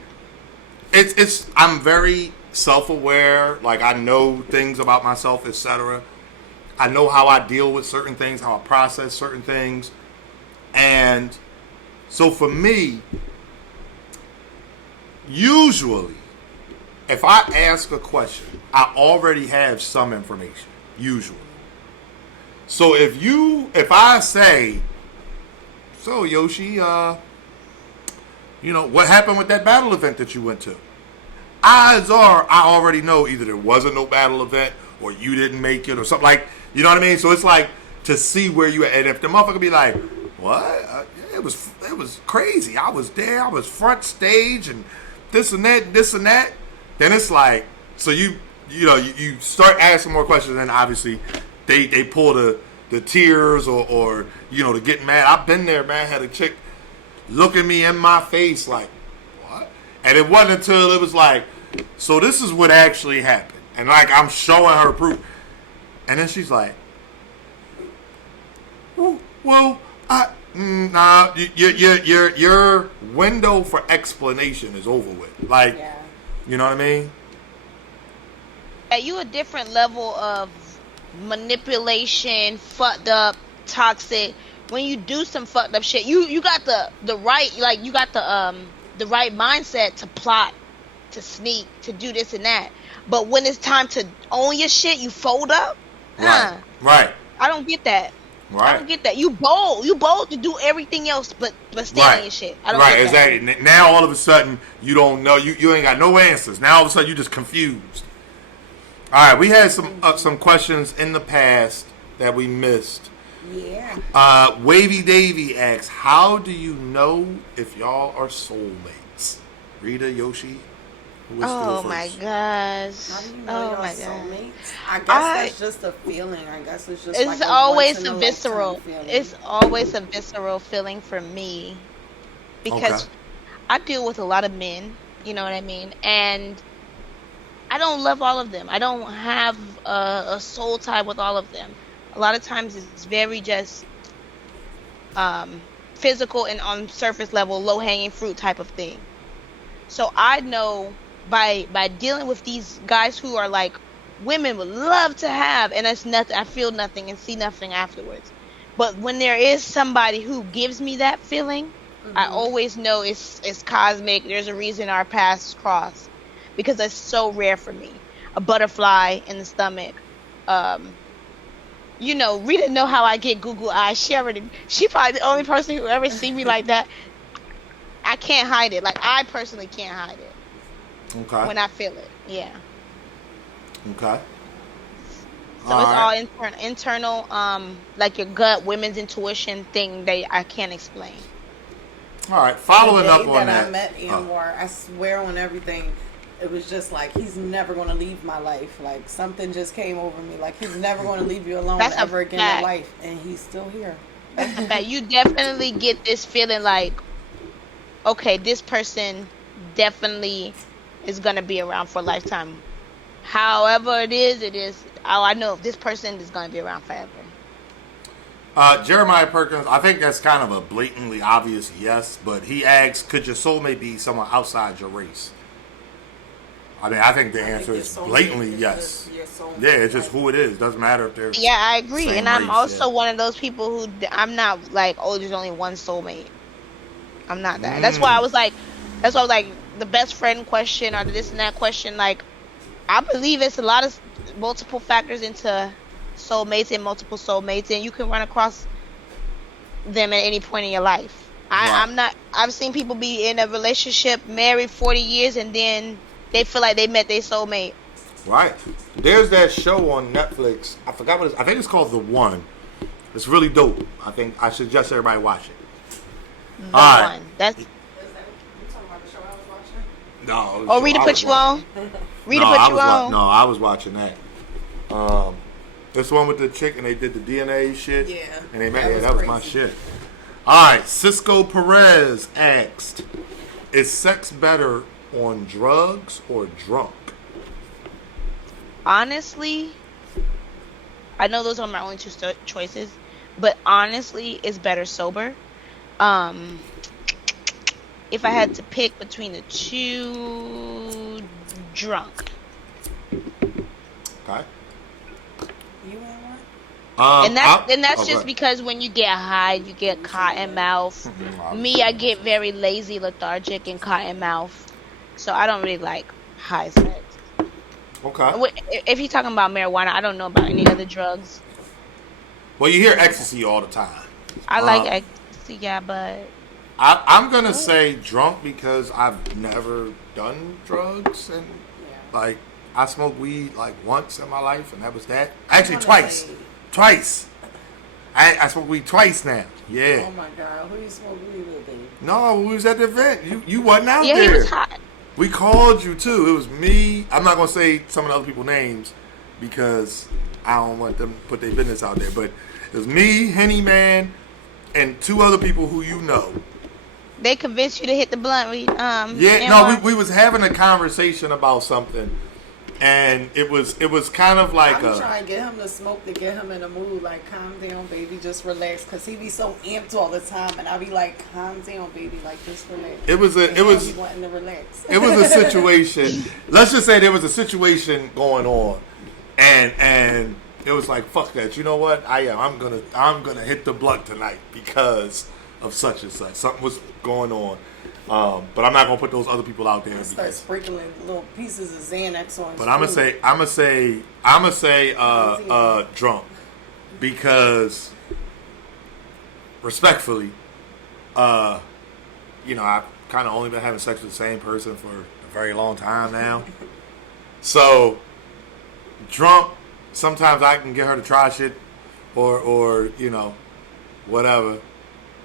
it's I'm very self-aware, like I know things about myself, etc. I know how I deal with certain things, how I process certain things. And so for me, usually, if I ask a question, I already have some information, usually. So if I say, so Yoshi, what happened with that battle event that you went to? Odds are I already know either there wasn't no battle event or you didn't make it or something like, you know what I mean? So it's like to see where you at. And if the motherfucker be like, what? It was crazy. I was there. I was front stage and this and that. Then it's like, so you start asking more questions, and obviously they pull the tears or the getting mad. I've been there, man. Had a chick look at me in my face like, what? And it wasn't until it was like, so this is what actually happened, and like I'm showing her proof, and then she's like, Well, nah, your window for explanation is over with. Like, Yeah. you know what I mean? At you a different level of manipulation, fucked up, toxic. When you do some fucked up shit, you got the right, like, you got the right mindset to plot, to sneak, to do this and that. But when it's time to own your shit, you fold up. Right. I don't get that. Right. I don't get that. You bold to do everything else, but stand on your shit. I don't right, get that. exactly. Now all of a sudden you don't know. You ain't got no answers. Now all of a sudden you just confused. All right, we had some questions in the past that we missed. Yeah. Wavy Davy asks, how do you know if y'all are soulmates? Rita, Yoshi, who is Oh still my first? gosh. How do you know Oh y'all my god. soulmates? I guess that's just a feeling. I guess it's just It's like a always once in a lifetime visceral. feeling. It's always a visceral feeling for me because Okay. I deal with a lot of men. You know what I mean? And I don't love all of them. I don't have a soul tie with all of them. A lot of times it's very just physical and on surface level, low hanging fruit type of thing. So I know by dealing with these guys who are like women would love to have, and it's nothing. I feel nothing and see nothing afterwards. But when there is somebody who gives me that feeling, I always know it's cosmic. There's a reason our paths cross, because it's so rare for me. A butterfly in the stomach. You know, Rita know how I get Google eyes. She probably the only person who ever see me like that. I can't hide it. Like, I personally can't hide it. Okay. When I feel it. Yeah. Okay. So it's all internal, like your gut, women's intuition thing that I can't explain. All right. Following the up day on that that. I met Anwar, I swear on everything, it was just like, he's never going to leave my life. Like, something just came over me. Like, he's never going to leave you alone That's a ever again fact. in life. And he's still here. But you definitely get this feeling like, okay, this person definitely is going to be around for a lifetime. However it is. Oh, I know this person is going to be around forever. Jeremiah Perkins, I think that's kind of a blatantly obvious yes, but he asks, could your soulmate be someone outside your race? I mean, I think the answer is blatantly yes. Yeah, it's just who it is. Doesn't matter if they're Yeah, I agree. same And I'm race, also yeah. one of those people who I'm not like, oh, there's only one soulmate. I'm not that. That's why I was like, the best friend question or the this and that question. Like, I believe it's a lot of multiple factors into soulmates and multiple soulmates, and you can run across them at any point in your life. I've seen people be in a relationship, married 40 years, and then they feel like they met their soulmate. Right. There's that show on Netflix. I forgot what I think it's called The One. It's really dope. I think I suggest everybody watch it. The one. That's. You talking about the show I was watching? No. Oh, Rita put you on. Rita put you on. No, I was watching that. This one with the chick and they did the DNA shit. Yeah. And they made that was my shit. All right. Cisco Perez asked, is sex better on drugs or drunk? Honestly, I know those are my only two choices, but honestly, it's better sober. If I had to pick between the two, drunk. Okay. You want one? And that's just because when you get high, you get cotton mouth. Me, I get very lazy, lethargic, and cotton mouth. So I don't really like high sex. Okay. If you're talking about marijuana, I don't know about any other drugs. Well, you hear ecstasy all the time. I like ecstasy, yeah, but I'm gonna say drunk because I've never done drugs, and like I smoked weed like once in my life, and that was that. Actually, twice. I smoked weed twice now. Yeah. Oh my God, who you smoke weed with, baby? No, we was at the event. You wasn't out yeah, there. he was hot. We called you too. It was me. I'm not gonna say some of the other people's names because I don't want them to put their business out there. But it was me, Henny Man, and two other people who you know. They convinced you to hit the blunt. We was having a conversation about something, and it was kind of like I'm trying to get him to smoke to get him in the mood. Like, calm down, baby, just relax. Cause he be so amped all the time, and I be like, calm down, baby, like just relax. It was wanting to relax. It was a situation. Let's just say there was a situation going on, and it was like, fuck that. You know what? I'm gonna hit the blunt tonight because of such and such. Something was going on. But I'm not gonna put those other people out there. Start sprinkling little pieces of Xanax on. But I'm gonna say drunk, because respectfully, I've kind of only been having sex with the same person for a very long time now. So drunk, sometimes I can get her to try shit, or whatever.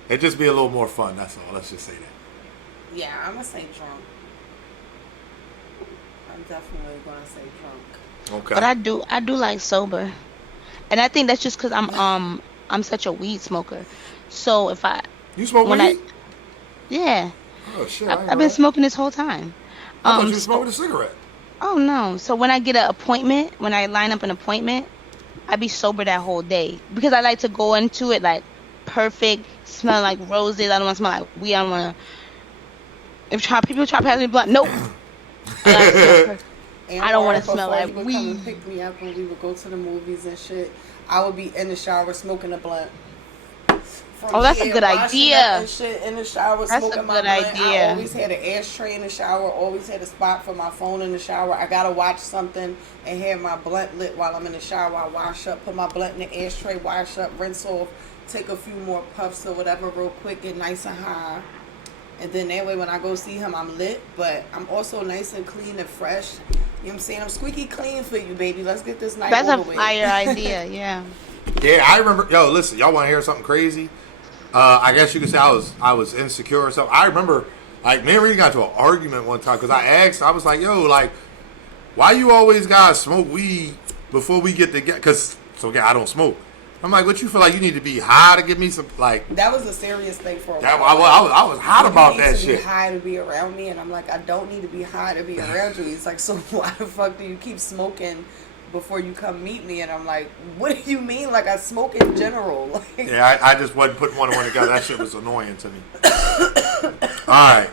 It'd just be a little more fun. That's all. Let's just say that. Yeah, I'm gonna say drunk. I'm definitely gonna say drunk. Okay. But I do like sober, and I think that's just because I'm such a weed smoker. So if you smoke weed? Yeah. Oh shit! I've been smoking this whole time. I thought you were smoking a cigarette. Oh no! So when I get an appointment, when I line up an appointment, I be sober that whole day because I like to go into it like perfect, smelling like roses. I don't want to smell like weed. I don't want to. If people try to pass me blunt, nope. I don't want to smell like he would weed. come and pick me up when we would go to the movies and shit. I would be in the shower smoking a blunt. That's a good idea. And shit in the shower, That's smoking a my good blunt. idea. I always had an ashtray in the shower. Always had a spot for my phone in the shower. I gotta watch something and have my blunt lit while I'm in the shower. I wash up, put my blunt in the ashtray, wash up, rinse off, take a few more puffs or whatever real quick, get nice and high. And then that way when I go see him, I'm lit, but I'm also nice and clean and fresh. You know what I'm saying? I'm squeaky clean for you, baby. Let's get this night That's over a with. fire idea, yeah. Yeah, I remember. Yo, listen, y'all want to hear something crazy? I guess you could say I was insecure or something. I remember, like, me and Reed got into an argument one time because I was like, yo, like, why you always gotta smoke weed before we get together? Because, I don't smoke. I'm like, what, you feel like you need to be high to give me some, like... That was a serious thing for a while. I was hot about that shit. You need to be high to be around me, and I'm like, I don't need to be high to be around you. He's like, so why the fuck do you keep smoking before you come meet me? And I'm like, what do you mean? Like, I smoke in general. Like, yeah, I just wasn't putting one and one together. That shit was annoying to me. All right.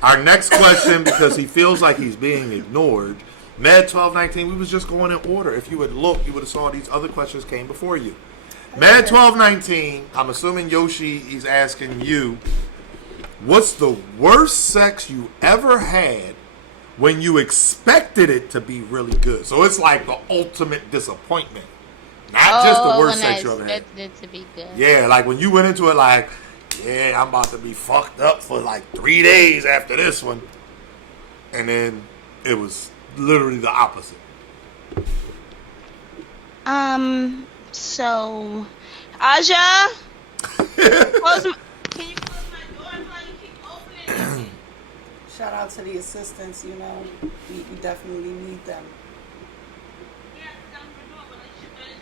Our next question, because he feels like he's being ignored. Med 1219, we was just going in order. If you had looked, you would have saw these other questions came before you. Med 1219, I'm assuming Yoshi, he's asking you, what's the worst sex you ever had when you expected it to be really good? So it's like the ultimate disappointment. Not just the worst sex you ever had. It to be good. Yeah, like when you went into it like, yeah, I'm about to be fucked up for like 3 days after this one. And then it was literally the opposite. So, Aja, can you close my door? I feel like you keep opening it. shout out to the assistants, you know. We definitely need them. Yeah, 'cause I'm for door, but like, you better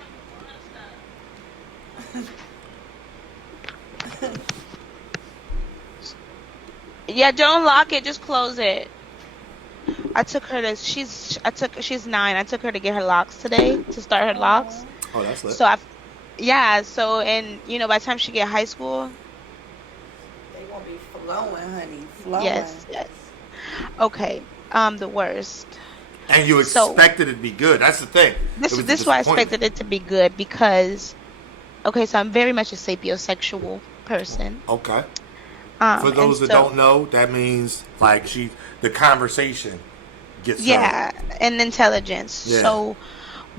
tell me stuff. Yeah, don't lock it. Just close it. I took her to. She's 9. I took her to get her locks today to start her locks. Oh, that's lit. So and by the time she get high school, They gonna be flowing, honey. Flowing. yes. Okay. The worst. And you expected it to be good. That's the thing. This is why I expected it to be good because, okay, so I'm very much a sapiosexual person. Okay. For those that don't know, that means like the conversation gets her. And intelligence. Yeah. So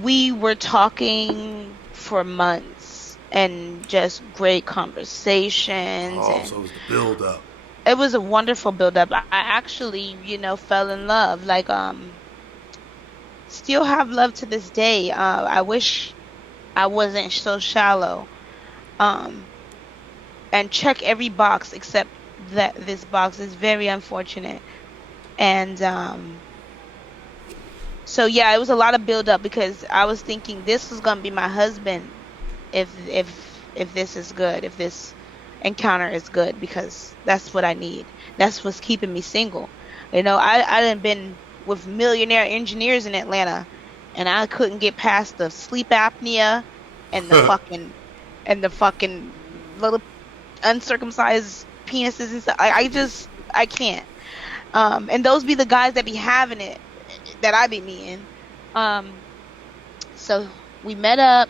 we were talking for months and just great conversations. Oh, and so it was the build up. it was a wonderful build up. I actually, fell in love. Like, still have love to this day. I wish I wasn't so shallow. And check every box except that this box is very unfortunate. And so yeah, it was a lot of build up because I was thinking this was gonna be my husband if this is good, if this encounter is good, because that's what I need. That's what's keeping me single. I done been with millionaire engineers in Atlanta, and I couldn't get past the sleep apnea and the fucking little uncircumcised penises and stuff. I can't. And those be the guys that be having it that I be meeting. So we met up.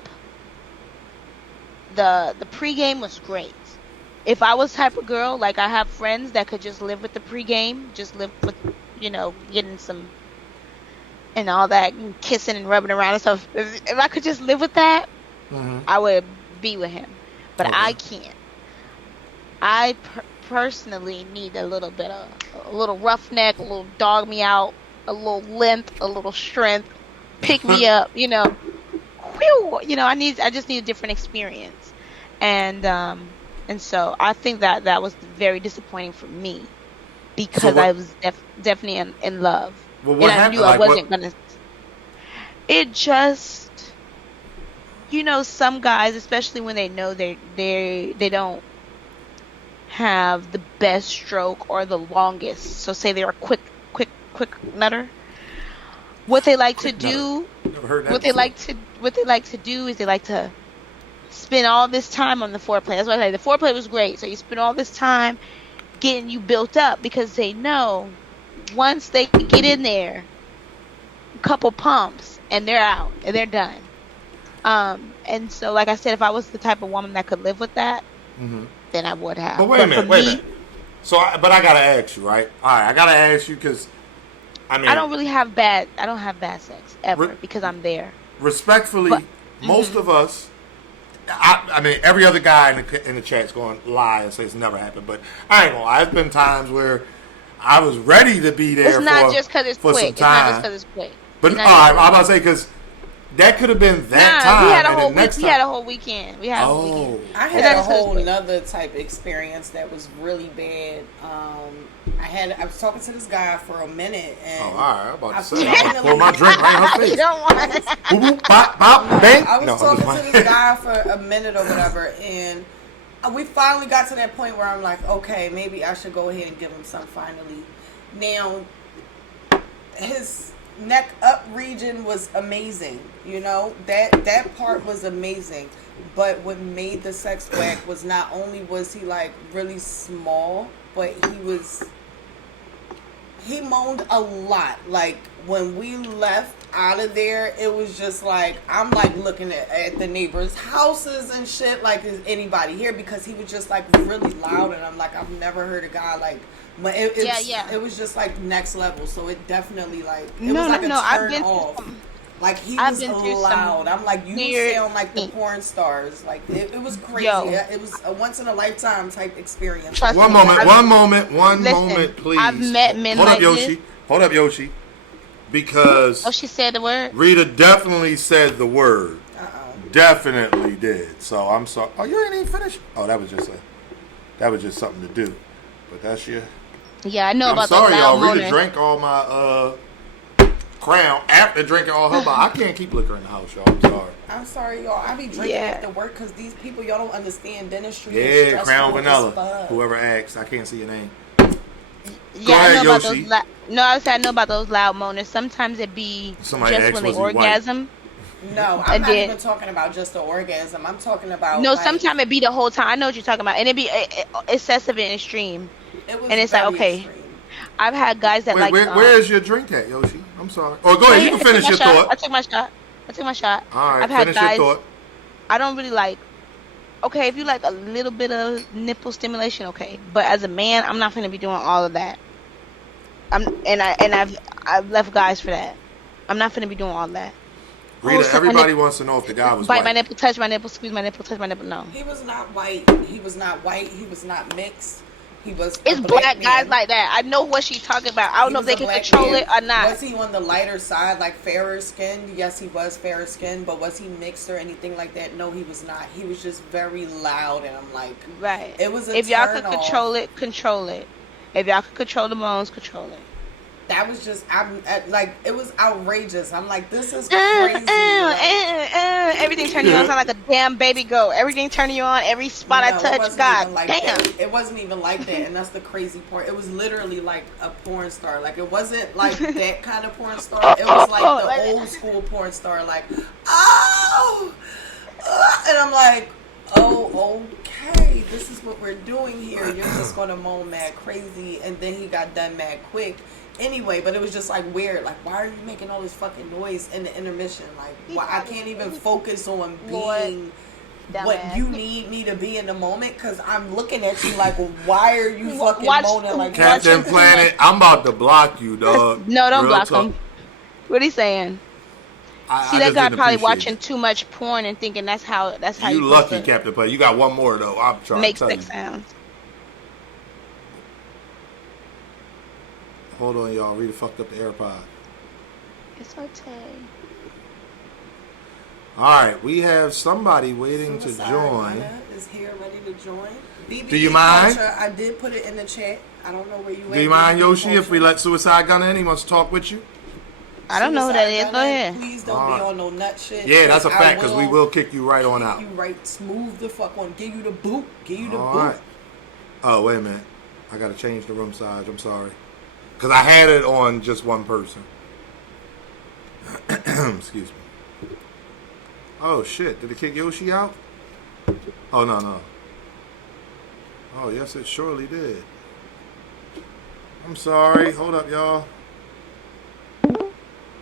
The pregame was great. If I was type of girl, like I have friends that could just live with the pregame, just live with, getting some and all that, and kissing and rubbing around and stuff. If I could just live with that, I would be with him. But I can't. I personally need a little bit of a little roughneck, a little dog me out, a little length, a little strength, pick me up. Whew, I just need a different experience, and so I think that was very disappointing for me because I was definitely in love, Well, and I knew I wasn't gonna. It just, some guys, especially when they know they don't have the best stroke or the longest. So say they're a quick nutter. What they like to do, what they like to do is they like to spend all this time on the foreplay. That's why I say the foreplay was great. So you spend all this time getting you built up because they know once they get in there, a couple pumps and they're out and they're done. And so, like I said, if I was the type of woman that could live with that, then I would have. But wait a minute. So, but I gotta ask you, right? All right, I gotta ask you because I don't have bad sex ever because I'm there. Respectfully, but, most of us, every other guy in the chat's going to lie and say it's never happened. But I ain't gonna lie. There's been times where I was ready to be there. It's not just because it's quick. It's not just because it's quick. But I'm about to say because that could have been that time. We had a whole weekend. I had a whole nother type of experience that was really bad. I was talking to this guy for a minute, and all right, I'm about to say, I'm gonna pour my drink right in her face. You don't want it. Boop, boop, bop, bop, bang. I was talking to this guy for a minute or whatever, and we finally got to that point where I'm like, okay, maybe I should go ahead and give him some finally. Now, his neck up region was amazing, that part was amazing, but what made the sex whack was not only was he like really small, but he moaned a lot. Like when we left out of there, it was just like I'm like looking at the neighbors' houses and shit, like is anybody here, because he was just like really loud, and I'm like, I've never heard a guy like. But it was just like next level. So it definitely like it was like a turn off. Like he was loud. I'm like, you sound like the porn stars. Like it was crazy. It was a once in a lifetime type experience. One moment, please. I've met men like this. Hold up, Yoshi. Because she said the word. Rita definitely said the word. Definitely did. So I'm sorry. Oh, you ain't even finished. Oh, that was just something to do. But that's your. Yeah, I know about that. I'm sorry, y'all. Rita drank all my Crown after drinking all her bottle. I can't keep liquor in the house, y'all. I'm sorry. I'm sorry, y'all. I be drinking after work because these people, y'all don't understand dentistry. Yeah, Crown Vanilla. Whoever asked, I can't see your name. Yeah, I know Yoshi. About those. I know about those loud moaners. Sometimes it be somebody just when they orgasm. No, I'm not even talking about just the orgasm. I'm talking about. No, sometimes it be the whole time. I know what you're talking about, and it be excessive and extreme. And it's like, okay, extreme. I've had guys that where is your drink at, Yoshi? I'm sorry. Oh, go ahead. You can finish your thought. I took my shot. All right, I've had finish guys, your thought. I don't really like. Okay, if you like a little bit of nipple stimulation, okay. But as a man, I'm not going to be doing all of that. I've left guys for that. I'm not going to be doing all that. Rita, everybody wants to know if the guy was bite white. my nipple, touch my nipple, squeeze my nipple, touch my nipple. No, he was not white. He was not mixed. He was. It's black guys like that. I know what she's talking about. I don't know if they can control it or not. Was he on the lighter side, like fairer skinned? Yes, he was fairer skinned. But was he mixed or anything like that? No, he was not. He was just very loud, and I'm like, right. It was a if y'all could turn off. control it, control it. If y'all could control the moans, control it. that was just, like, it was outrageous. I'm like, this is crazy. Everything turning you on sound like a damn baby goat. Everything turning you on, every spot I touch, God like damn. It wasn't even like that, and that's the crazy part. It was literally like a porn star. Like, it wasn't like that kind of porn star. It was like the old school porn star. Like, oh, and I'm like, oh, okay, this is what we're doing here. You're just gonna moan mad crazy, and then he got done mad quick. Anyway, but it was just like weird. Like, why are you making all this fucking noise in the intermission? Like, why I can't even focus on being what you need me to be in the moment, because I'm looking at you like, why are you fucking moaning like Captain Planet? I'm about to block you, dog. No, don't block him. What he saying? See, that guy probably watching too much porn and thinking that's how you lucky, Captain Planet. You got one more though. I'm trying make to tell sex you. sounds. Hold on, y'all. Rita fucked up the AirPod. It's okay. All right, we have somebody waiting to join. Is here ready to join. BB Do you mind? Culture, I did put it in the chat. I don't know where you at. Do you mind, BB Yoshi, Culture. if we let Suicide Gunner in? He wants to talk with you. I don't know who that is. Go ahead. Please don't be on no nut shit. Yeah, that's a fact, because we will kick you right on out. You right, smooth the fuck on. Give you the boot. Give you the All boot. right. Oh, wait a minute. I got to change the room size. I'm sorry. Because I had it on just one person. Excuse me. Oh, shit. Did it kick Yoshi out? Oh, no. Oh, yes, it surely did. I'm sorry. Hold up, y'all.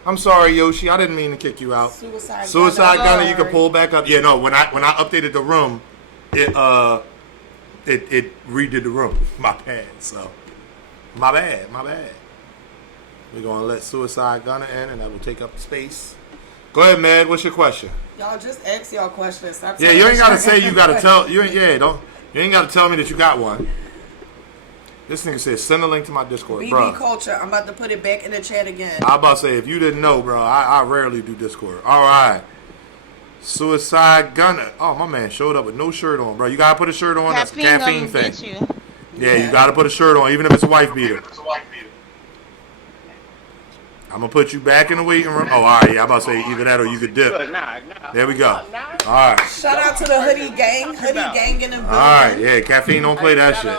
I'm sorry, Yoshi. I didn't mean to kick you out. Suicide Gunner, you can pull back up. Yeah, no. When I updated the room, it redid the room. My bad. So, my bad. We're gonna let Suicide Gunner in, and that will take up space. Go ahead, Mad. What's your question? Y'all just ask y'all questions. Stop Yeah, you ain't gotta say you gotta tell. You ain't gotta tell me that you got one. This nigga says send a link to my Discord, bro. BB Culture. I'm about to put it back in the chat again. I about to say, if you didn't know, bro, I rarely do Discord. All right. Suicide Gunner. Oh, my man showed up with no shirt on, bro. You gotta put a shirt on. That's a caffeine thing. Yeah, you gotta put a shirt on, even if it's a wife beater. I'm gonna put you back in the waiting room. Oh, all right. Yeah, I'm about to say either that or you could dip. There we go. All right. Shout out to the hoodie gang. Hoodie gang in the building. All right. Yeah, caffeine don't play that shit.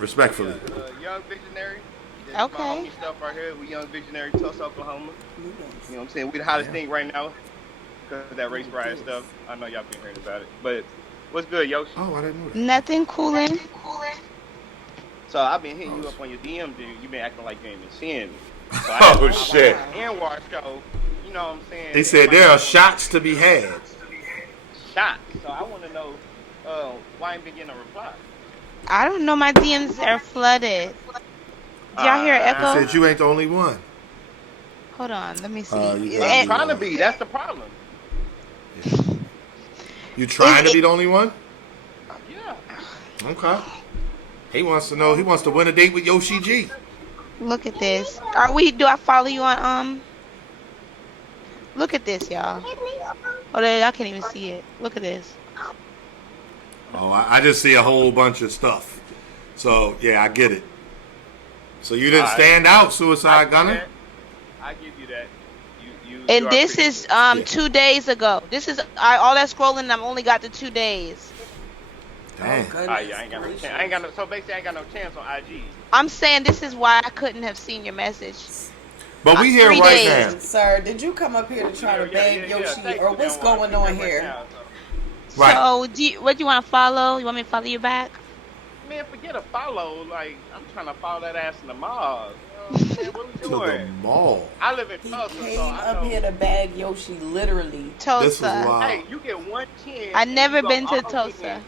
Respectfully. Young Visionary. Okay. My stuff right here. We Young Visionary, Tulsa, Oklahoma. You know what I'm saying? We the hottest thing right now because of that race riot stuff. I know y'all been hearing about it. But what's good, Yoshi? Oh, I didn't know that. Nothing cooling. So I've been hitting you up on your DM, dude. You've been acting like you ain't been seeing me. So Oh, shit. Anwar show, you know what I'm saying? They said there are shots to be had. Shots. So I want to know why I ain't been getting a reply. I don't know. My DMs are flooded. Do y'all hear I echo? said you ain't the only one. Hold on. Let me see. I'm trying to be. That's the problem. You trying to be the only one? Yeah. Okay. He wants to know. He wants to win a date with Yoshi G. Look at this. Do I follow you on Look at this, y'all. Oh, y'all can't even see it. Look at this. Oh, I just see a whole bunch of stuff. So yeah, I get it. So you didn't stand out, Suicide Gunner. I give you that. And this is 2 days ago. This is all that scrolling. I've only got the 2 days. Damn. I ain't got no chance. So basically, I ain't got no chance on IG. I'm saying this is why I couldn't have seen your message. But we here 3 right days. now. Sir, did you come up here to try to beg Yoshi, or what's going on here? Right. So, what do you want to follow? You want me to follow you back? Man, forget a follow. Like, I'm trying to follow that ass in the mall. You know what I'm saying? What we To doing? the mall. I live in He Tulsa, came so I up know. here to bag Yoshi, literally. Tulsa. This is wild. Hey, you get one chance. I never you go been to all Tulsa. in,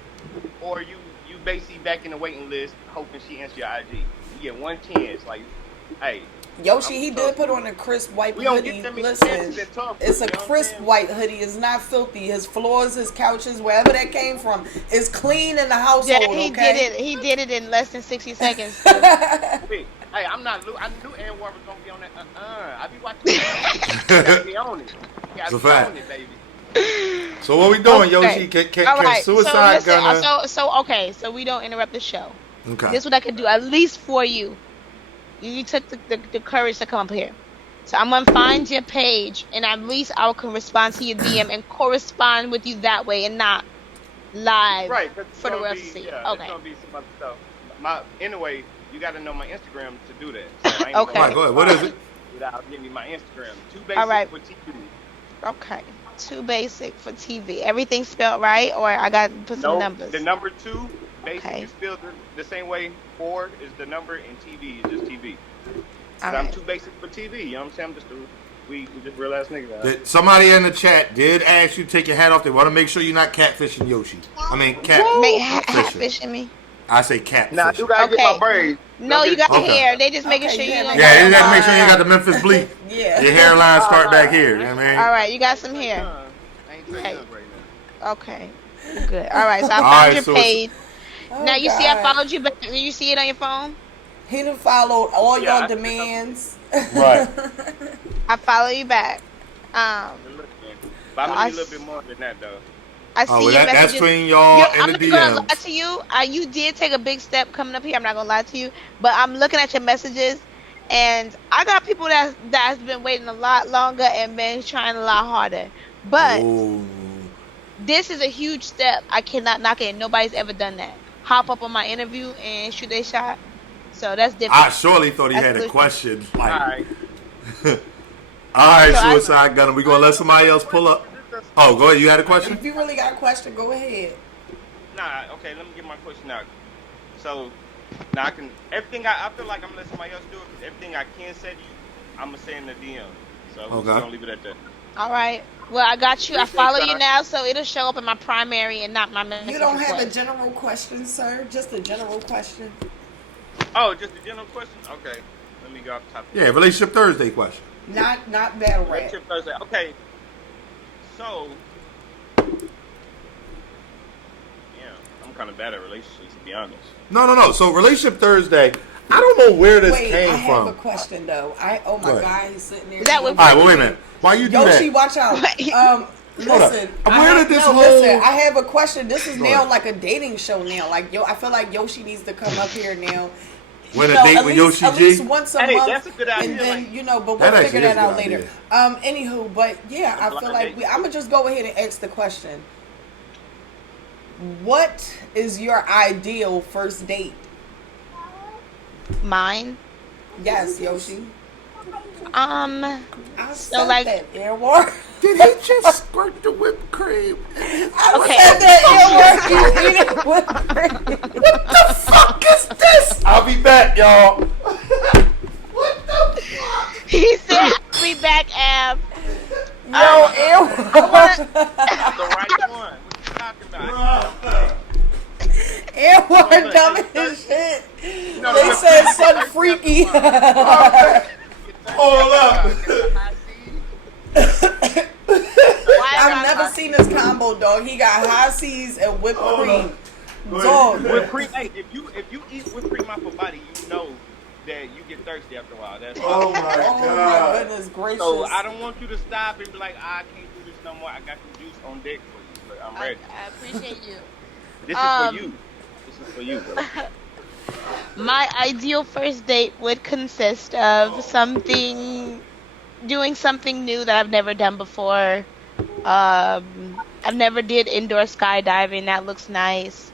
or you basically back in the waiting list, hoping she answers your IG. You get one chance. Like, hey. Yoshi, he did put on a crisp white We don't hoodie. get them Listen, expenses at Tulsa, it's a you know what I'm crisp saying? white hoodie. It's not filthy. His floors, his couches, wherever that came from, is clean in the household. Yeah, he okay? He did it in less than 60 seconds. Hey, I'm not. I knew Anwar was gonna be on that. I be watching. You gotta be on it. You gotta It's a be fact. on it, baby. So what we doing, Okay. Yoshi? Can All right. Suicide so listen, Gunner? so we don't interrupt the show. Okay. This is what I can do at least for you. You took the courage to come up here. So I'm gonna find your page, and at least I can respond to your DM and correspond with you that way, and not live Right, because it's for the gonna world to be see. it's Okay. gonna be some other stuff. Anyway, you got to know my Instagram to do that. So I ain't Okay. All right, go ahead. What is it? Without giving you my Instagram, too All basic right. for TV. Okay. Too basic for TV. Everything spelled right, or I got to put some No, numbers. the number 2 basic Okay. is spelled the same way. 4 is the number, and TV is just TV. All I'm right. too basic for TV. You know what I'm saying? I'm just we just real ass niggas. Did somebody in the chat did ask you to take your hat off. They want to make sure you're not catfishing Yoshi. I mean, Catfishing me. I say catfishing. Nah, you gotta get my braids. No, you got Okay. hair. They just making Okay, sure you yeah, don't. Yeah, you got got to no make sure you hair. got the Memphis bleak. Yeah. Your hairline start back here. You know what I mean? All right, you got some hair. I ain't Trey Hey. Young right now. Okay. Good. All right, so I All found right, your so it's- page. Oh, Now you see I God. followed you, but do you see it on your phone? He done followed all Yeah, your I- demands. Right. I follow you back. But I'm gonna need a little bit more than that though. I see Oh, well, your that's messages. between y'all I'm and the not gonna lie DMs. to you. You did take a big step coming up here. I'm not gonna lie to you, but I'm looking at your messages, and I got people that's been waiting a lot longer and been trying a lot harder. But Ooh. this is a huge step. I cannot knock it. Nobody's ever done that. Hop up on my interview and shoot their shot. So that's different. I surely thought he had a Absolutely. question. Like, All right. all right, So Suicide Gunner. We gonna let somebody else pull up. Oh, go ahead. You had a question? If you really got a question, go ahead. Nah, okay, let me get my question out. So, now I feel like I'm gonna let somebody else do it, because everything I can say to you, I'm gonna say in the DM. So, we're Okay. just gonna leave it at that. All right. Well, I got you. I Appreciate follow you y'all. now, so it'll show up in my primary and not my message You don't have a request. general question, sir? Just a general question? Oh, just a general question? Okay, let me go off the top. Yeah, Relationship Thursday question. Not battle rap. Relationship Thursday. Okay, so, yeah, I'm kind of bad at relationships, to be honest. No. So Relationship Thursday, I don't know where this Wait, came I have a from. question though. Oh Go my ahead. God, he's sitting there. Is that what- All right, well, wait a minute. Why you do Yoshi, that? watch out. Listen. Where I have a question. This is Go now ahead. like a dating show now. Like I feel like Yoshi needs to come up here now. When You a know, date at with least- Yoshi At G? least once a Hey, month. that's a good idea, And then like- but we'll That figure actually that is a out good later. idea. Anywho, but yeah, I feel like I'm gonna just go ahead and ask the question. What is your ideal first date? Mine. Yes, Yoshi. I I So, said like- that earworm. Did he just squirt the whipped cream? I Okay. said that earworm. You eat it with cream. What the fuck is this? I'll be back, y'all. What the fuck? He said, "I'll be back, Ab." Yo, earworm. The right one. What you talking about? Earworm dumb as shit. No, They no, said son freaky. Hold up. I've never seen this combo, dog. He got high seas and whipped cream. Dog. Whipped cream. Hey, if you eat whipped cream off a body, you know that you get thirsty after a while. That's Oh my Oh my god. goodness gracious. So I don't want you to stop and be like, I can't do this no more. I got the juice on deck for you. But I'm ready. I appreciate you. This is for you. This is for you, bro. My ideal first date would consist of doing something new that I've never done before. I've never did indoor skydiving. That looks nice.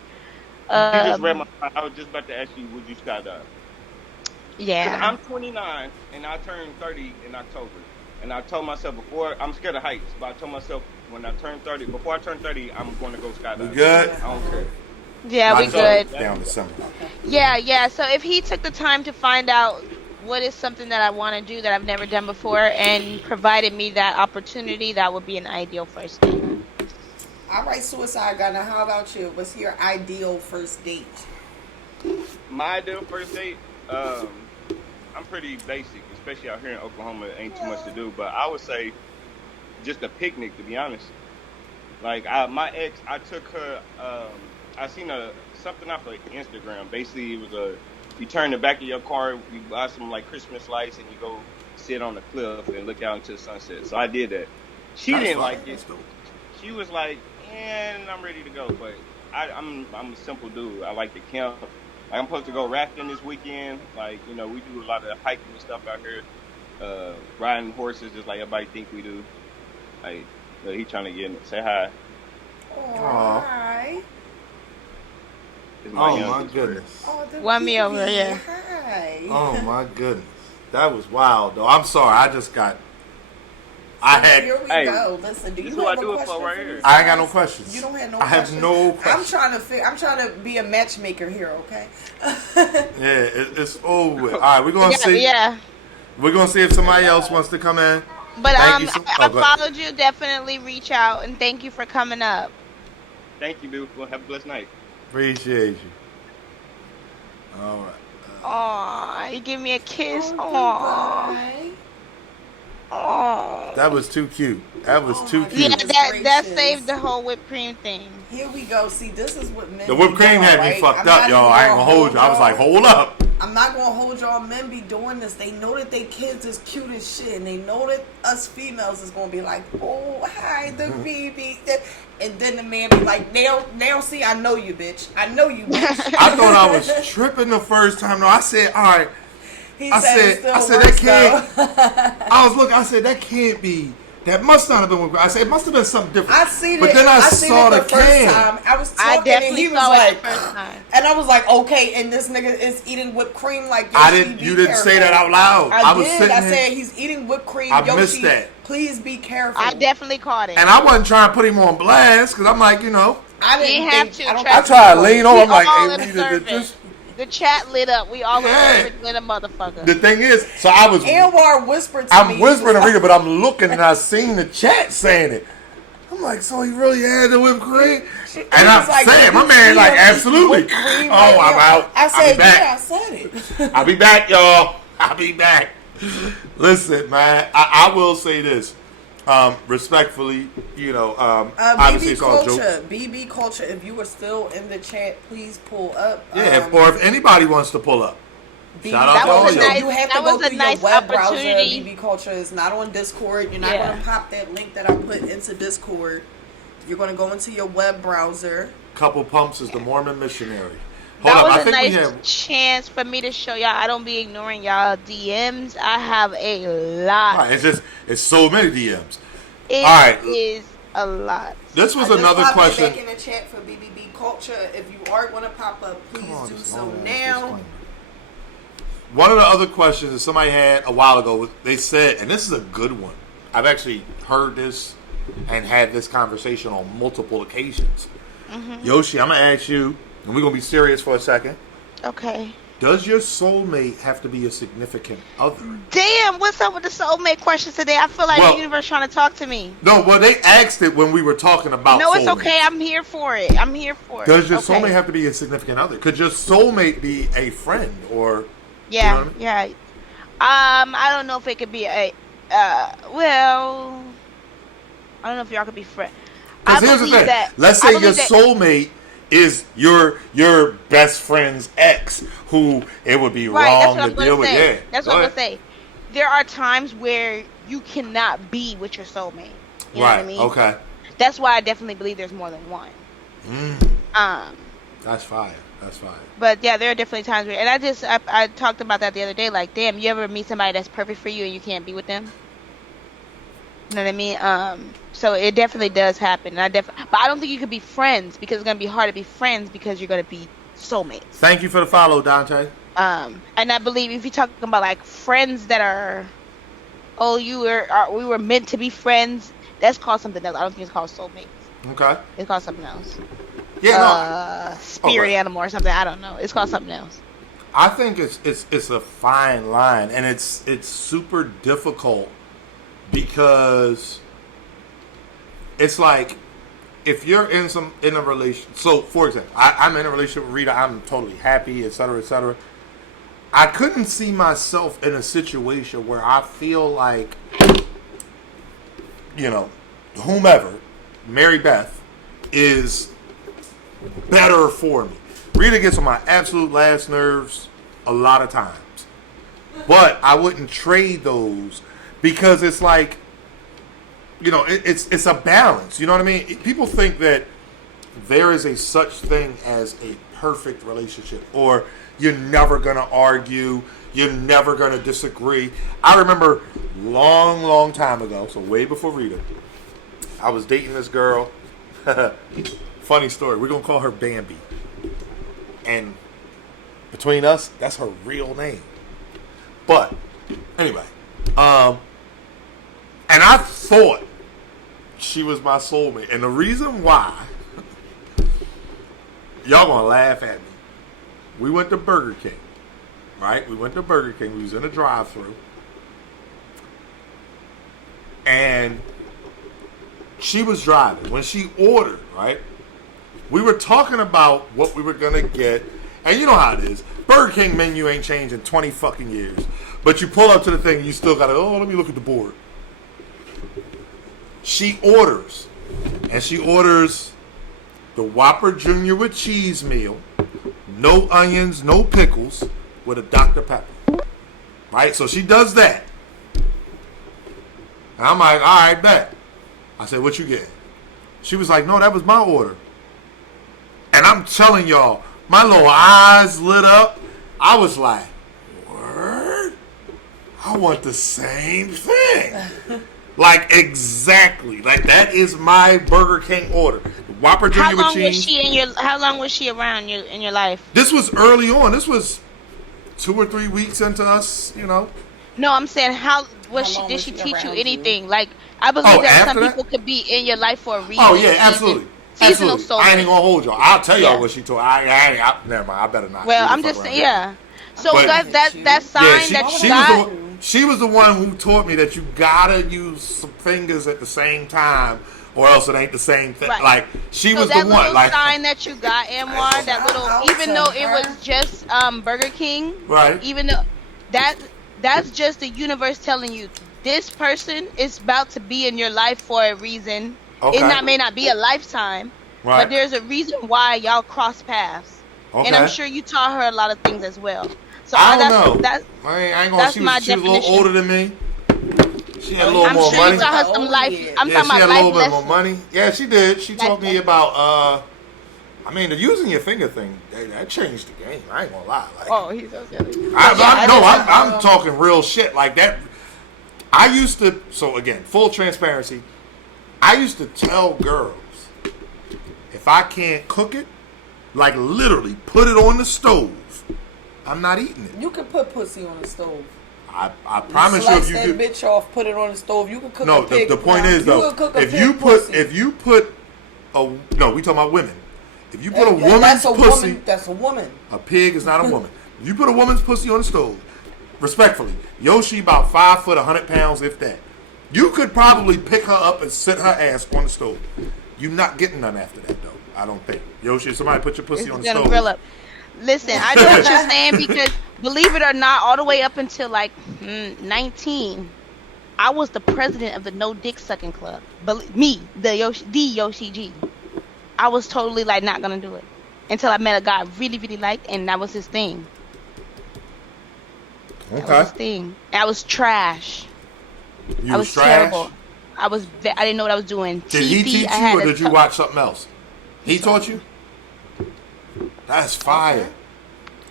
You just read my mind. I was just about to ask you, would you skydive? 'Cause Yeah. I'm 29 and I turned 30 in October. And I told myself before, I'm scared of heights, but I told myself before I turn 30, I'm going to go skydiving. We good? I don't care. Yeah, we My good. Down December. Yeah. So if he took the time to find out what is something that I want to do that I've never done before and provided me that opportunity, that would be an ideal first date. All right, Suicide Gunner, how about you? What's your ideal first date? My ideal first date, I'm pretty basic, especially out here in Oklahoma. It ain't too much to do, but I would say just a picnic, to be honest. Like my ex, I took her. I seen something off of Instagram. Basically, it was you turn the back of your car, you buy some like Christmas lights, and you go sit on the cliff and look out into the sunset. So I did that. She That's didn't fine. like it. That's dope. She was like, I'm ready to go, but I'm a simple dude. I like to camp. I'm supposed to go rafting this weekend. Like, you know, we do a lot of hiking and stuff out here. Riding horses just like everybody think we do. Like, he trying to get in. Say hi. Aw. Hi. It's my Oh my youngest friend. goodness. Oh, the Want me over baby. here. Hi. Oh my goodness. That was wild though. I'm sorry. I Here had. we Hey, go. Listen, do this you is what have I a do it question for right for here. these I ain't got guys? no questions. You don't have no I have questions? no I'm questions. trying to be a matchmaker here, okay? Yeah, it's over with. All right, we're gonna see. Yeah. We're gonna see if somebody else wants to come in. But Thank you I go ahead. followed you. Definitely reach out and thank you for coming up. Thank you, beautiful. Have a blessed night. Appreciate you. All right. Aw, you give me a kiss. Oh, Aw. goodbye. Aw. That was too cute. That was too my cute. Yeah, goodness that gracious. saved the whole whipped cream thing. Here we go. See, this is what men The whipped be cream doing, had me right? fucked I'm up, not y'all. even I ain't gonna hold you. I was like, y'all. hold up. I'm not gonna hold y'all. Men be doing this. They know that they kids is cute as shit, and they know that us females is gonna be like, oh, hi, the baby. And then the man be like, now, see, I know you, bitch. I know you, bitch. I thought I was tripping the first time. No, I said, all right. He I said, it said, still that works, can't. though. I was looking. I said, that can't be. That must not have been. I said, it must have been something different. I seen but it. then I seen saw it the the first can. time. I was I talking and definitely he was saw it like, the first time. and I was like, okay. And this nigga is eating whipped cream like Yoshi. I didn't. Be You didn't careful. say that out loud. I was did. sitting I there, said he's eating whipped cream. I Yoshi, missed that. Please be careful. I definitely caught it. and I wasn't trying to put him on blast because I'm like, I You didn't have think. to, I don't trust I think tried to he lean was. over. I'm We like, all hey, observant. The chat lit up. We all Yeah. observant than a motherfucker. the thing is, so I was. Anwar whispered to me. I'm he whispering to was Rita, but I'm looking and I seen the chat saying it. I'm like, so he really had the whipped cream? And I'm like, saying, "Did my you man, see like, him absolutely. eat whipped cream Oh, right I'm now?" out. I I'll said, be back. yeah, I said it. I'll be back, y'all. I'll be back. Listen, man, I will say this. Respectfully, obviously BB it's all culture, jokes. BB culture. If you were still in the chat, please pull up. Yeah, or if anybody wants to pull up. BB Shout out to That all was a y'all. nice- You have that to go was a through nice your web browser. opportunity. BB culture is not on Discord. You're not Yeah. going to pop that link that I put into Discord. You're going to go into your web browser. Couple Pumps is the Mormon missionary. Hold That up, I was a think we nice have. chance for me to show y'all I don't be ignoring y'all DMs. I have a lot. Right, it's so many DMs. It All right. is a lot. This was I just another popped it question. back in the chat for BBB culture. If you are going to pop up, please Come on, do just so hold on, now. disclaimer. One of the other questions that somebody had a while ago, they said, and this is a good one. I've actually heard this and had this conversation on multiple occasions. Mm-hmm. Yoshi, I'm going to ask you, and we're going to be serious for a second. Okay. Does your soulmate have to be a significant other? Damn, what's up with the soulmate questions today? I feel like Well- the universe trying to talk to me. No, well, they asked it when we were talking about No, it's soulmates. okay. I'm here for it. Does your Okay. soulmate have to be a significant other? Could your soulmate be a friend or... Yeah, You know what yeah. I don't know if it could be a. Well, I don't know if y'all could be friends. Because here's the thing. Let's say your soulmate is your best friend's ex, who it would be Right, that's wrong what I'm to deal gonna with. say. Yeah, That's Go what I'm ahead. gonna say. There are times where you cannot be with your soulmate. You know Right. what I mean? Okay. That's why I definitely believe there's more than one. That's fine. That's fine. But yeah, there are definitely times where, and I talked about that the other day. Like, damn, you ever meet somebody that's perfect for you and you can't be with them? You know what I mean? So it definitely does happen. And but I don't think you could be friends because it's gonna be hard to be friends because you're gonna be soulmates. Thank you for the follow, Dante. And I believe if you're talking about like friends that are, we were meant to be friends. That's called something else. I don't think it's called soulmates. Okay. It's called something else. Yeah. Spirit right. animal or something. I don't know. It's called something else. I think it's a fine line, and it's super difficult because it's like if you're in a relation. So, for example, I'm in a relationship with Rita. I'm totally happy, etc., etc. I couldn't see myself in a situation where I feel like, whomever, Mary Beth, is better for me. Rita gets on my absolute last nerves a lot of times. But I wouldn't trade those because it's like, it's a balance. You know what I mean? People think that there is a such thing as a perfect relationship, or you're never gonna argue, you're never gonna disagree. I remember long time ago, so way before Rita, I was dating this girl. Funny story. We're gonna call her Bambi, and between us, that's her real name. But anyway, and I thought she was my soulmate, and the reason why, y'all gonna laugh at me. We went to Burger King, right? We went to Burger King. We was in a drive-thru, and she was driving. When she ordered, right, we were talking about what we were gonna get, and you know how it is. Burger King menu ain't changed in 20 fucking years, but you pull up to the thing, and you still gotta, oh, let me look at the board. She orders, and she orders the Whopper Jr. with cheese meal, no onions, no pickles, with a Dr. Pepper. Right? So she does that. And I'm like, all right, bet. I said, what you get? She was like, no, that was my order. And I'm telling y'all, my little eyes lit up. I was like, word? I want the same thing. Like, exactly. Like, that is my Burger King order. Whopper Jr. with cheese. How long was she around in your life? This was early on. This was 2 or 3 weeks into us, you know. No, I'm saying did she teach you anything? Like, I believe that some people could be in your life for a reason. Oh yeah, absolutely. Seasonal soul. I ain't gonna hold y'all. I'll tell y'all what she told. Never mind. I better not. Well, I'm just saying, yeah. So that sign that you got. She was the one who taught me that you gotta use some fingers at the same time, or else it ain't the same thing. Right. Like she was the one. That like sign that you got, Anwar, that little, even though it was just Burger King, right? Even though that's just the universe telling you this person is about to be in your life for a reason. Okay. It may not be a lifetime, right, but there's a reason why y'all cross paths. Okay. And I'm sure you taught her a lot of things as well. So I don't know. I ain't gonna. She was a little older than me. She had a little more money. You taught her some life. I'm talking about life lessons. She had a little bit more money. Yeah, she did. She taught me about. I mean, the using your finger thing that changed the game. I ain't gonna lie. Like, he's so silly. I'm talking real shit like that. I used to. So again, full transparency. I used to tell girls, if I can't cook it, like literally put it on the stove, I'm not eating it. You can put pussy on the stove. I promise you, if you slice that bitch off, put it on the stove. You can cook. No, a pig. the point is though, if you put we talking about women. If you put a woman's pussy, that's a woman. A pig is not a woman. If you put a woman's pussy on the stove, respectfully, Yoshi about 5 foot, 100 pounds, if that. You could probably pick her up and sit her ass on the stove. You're not getting none after that, though. I don't think. Yoshi, somebody put your pussy on the stove. Grill up. Listen, I know what you're saying because, believe it or not, all the way up until like 19, I was the president of the No Dick Sucking Club. The Yoshi G. I was totally like not gonna do it until I met a guy I really, really liked, and that was his thing. Okay. That was his thing. I was trash. I was trash? Terrible. I didn't know what I was doing. Did he teach you, or did you watch something else? He taught you? That's fire. Okay.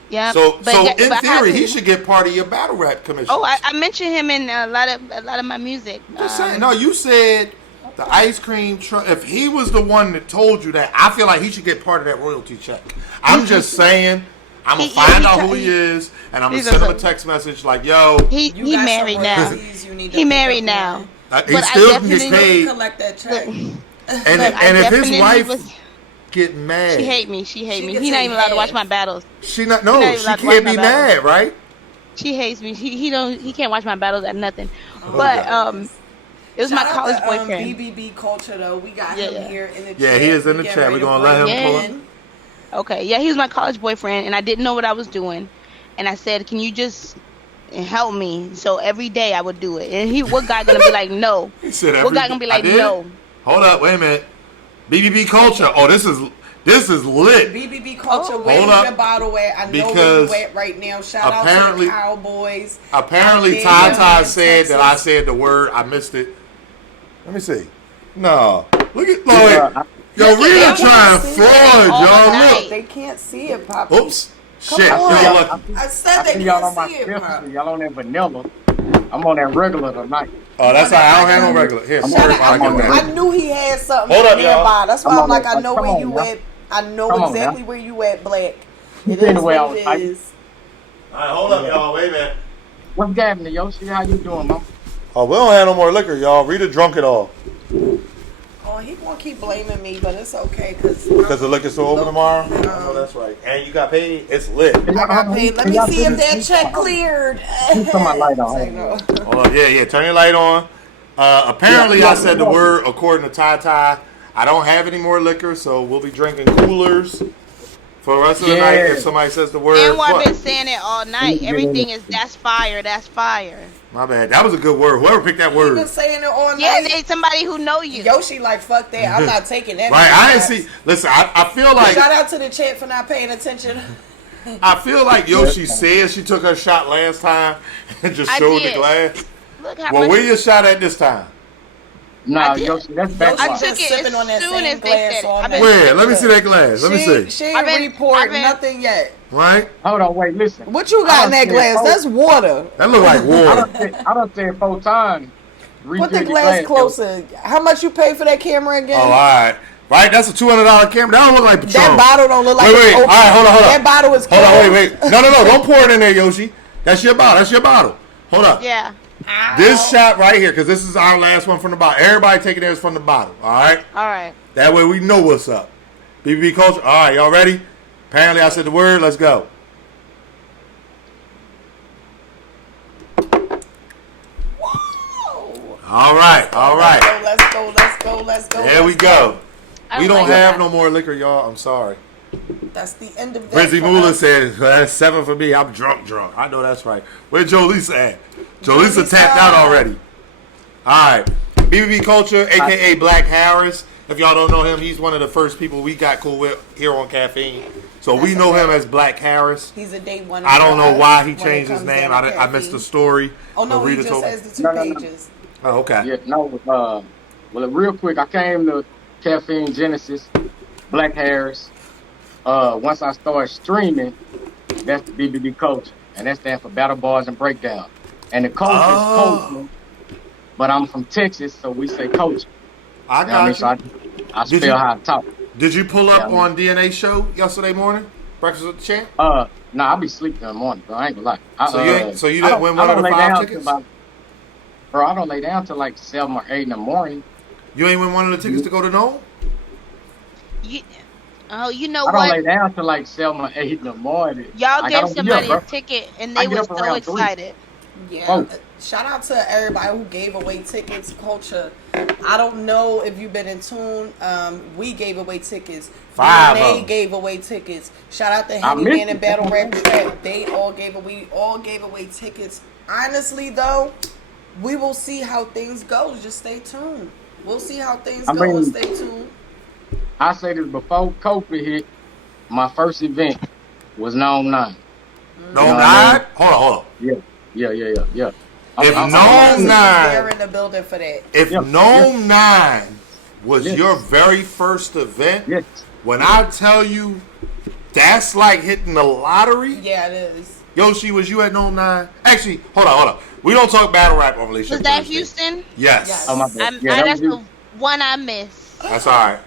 Yeah. So in theory, he should get part of your battle rap commission. Oh, I mentioned him in a lot of my music. Just saying. No, you said the ice cream truck. If he was the one that told you that, I feel like he should get part of that royalty check. I'm just saying. I'm going to find out who he is, and I'm going to send him a text message like, yo. He married now. He married now. He still can get paid. Collect that check. And if his wife get mad. She hate me. He's not even allowed to watch my battles. She can't be mad, right? She hates me. He can't watch my battles at nothing. But it was my college boyfriend. BBB culture though. We got him here in the chat. Yeah, he is in the chat. We're going to let him pull him. Okay, yeah, he was my college boyfriend, and I didn't know what I was doing. And I said, can you just help me? So every day I would do it. And what guy gonna be like, no? He said what guy gonna be like, no? Hold up, wait a minute. BBB culture. Oh, this is lit. BBB culture. Where you the bottle at? I know where you at right now. Shout out to the Cowboys. Apparently, Ty said that I said the word. I missed it. Let me see. No, look at Lloyd. Yo, Look at Rita them. trying See fraud, all y'all. night. Look. They can't see it, Poppy. Oops. Shit. on. Feel lucky. I said I they see y'all on can't my see it, filter. Pop. Y'all on that vanilla. I'm on that regular tonight. Oh, that's all right. I don't have no I'm regular. Here, I'm pour on it it. while I I'm get on it. that. I knew he had something Hold up, nearby. y'all. That's why I'm I'm on like, that. I know Come where on you now. at. I know Come on exactly now. where you at, Black. You It seen the is way I what was it typing? is. All right, hold up, y'all. Wait a minute. What's happening, Yoshi? How you doing, man? Oh, we don't have no more liquor, y'all. Rita drunk it all. Oh, he gonna keep blaming me, but it's okay because Because the liquor's still open tomorrow? I know Um, that's right. And you got paid? It's lit. Can I y'all- got hold on. paid. Let Can me y'all see if this? that check cleared. Let me turn my light on. Say no. Oh, yeah. Turn your light on. Apparently, I said the word according to Ty. I don't have any more liquor, so we'll be drinking coolers for the rest of the night. If somebody says the word, And I've what? been saying it all night. Everything is that's fire, that's fire. My bad. That was a good word. Whoever picked that He been word. saying it all Yeah, night. they somebody who know you. Yoshi like fuck that. I'm not taking that. Right, many I didn't shots. see. Listen, I feel like Shout out to the chat for not paying attention. Yoshi said she took her shot last time and just I showed did. the glass. Look how Well, much where your shot at this time? Nah, I did. Yoshi, that's Yoshi backwards. I just took it sipping as on that soon same as they glass said it. all I've been- night. Where? Let me see that glass. Let me see. She ain't I've been- report I've been- nothing yet. Right? Hold on, wait, listen. What you got in that I done glass? said That's water. That look like water. I done said 4 times. Put the Refill your glass Yoshi. closer. How much you pay for that camera again? Oh, all right. Right? That's a $200 camera. That don't look like Patron. That bottle don't look like Wait. it's All open. right, hold on. That bottle is Hold on, closed. wait. No. Don't pour it in there, Yoshi. That's your bottle. Hold up. Yeah. This shot right here, because this is our last one from the bottle. Everybody taking theirs from the bottle. All right? All right. That way we know what's up. BBB culture. All right, y'all ready? Apparently I said the word. Let's go. Whoa. All right. Let's go. There we go. I We don't like have that. no more liquor, y'all. I'm sorry. That's the end of that. Brizzy for Moolah us. says, that's 7 for me. I'm drunk. I know that's right. Where Jolisa at? Jolisa Jolisa. tapped out already. All right. BBB Culture, a.k.a. Black Harris. If y'all don't know him, he's one of the first people we got cool with here on Caffeine. So we know him as Black Harris. He's a day one. I don't know why he when it changed his comes name. down to I missed the caffeine. story. Oh no, But he Rita just told me. has the 2 No. pages. Oh, okay. Yeah, no, well, real quick, I came to Caffeine Genesis, Black Harris. Once I started streaming, that's the BBB culture, and that stands for Battle Bars and Breakdown. And the culture is culture, but I'm from Texas, so we say culture. I You know what I mean? got you. So I Did spell you- how I talk. Did you pull up Yeah, I mean- on DNA show yesterday morning? Breakfast with the Champ? Nah, I be sleeping in the morning, bro. I ain't gonna lie. So you I didn't don't- win I one of don't the lay 5 down tickets? till about- Bro, I don't lay down till like 7 or 8 in the morning. You ain't win one of the tickets to go to Nome? You know I don't lay what? down till like 7 or 8 in the morning. Y'all Like, I gave don't get somebody up, a bro. ticket and I they get were up so around 3. excited. Yeah. Oh. Shout out to everybody who gave away tickets. Culture. I don't know if you've been in tune. We gave away tickets. 5 of They them. gave away tickets. Shout out to I Henny missed Man and it. Battle Rap Trap. We all gave away tickets. Honestly though, we will see how things go. Just stay tuned. We'll see how things I go. mean- Stay tuned. I say this before COVID hit, my first event was Gnome 9. Nome what 9? I mean? Hold on. Yeah. If I'm- Gnome 9 They're in the building for that. If Yeah, Gnome 9 was Yes. your very first event, Yes. when I tell you that's like hitting the lottery, Yeah, it is. Yoshi, was you at Gnome 9? Actually, hold on. We don't talk battle rap on Relationship Was that Thursday. Houston? Yes. Yes. Oh, my bad. Yeah, that That's was the one I missed. That's all right.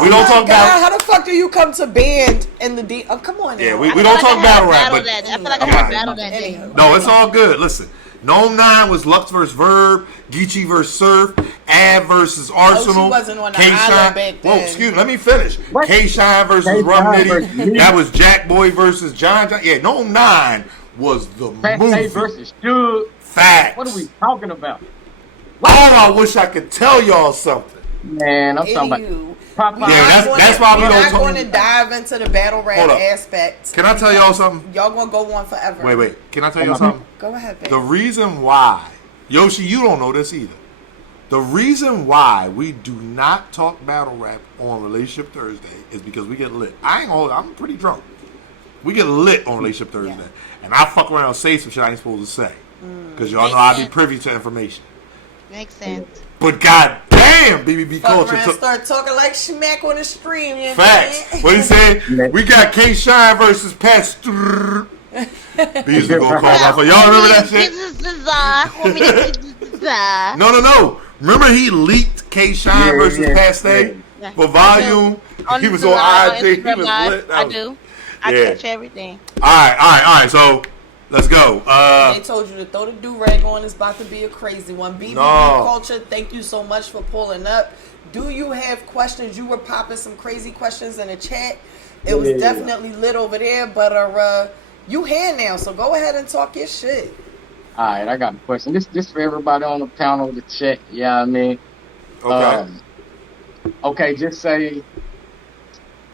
We don't talk God, battle. how the fuck do you come to band in the D? Oh, come on now. Yeah, I we feel don't like talk I had battle a rap, battle but that. I feel like I Yeah. had a battle that day. Anywho. no, it's all good. Listen, Gnome 9 was Lux versus Verb, Geechee versus Surf, Av versus Arsenal. wasn't on the K-Shine. island back Whoa, then. excuse me, let me finish. What? K-Shine versus K-Shine Rum versus Nitty. Nitty. That was Jack Boy versus John. Yeah, Gnome 9 was the Pat movie. State versus Stug. Facts. What are we talking about? Oh, I wish I could tell y'all something. Man, I'm talking about Anywho, Pop. Yeah, that's why we we're don't not talk- going to dive into the battle rap Hold up. aspect. Can I tell y'all something? Y'all gonna go on forever. Wait. Can I tell y'all something? Go ahead, babe. The reason why, Yoshi, you don't know this either. The reason why we do not talk battle rap on Relationship Thursday is because we get lit. I'm pretty drunk. We get lit on Relationship Thursday. Yeah. And I fuck around and say some shit I ain't supposed to say. Because y'all know Makes I be sense. privy to information. Makes sense. But god damn Damn, BBB Fuck culture around, took start talking like smack on the stream. You know facts. what What he said? Yeah. We got K Shine versus Pastor. These are gonna call my phone. Y'all remember that shit? No. Remember he leaked K Shine Yeah, versus yeah, Pastor Yeah. for volume. On He was the on live, IG. He Instagram was live. lit. I do. I Yeah. catch everything. All right. So let's go. They told you to throw the do-rag on. It's about to be a crazy one. BBB No. Culture, thank you so much for pulling up. Do you have questions? You were popping some crazy questions in the chat. It was Yeah. definitely lit over there, but you here now, so go ahead and talk your shit. All right, I got a question. This for everybody on the panel, the chat. Yeah, I mean, Okay. okay, just say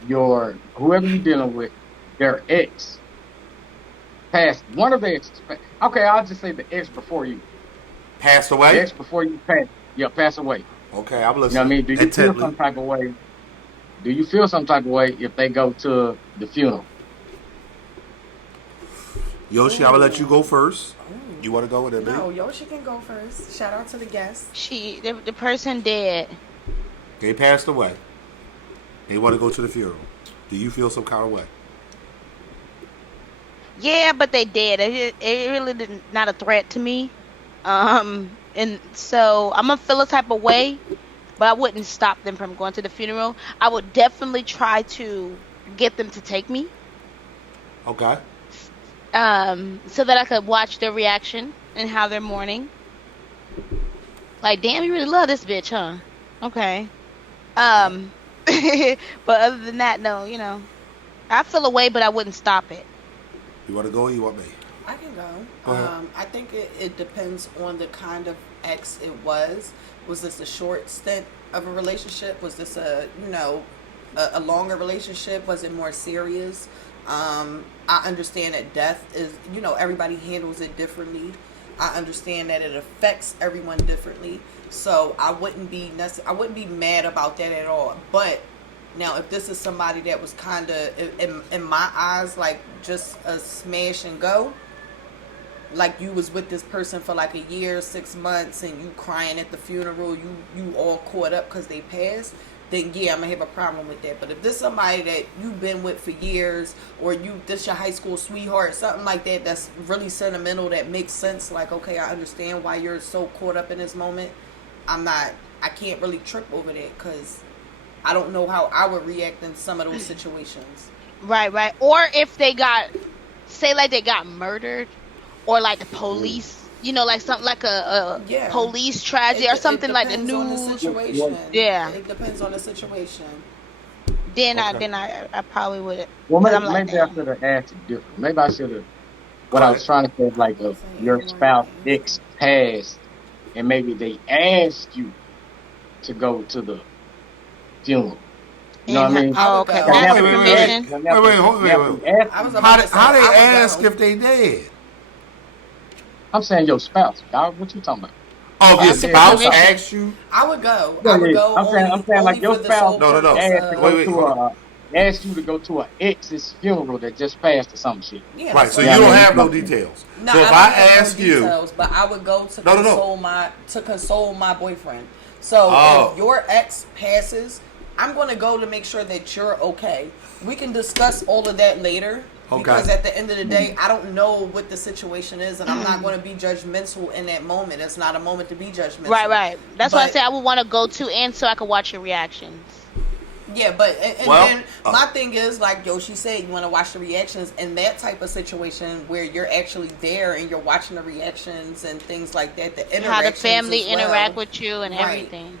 whoever you're dealing with, their ex passed. One of the exes. Okay, I'll just say the ex before you. Passed The away. ex before you passed. Yeah, pass away. Okay, I'm You know what I listening. mean? Do you feel some type of way? Do you feel some type of way if they go to the funeral? Yoshi, I'm gonna let you go first. You want to go with it, No, babe? Yoshi can go first. Shout out to the guest. The person dead. They passed away. They want to go to the funeral. Do you feel some kind of way? Yeah, but they dead. It really didn't, not a threat to me. And so I'm gonna feel a type of way, but I wouldn't stop them from going to the funeral. I would definitely try to get them to take me, Okay. so that I could watch their reaction and how they're mourning. Like, damn, you really love this bitch, huh? Okay. But other than that, no, I feel a way, but I wouldn't stop it. You want to go or you want me? I can go. Go ahead. I think it depends on the kind of ex it was. Was this a short stint of a relationship? Was this a longer relationship? Was it more serious? I understand that death is, everybody handles it differently. I understand that it affects everyone differently. So I wouldn't be mad about that at all. But now, if this is somebody that was kind of, in my eyes, like just a smash and go, like you was with this person for like a year, 6 months, and you crying at the funeral, you all caught up because they passed, then yeah, I'm gonna have a problem with that. But if this somebody that you've been with for years, or this your high school sweetheart, something like that, that's really sentimental, that makes sense, like, okay, I understand why you're so caught up in this moment, I can't really trip over that, because I don't know how I would react in some of those situations. Right. Or if they got murdered, or like the police, like something like a police tragedy or something like the It depends on the news. situation. Yeah. It depends on the situation. Then Okay. I probably would. Well, maybe, I'm like, maybe I should have asked it different. Maybe I should have. What I was trying to say is like your spouse ex passed, and maybe they asked you to go to the funeral. You know what I mean? Oh, okay. Wait, Ask wait, for wait, permission. wait. I was about to say, How they I would ask go. if they dead? I'm saying your spouse, dog. What you talking about? Oh, if your Ask for spouse permission. asks you? I would go. Yeah, I would yeah. go. I'm saying like only your for the spouse sole No. purpose asked to of- go Wait, to hold asked you to go to an ex's funeral that just passed or some shit. Yeah, Right, that's so what you I don't mean. have no details. No, So if don't I have no ask you, details, but I would go to No. console my boyfriend. So Oh. if your ex passes, I'm going to go to make sure that you're okay. We can discuss all of that later. Okay. Because at the end of the day, I don't know what the situation is, and I'm not going to be judgmental in that moment. It's not a moment to be judgmental. Right. That's why I But- say I would want to go to, and so I could watch your reactions. Yeah, but and Well, then my thing is, like Yoshi said, you want to watch the reactions in that type of situation where you're actually there and you're watching the reactions and things like that. The interactions How the family as well, interact with you and Right. everything.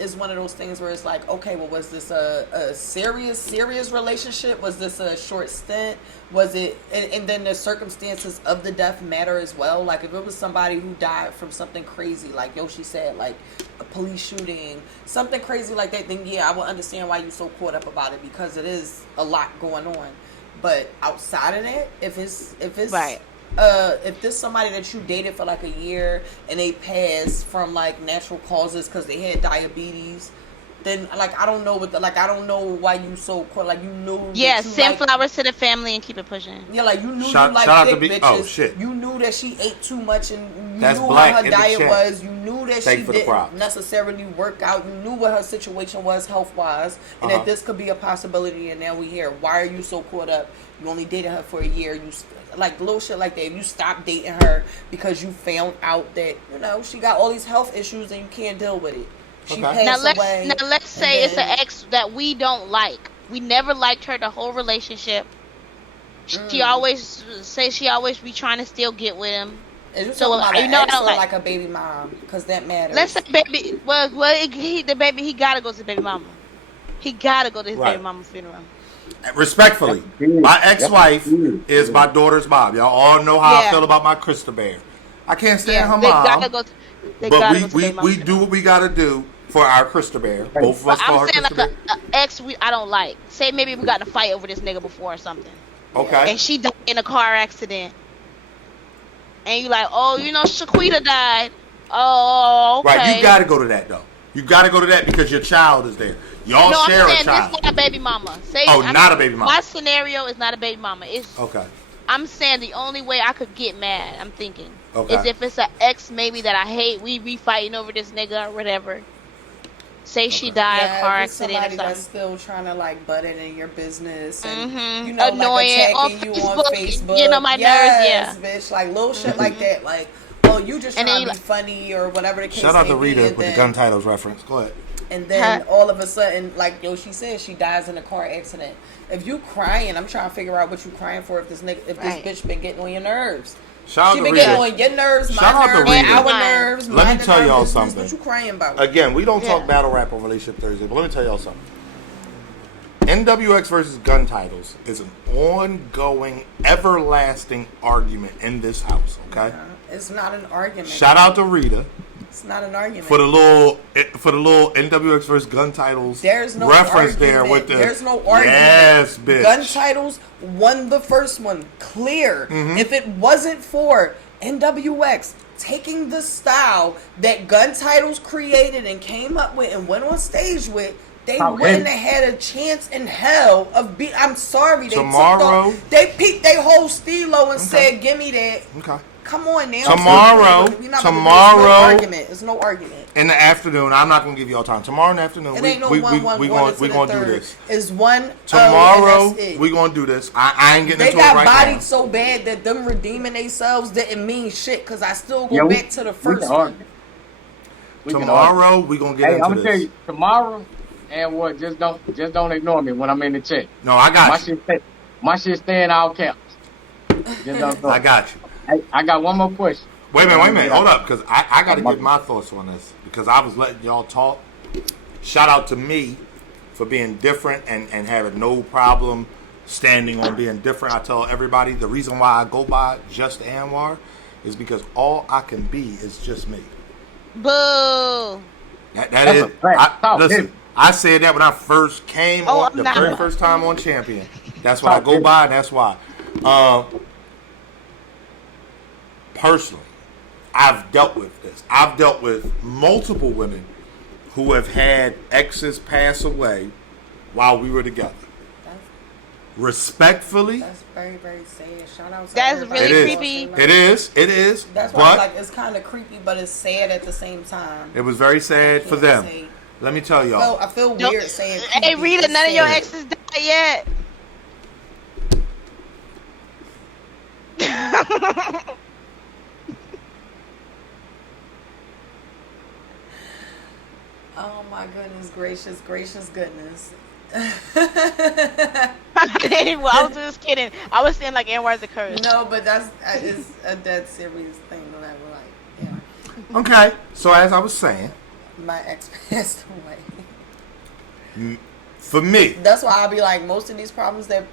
Is one of those things where it's like, okay, well, was this a serious relationship? Was this a short stint? Was it, and then the circumstances of the death matter as well. Like if it was somebody who died from something crazy, like Yoshi said, like a police shooting, something crazy like that, then yeah, I will understand why you're so caught up about it, because it is a lot going on. But outside of that, if it's Right. if this somebody that you dated for like a year and they passed from like natural causes because they had diabetes, then like I don't know what I don't know why you so quick. Like you knew. Yeah, that you send like, flowers to the family and keep it pushing. Yeah, like you knew Shout you like out to thick bitches. Oh shit. You knew that she ate too much, and you That's knew black how her in the diet chat. was. You knew that Thank she you for the didn't props. necessarily work out. You knew what her situation was health wise, and that this could be a possibility. And now we here. Why are you so caught up? You only dated her for a year. You like little shit like that. You stopped dating her because you found out that she got all these health issues and you can't deal with it. She passed away. Now let's say it's an ex that we don't like. We never liked her the whole relationship. She always be trying to still get with him. So I don't like a baby mom because that matters. Let's say baby. The baby he gotta go to the baby mama. He gotta go to his baby mama's funeral. Respectfully, my ex-wife is my daughter's mom. Y'all all know how I feel about my Krista Bear. I can't stand her mom. But we do what we gotta do for our Krista Bear. Both of us for our Krista Bear. An ex I don't like. Say maybe we got in a fight over this nigga before or something. Okay. And she died in a car accident. And you like, oh, Shaquita died. Oh, okay. Right, you gotta go to that though. You gotta go to that because your child is there. Y'all share a child. This is not a baby mama. Not a baby mama. My scenario is not a baby mama. It's okay. I'm saying the only way I could get mad, I'm thinking, okay, is if it's an ex maybe that I hate. We fighting over this nigga or whatever. Say she died car accident or something. That's still trying to like butt in your business and annoying like attacking you on Facebook. Getting on my nerves, yeah. Bitch, like little shit like that. Like, oh, you just trying to be funny or whatever the case. Shout out to Rita with the gun titles reference. Go ahead. And then all of a sudden, like Yoshi said, she dies in a car accident. If you crying, I'm trying to figure out what you crying for. If this bitch been getting on your nerves. She been getting on your nerves, my nerves, our nerves. Let me tell y'all something. What you crying about? Again, we don't talk battle rap on Relationship Thursday, but let me tell y'all something. NWX versus gun titles is an ongoing, everlasting argument in this house. Okay, it's not an argument. Shout out to Rita. It's not an argument. For the little NWX versus gun titles there's no reference argument. there with the there's no argument. Yes, bitch. Gun titles won the first one. Clear. If it wasn't for NWX taking the style that gun titles created and came up with and went on stage with, they wouldn't have had a chance in hell of being. I'm sorry. They peeped their whole stilo and said, "Give me that." Okay. Come on now. Tomorrow. It's no argument. In the afternoon, I'm not gonna give y'all time. Tomorrow in the afternoon, we gonna do this. Is one tomorrow? We gonna do this. I ain't getting into it right now. They got bodied so bad that them redeeming themselves didn't mean shit. Cause I still go back to the first one. Tomorrow we gonna get into this. I'm gonna tell you tomorrow. And what? Just don't ignore me when I'm in the chat. No, I got you. My shit staying all caps. I got you. I got one more question. Wait a minute. Hold up, because I got to get my thoughts on this because I was letting y'all talk. Shout out to me for being different and having no problem standing on being different. I tell everybody the reason why I go by Just Anwar is because all I can be is just me. Boo. That is. Listen, I said that when I first came on the very first time on Champion. That's what I go by, and that's why. Personally, I've dealt with this. I've dealt with multiple women who have had exes pass away while we were together. Respectfully. That's very, very sad. Shout out to That's really creepy. It is. That's why like it's kind of creepy, but it's sad at the same time. It was very sad for them. Let me tell y'all. I feel weird saying creepy. Hey, Rita, none of your exes died yet. Oh my goodness, gracious goodness. I was just kidding. I was saying like Anwar's a curse. No, but that's is a dead serious thing. Like, yeah. Okay, so as I was saying, my ex passed away. For me, that's why I'll be like, most of these problems that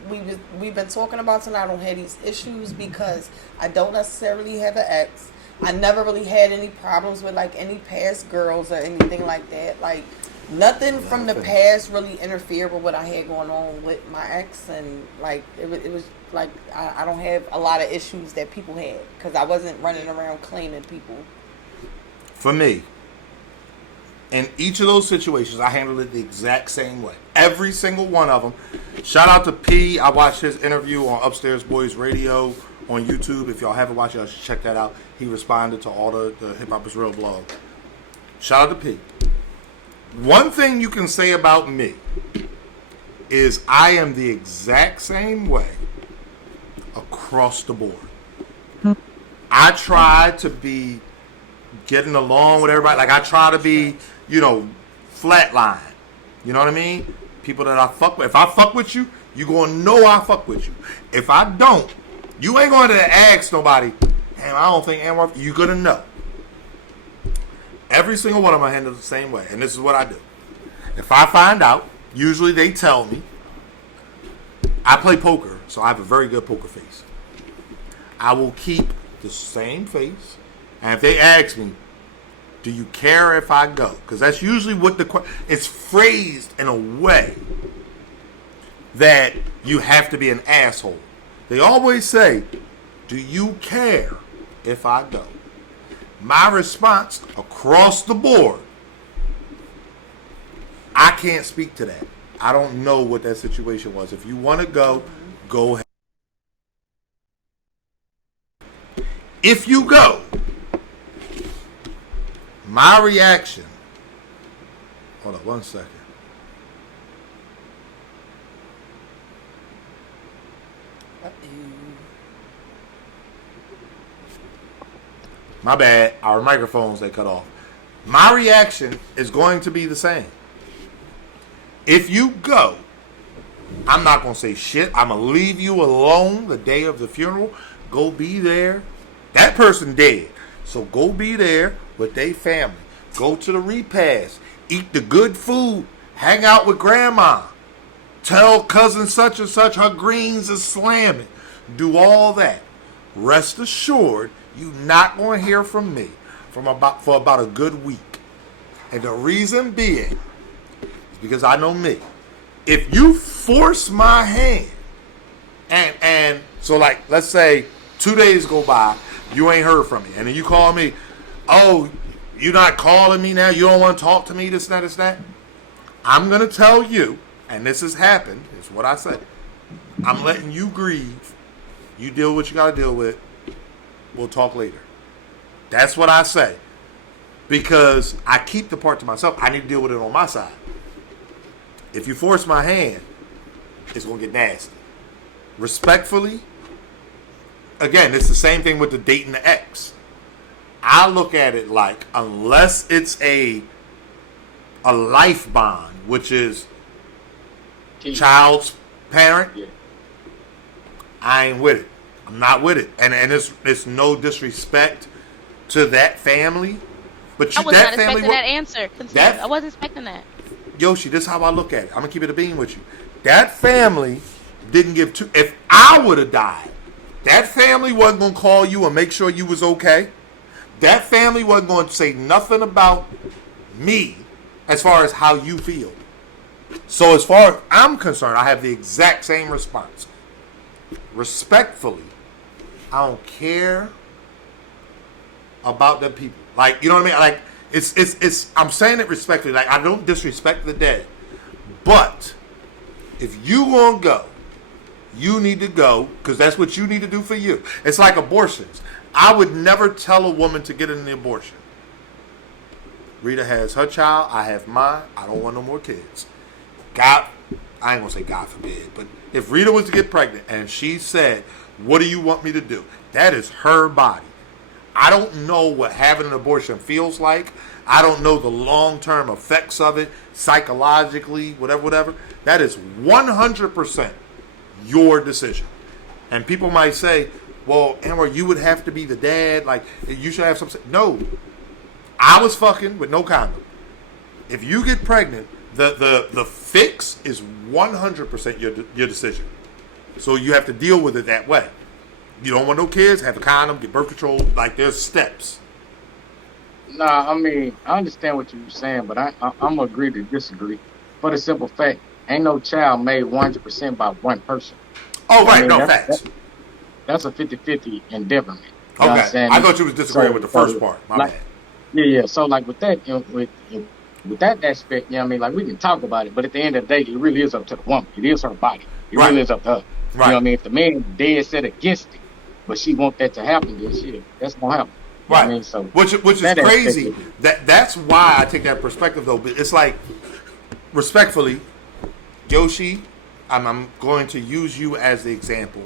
we've been talking about tonight, I don't have these issues because I don't necessarily have an ex. I never really had any problems with like any past girls or anything like that. Like nothing from the past really interfered with what I had going on with my ex, and like it was like I don't have a lot of issues that people had because I wasn't running around claiming people. For me, In each of those situations, I handled it the exact same way. Every single one of them. Shout out to P. I watched his interview on Upstairs Boys Radio on YouTube. If y'all haven't watched it, y'all should check that out. He responded to all the Hip Hop is Real blog. Shout out to P. One thing you can say about me is I am the exact same way across the board. I try to be getting along with everybody. Like, I try to be, flatline. You know what I mean? People that I fuck with. If I fuck with you, you gonna know I fuck with you. If I don't, you ain't going to ask nobody, damn, I don't think Anwar, you gonna know. Every single one of them I handle the same way. And this is what I do. If I find out, usually they tell me. I play poker, so I have a very good poker face. I will keep the same face. And if they ask me, do you care if I go? Because that's usually what it's phrased in a way that you have to be an asshole. They always say, do you care if I go? My response across the board, I can't speak to that. I don't know what that situation was. If you want to go, go ahead. If you go, my reaction, hold on 1 second. My bad, our microphones, they cut off. My reaction is going to be the same. If you go, I'm not going to say shit. I'm going to leave you alone the day of the funeral. Go be there. That person dead. So go be there with their family. Go to the repast. Eat the good food. Hang out with grandma. Tell cousin such and such her greens is slamming. Do all that. Rest assured, you're not going to hear from me for about a good week. And the reason being is because I know me. If you force my hand, and so like, let's say 2 days go by, you ain't heard from me. And then you call me, oh, you're not calling me now? You don't want to talk to me, this, that. I'm going to tell you, and this has happened, it's what I said. I'm letting you grieve. You deal with what you got to deal with. We'll talk later. That's what I say. Because I keep the part to myself. I need to deal with it on my side. If you force my hand, it's going to get nasty. Respectfully, again, it's the same thing with the dating the ex. I look at it like, unless it's a life bond, which is child's parent, I ain't with it. I'm not with it. And it's no disrespect to that family. But I was that not expecting that answer. I wasn't expecting that. Yoshi, this is how I look at it. I'm going to keep it a bean with you. That family didn't give two. If I would have died, that family wasn't going to call you and make sure you was okay. That family wasn't going to say nothing about me as far as how you feel. So as far as I'm concerned, I have the exact same response. Respectfully, I don't care about them people. Like, you know what I mean? Like, it's I'm saying it respectfully. Like, I don't disrespect the dead. But if you gonna go, you need to go because that's what you need to do for you. It's like abortions. I would never tell a woman to get an abortion. Rita has her child. I have mine. I don't want no more kids. God, I ain't gonna say God forbid, but if Rita was to get pregnant and she said, what do you want me to do? That is her body. I don't know what having an abortion feels like. I don't know the long-term effects of it, psychologically, whatever. That is 100% your decision. And people might say, well, Anwar, you would have to be the dad. Like, you should have some... No. I was fucking with no condom. If you get pregnant, the fix is 100% your decision. So you have to deal with it that way. You don't want no kids, have a condom, get birth control. Like, there's steps. Nah, I mean, I understand what you're saying, but I'm going to agree to disagree. For the simple fact, ain't no child made 100% by one person. Oh, right, no, facts. That's a 50-50 endeavor. Okay, I thought you was disagreeing with the first part. My bad. Yeah. So, like, with that, with with that aspect, you know what I mean? Like, we can talk about it, but at the end of the day, it really is up to the woman. It is her body. It Right. really is up to her. You know Right. what I mean? If the man dead set against it, but she want that to happen, then shit, that's gonna happen. You know Right. what I mean? So, Which is that aspect crazy. of it. That's why I take that perspective though. But it's like, respectfully, Yoshi, I'm going to use you as the example,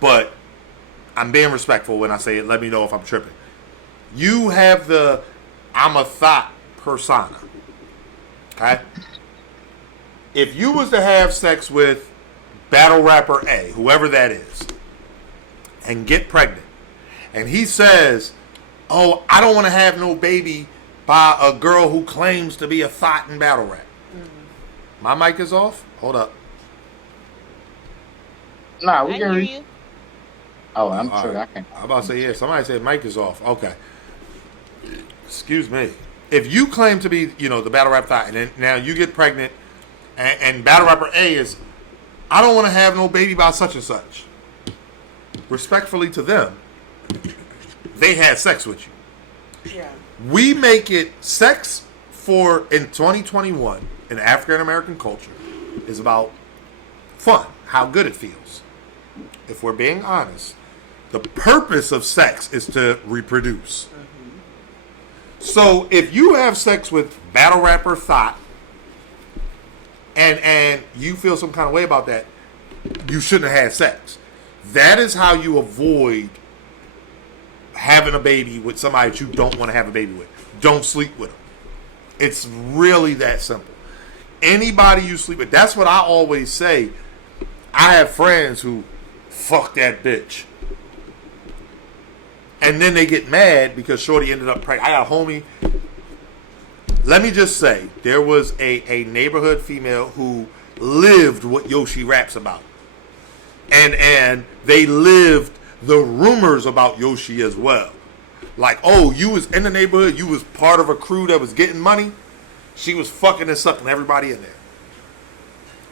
but I'm being respectful when I say it. Let me know if I'm tripping. You have the I'm a thought persona. Okay? If you was to have sex with battle rapper A, whoever that is, and get pregnant, and he says, "Oh, I don't want to have no baby by a girl who claims to be a thought in battle rap." My mic is off. Hold up. Nah, I we hear can. you. Oh, I'm All sure right. I can. I'm about to say, yeah, somebody said mic is off. Okay. Excuse me. If you claim to be, the battle rap thought, and then now you get pregnant, and battle rapper A is, I don't want to have no baby by such and such. Respectfully to them, they had sex with you. Yeah. We make it sex in 2021 in African American culture is about fun, how good it feels. If we're being honest, the purpose of sex is to reproduce. So if you have sex with battle rapper Thought and you feel some kind of way about that, you shouldn't have had sex. That is how you avoid having a baby with somebody that you don't want to have a baby with. Don't sleep with them. It's really that simple. Anybody you sleep with, that's what I always say. I have friends who fuck that bitch. And then they get mad because Shorty ended up pregnant. I got a homie. Let me just say, there was a neighborhood female who lived what Yoshi raps about. And they lived the rumors about Yoshi as well. Like, oh, you was in the neighborhood, you was part of a crew that was getting money. She was fucking and sucking everybody in there.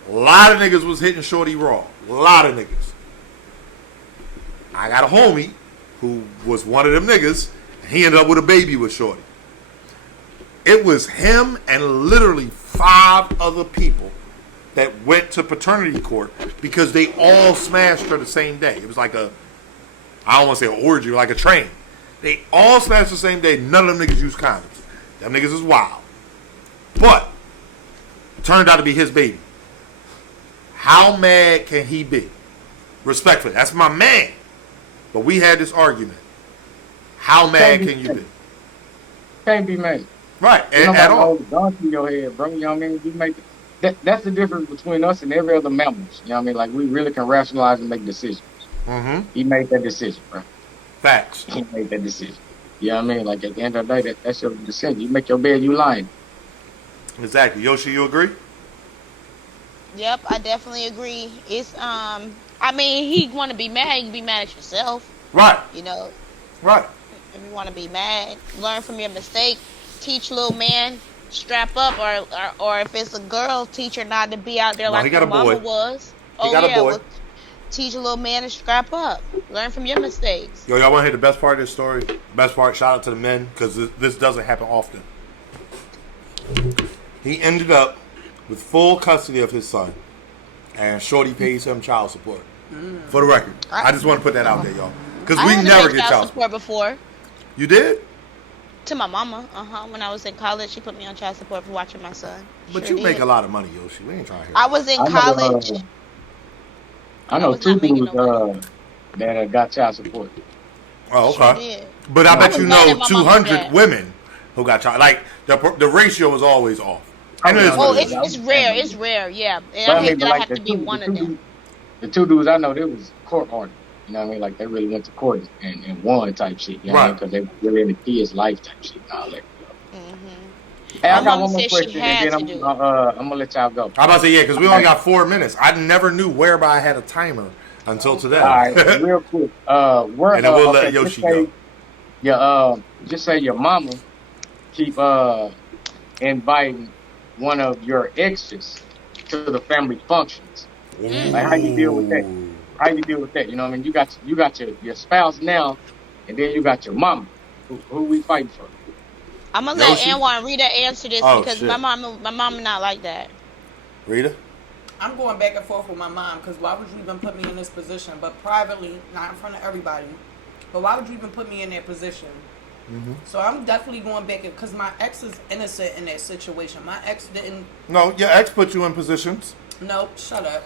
A lot of niggas was hitting Shorty raw. A lot of niggas. I got a homie who was one of them niggas, and he ended up with a baby with Shorty. It was him and literally 5 other people that went to paternity court because they all smashed her the same day. It was like I don't want to say an orgy, like a train. They all smashed the same day. None of them niggas used condoms. Them niggas is wild. But turned out to be his baby. How mad can he be? Respectfully, that's my man. But we had this argument. How mad can you be? Can't be mad. Right, You at all. hold gun to your head, bro. You know what I mean? You make that's the difference between us and every other mammals. You know what I mean? Like, we really can rationalize and make decisions. Mm-hmm. He made that decision, bro. Facts. He made that decision. You know what I mean? Like, at the end of the day, that's your decision. You make your bed, you lying. Exactly. Yoshi, you agree? Yep, I definitely agree. It's I mean, he want to be mad. You can be mad at yourself. Right. You know, Right. if you want to be mad, learn from your mistake. Teach little man, strap up, or if it's a girl, teach her not to be out there No, like he got her a mama boy. was. He got a boy. Well, teach a little man to strap up. Learn from your mistakes. Yo, y'all want to hear the best part of this story? Best part, shout out to the men, because this doesn't happen often. He ended up with full custody of his son, and Shorty pays him child support. For the record. I just want to put that out there, y'all. Because I we had to never pay get child support before. You did? To my mama. When I was in college, she put me on child support for watching my son. But Sure you make did. a lot of money, Yoshi. We ain't trying to hear I was in I know, college. I know was 2 not making dudes no money. that got child support. Oh, Sure okay. did. But I I bet was you mad know at my mama 200 for that. women who got child. Like, the ratio is always off. And it is Oh, what it is. it's rare. It's rare. Yeah, and But I hate but that I like have to be one of them. the 2 dudes I know, they was court ordered. You know what I mean? Like, they really went to court and won type shit. You know what I mean? Right. Because they were really in the kid's life type shit and all that. Mm-hmm. Hey, My I got mama one more said she question, had and to then do it. I'm gonna let y'all go. I'm about to say, yeah, because we only got 4 minutes. I never knew whereby I had a timer until today. All right, real quick. Where And then we'll let okay, Yoshi go. just say your mama keep inviting one of your exes to the family functions. Like, how you deal with that? Ooh. How you deal with that? You know what I mean? You got your spouse now, and then you got your mama. Who we fighting for? I'm gonna let Yoshi? Anwar and Rita answer this Oh, because shit. my mom not like that. Rita? I'm going back and forth with my mom because why would you even put me in this position? But privately, not in front of everybody. But why would you even put me in that position? Mm-hmm. So I'm definitely going back because my ex is innocent in that situation. My ex didn't. No, your ex put you in positions. No, shut up.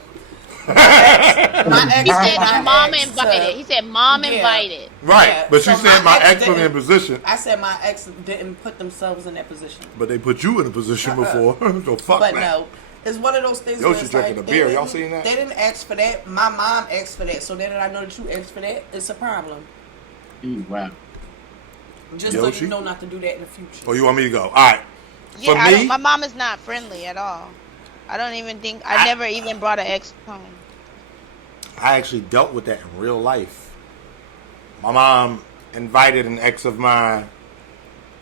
My ex He said my mom ex invited. He said mom Yeah. invited. Right, Yeah, but so you said my my ex ex put me in didn't- position, I said my ex didn't put themselves in that position. but they put you in a position before. So fuck But that. no, it's one of those things Yoshi where it's drinking like a beer. they Y'all didn't- seen that? They didn't ask for that. My mom asked for that. So then I know that you asked for that. It's a problem. Wow. Just so Yoshi? you know not to do that in the future. Oh, you want me to go? All right. Yeah, For me, my mom is not friendly at all. I don't even think I never even brought an ex home. I actually dealt with that in real life. My mom invited an ex of mine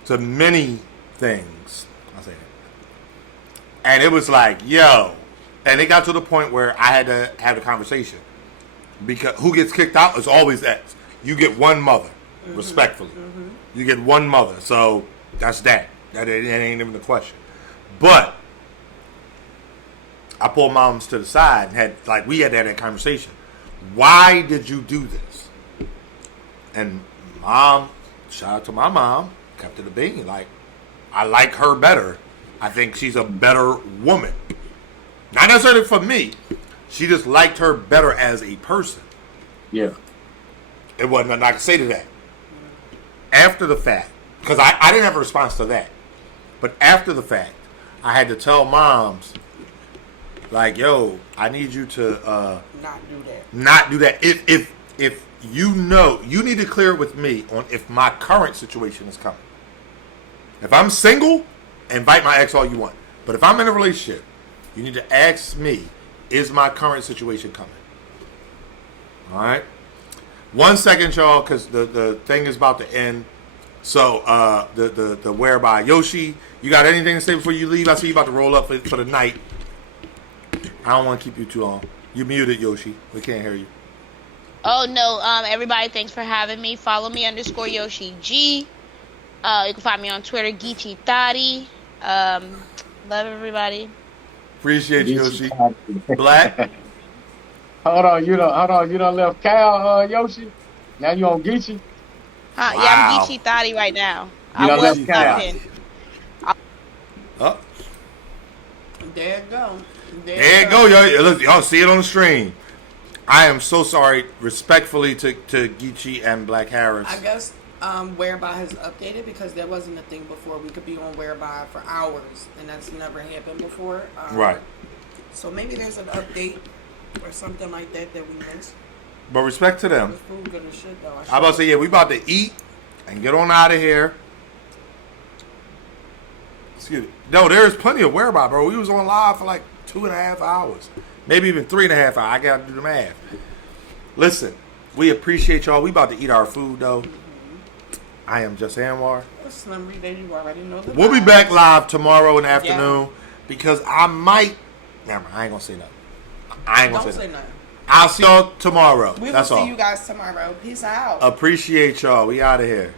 to many things. I'll say that. And it was like, yo. And it got to the point where I had to have a conversation. Because who gets kicked out is always ex. You get one mother, respectfully. You get one mother. So that's that. That ain't even the question. But I pulled moms to the side and we had to have that conversation. Why did you do this? And mom, shout out to my mom, kept it a bean. Like, I like her better. I think she's a better woman. Not necessarily for me. She just liked her better as a person. Yeah. It wasn't nothing I could say to that. After the fact, because I didn't have a response to that. But after the fact, I had to tell moms, like, yo, I need you to not do that. If you know, you need to clear it with me on if my current situation is coming. If I'm single, invite my ex all you want. But if I'm in a relationship, you need to ask me, is my current situation coming? All right? 1 second, y'all, because the thing is about to end. So, the whereby. Yoshi, you got anything to say before you leave? I see you about to roll up for the night. I don't want to keep you too long. You muted, Yoshi. We can't hear you. Oh no, everybody, thanks for having me. Follow me _Yoshi G. You can find me on Twitter, Geechee Thotty. Love everybody. Appreciate you, Yoshi. Black. Hold on, you done left Cal, Yoshi. Now you on Geechee? Huh? Wow. Yeah, I'm Geechee Thotty right now. You done was left Cal. something. Oh, There you go. there you go, y'all. Look, y'all see it on the stream. I am so sorry, respectfully, to Geechee and Black Harris. I guess Whereby has updated because there wasn't a thing before. We could be on Whereby for hours, and that's never happened before. Right. So maybe there's an update or something like that we missed. But respect to The them. food good as shit though. I about to say, yeah, we about to eat and get on out of here. Excuse me. No, there's plenty of whereby, bro. We was on live for like 2.5 hours. Maybe even 3.5 hours. I got to do the math. Listen, we appreciate y'all. We about to eat our food, though. I am Just Anwar. Slim Reader, you already know the We'll be vibes. back live tomorrow in the afternoon because I might. Never mind, I ain't going to say nothing. I ain't going Don't to say say nothing. nothing. I'll see y'all tomorrow. We will That's see all. you guys tomorrow. Peace out. Appreciate y'all. We out of here.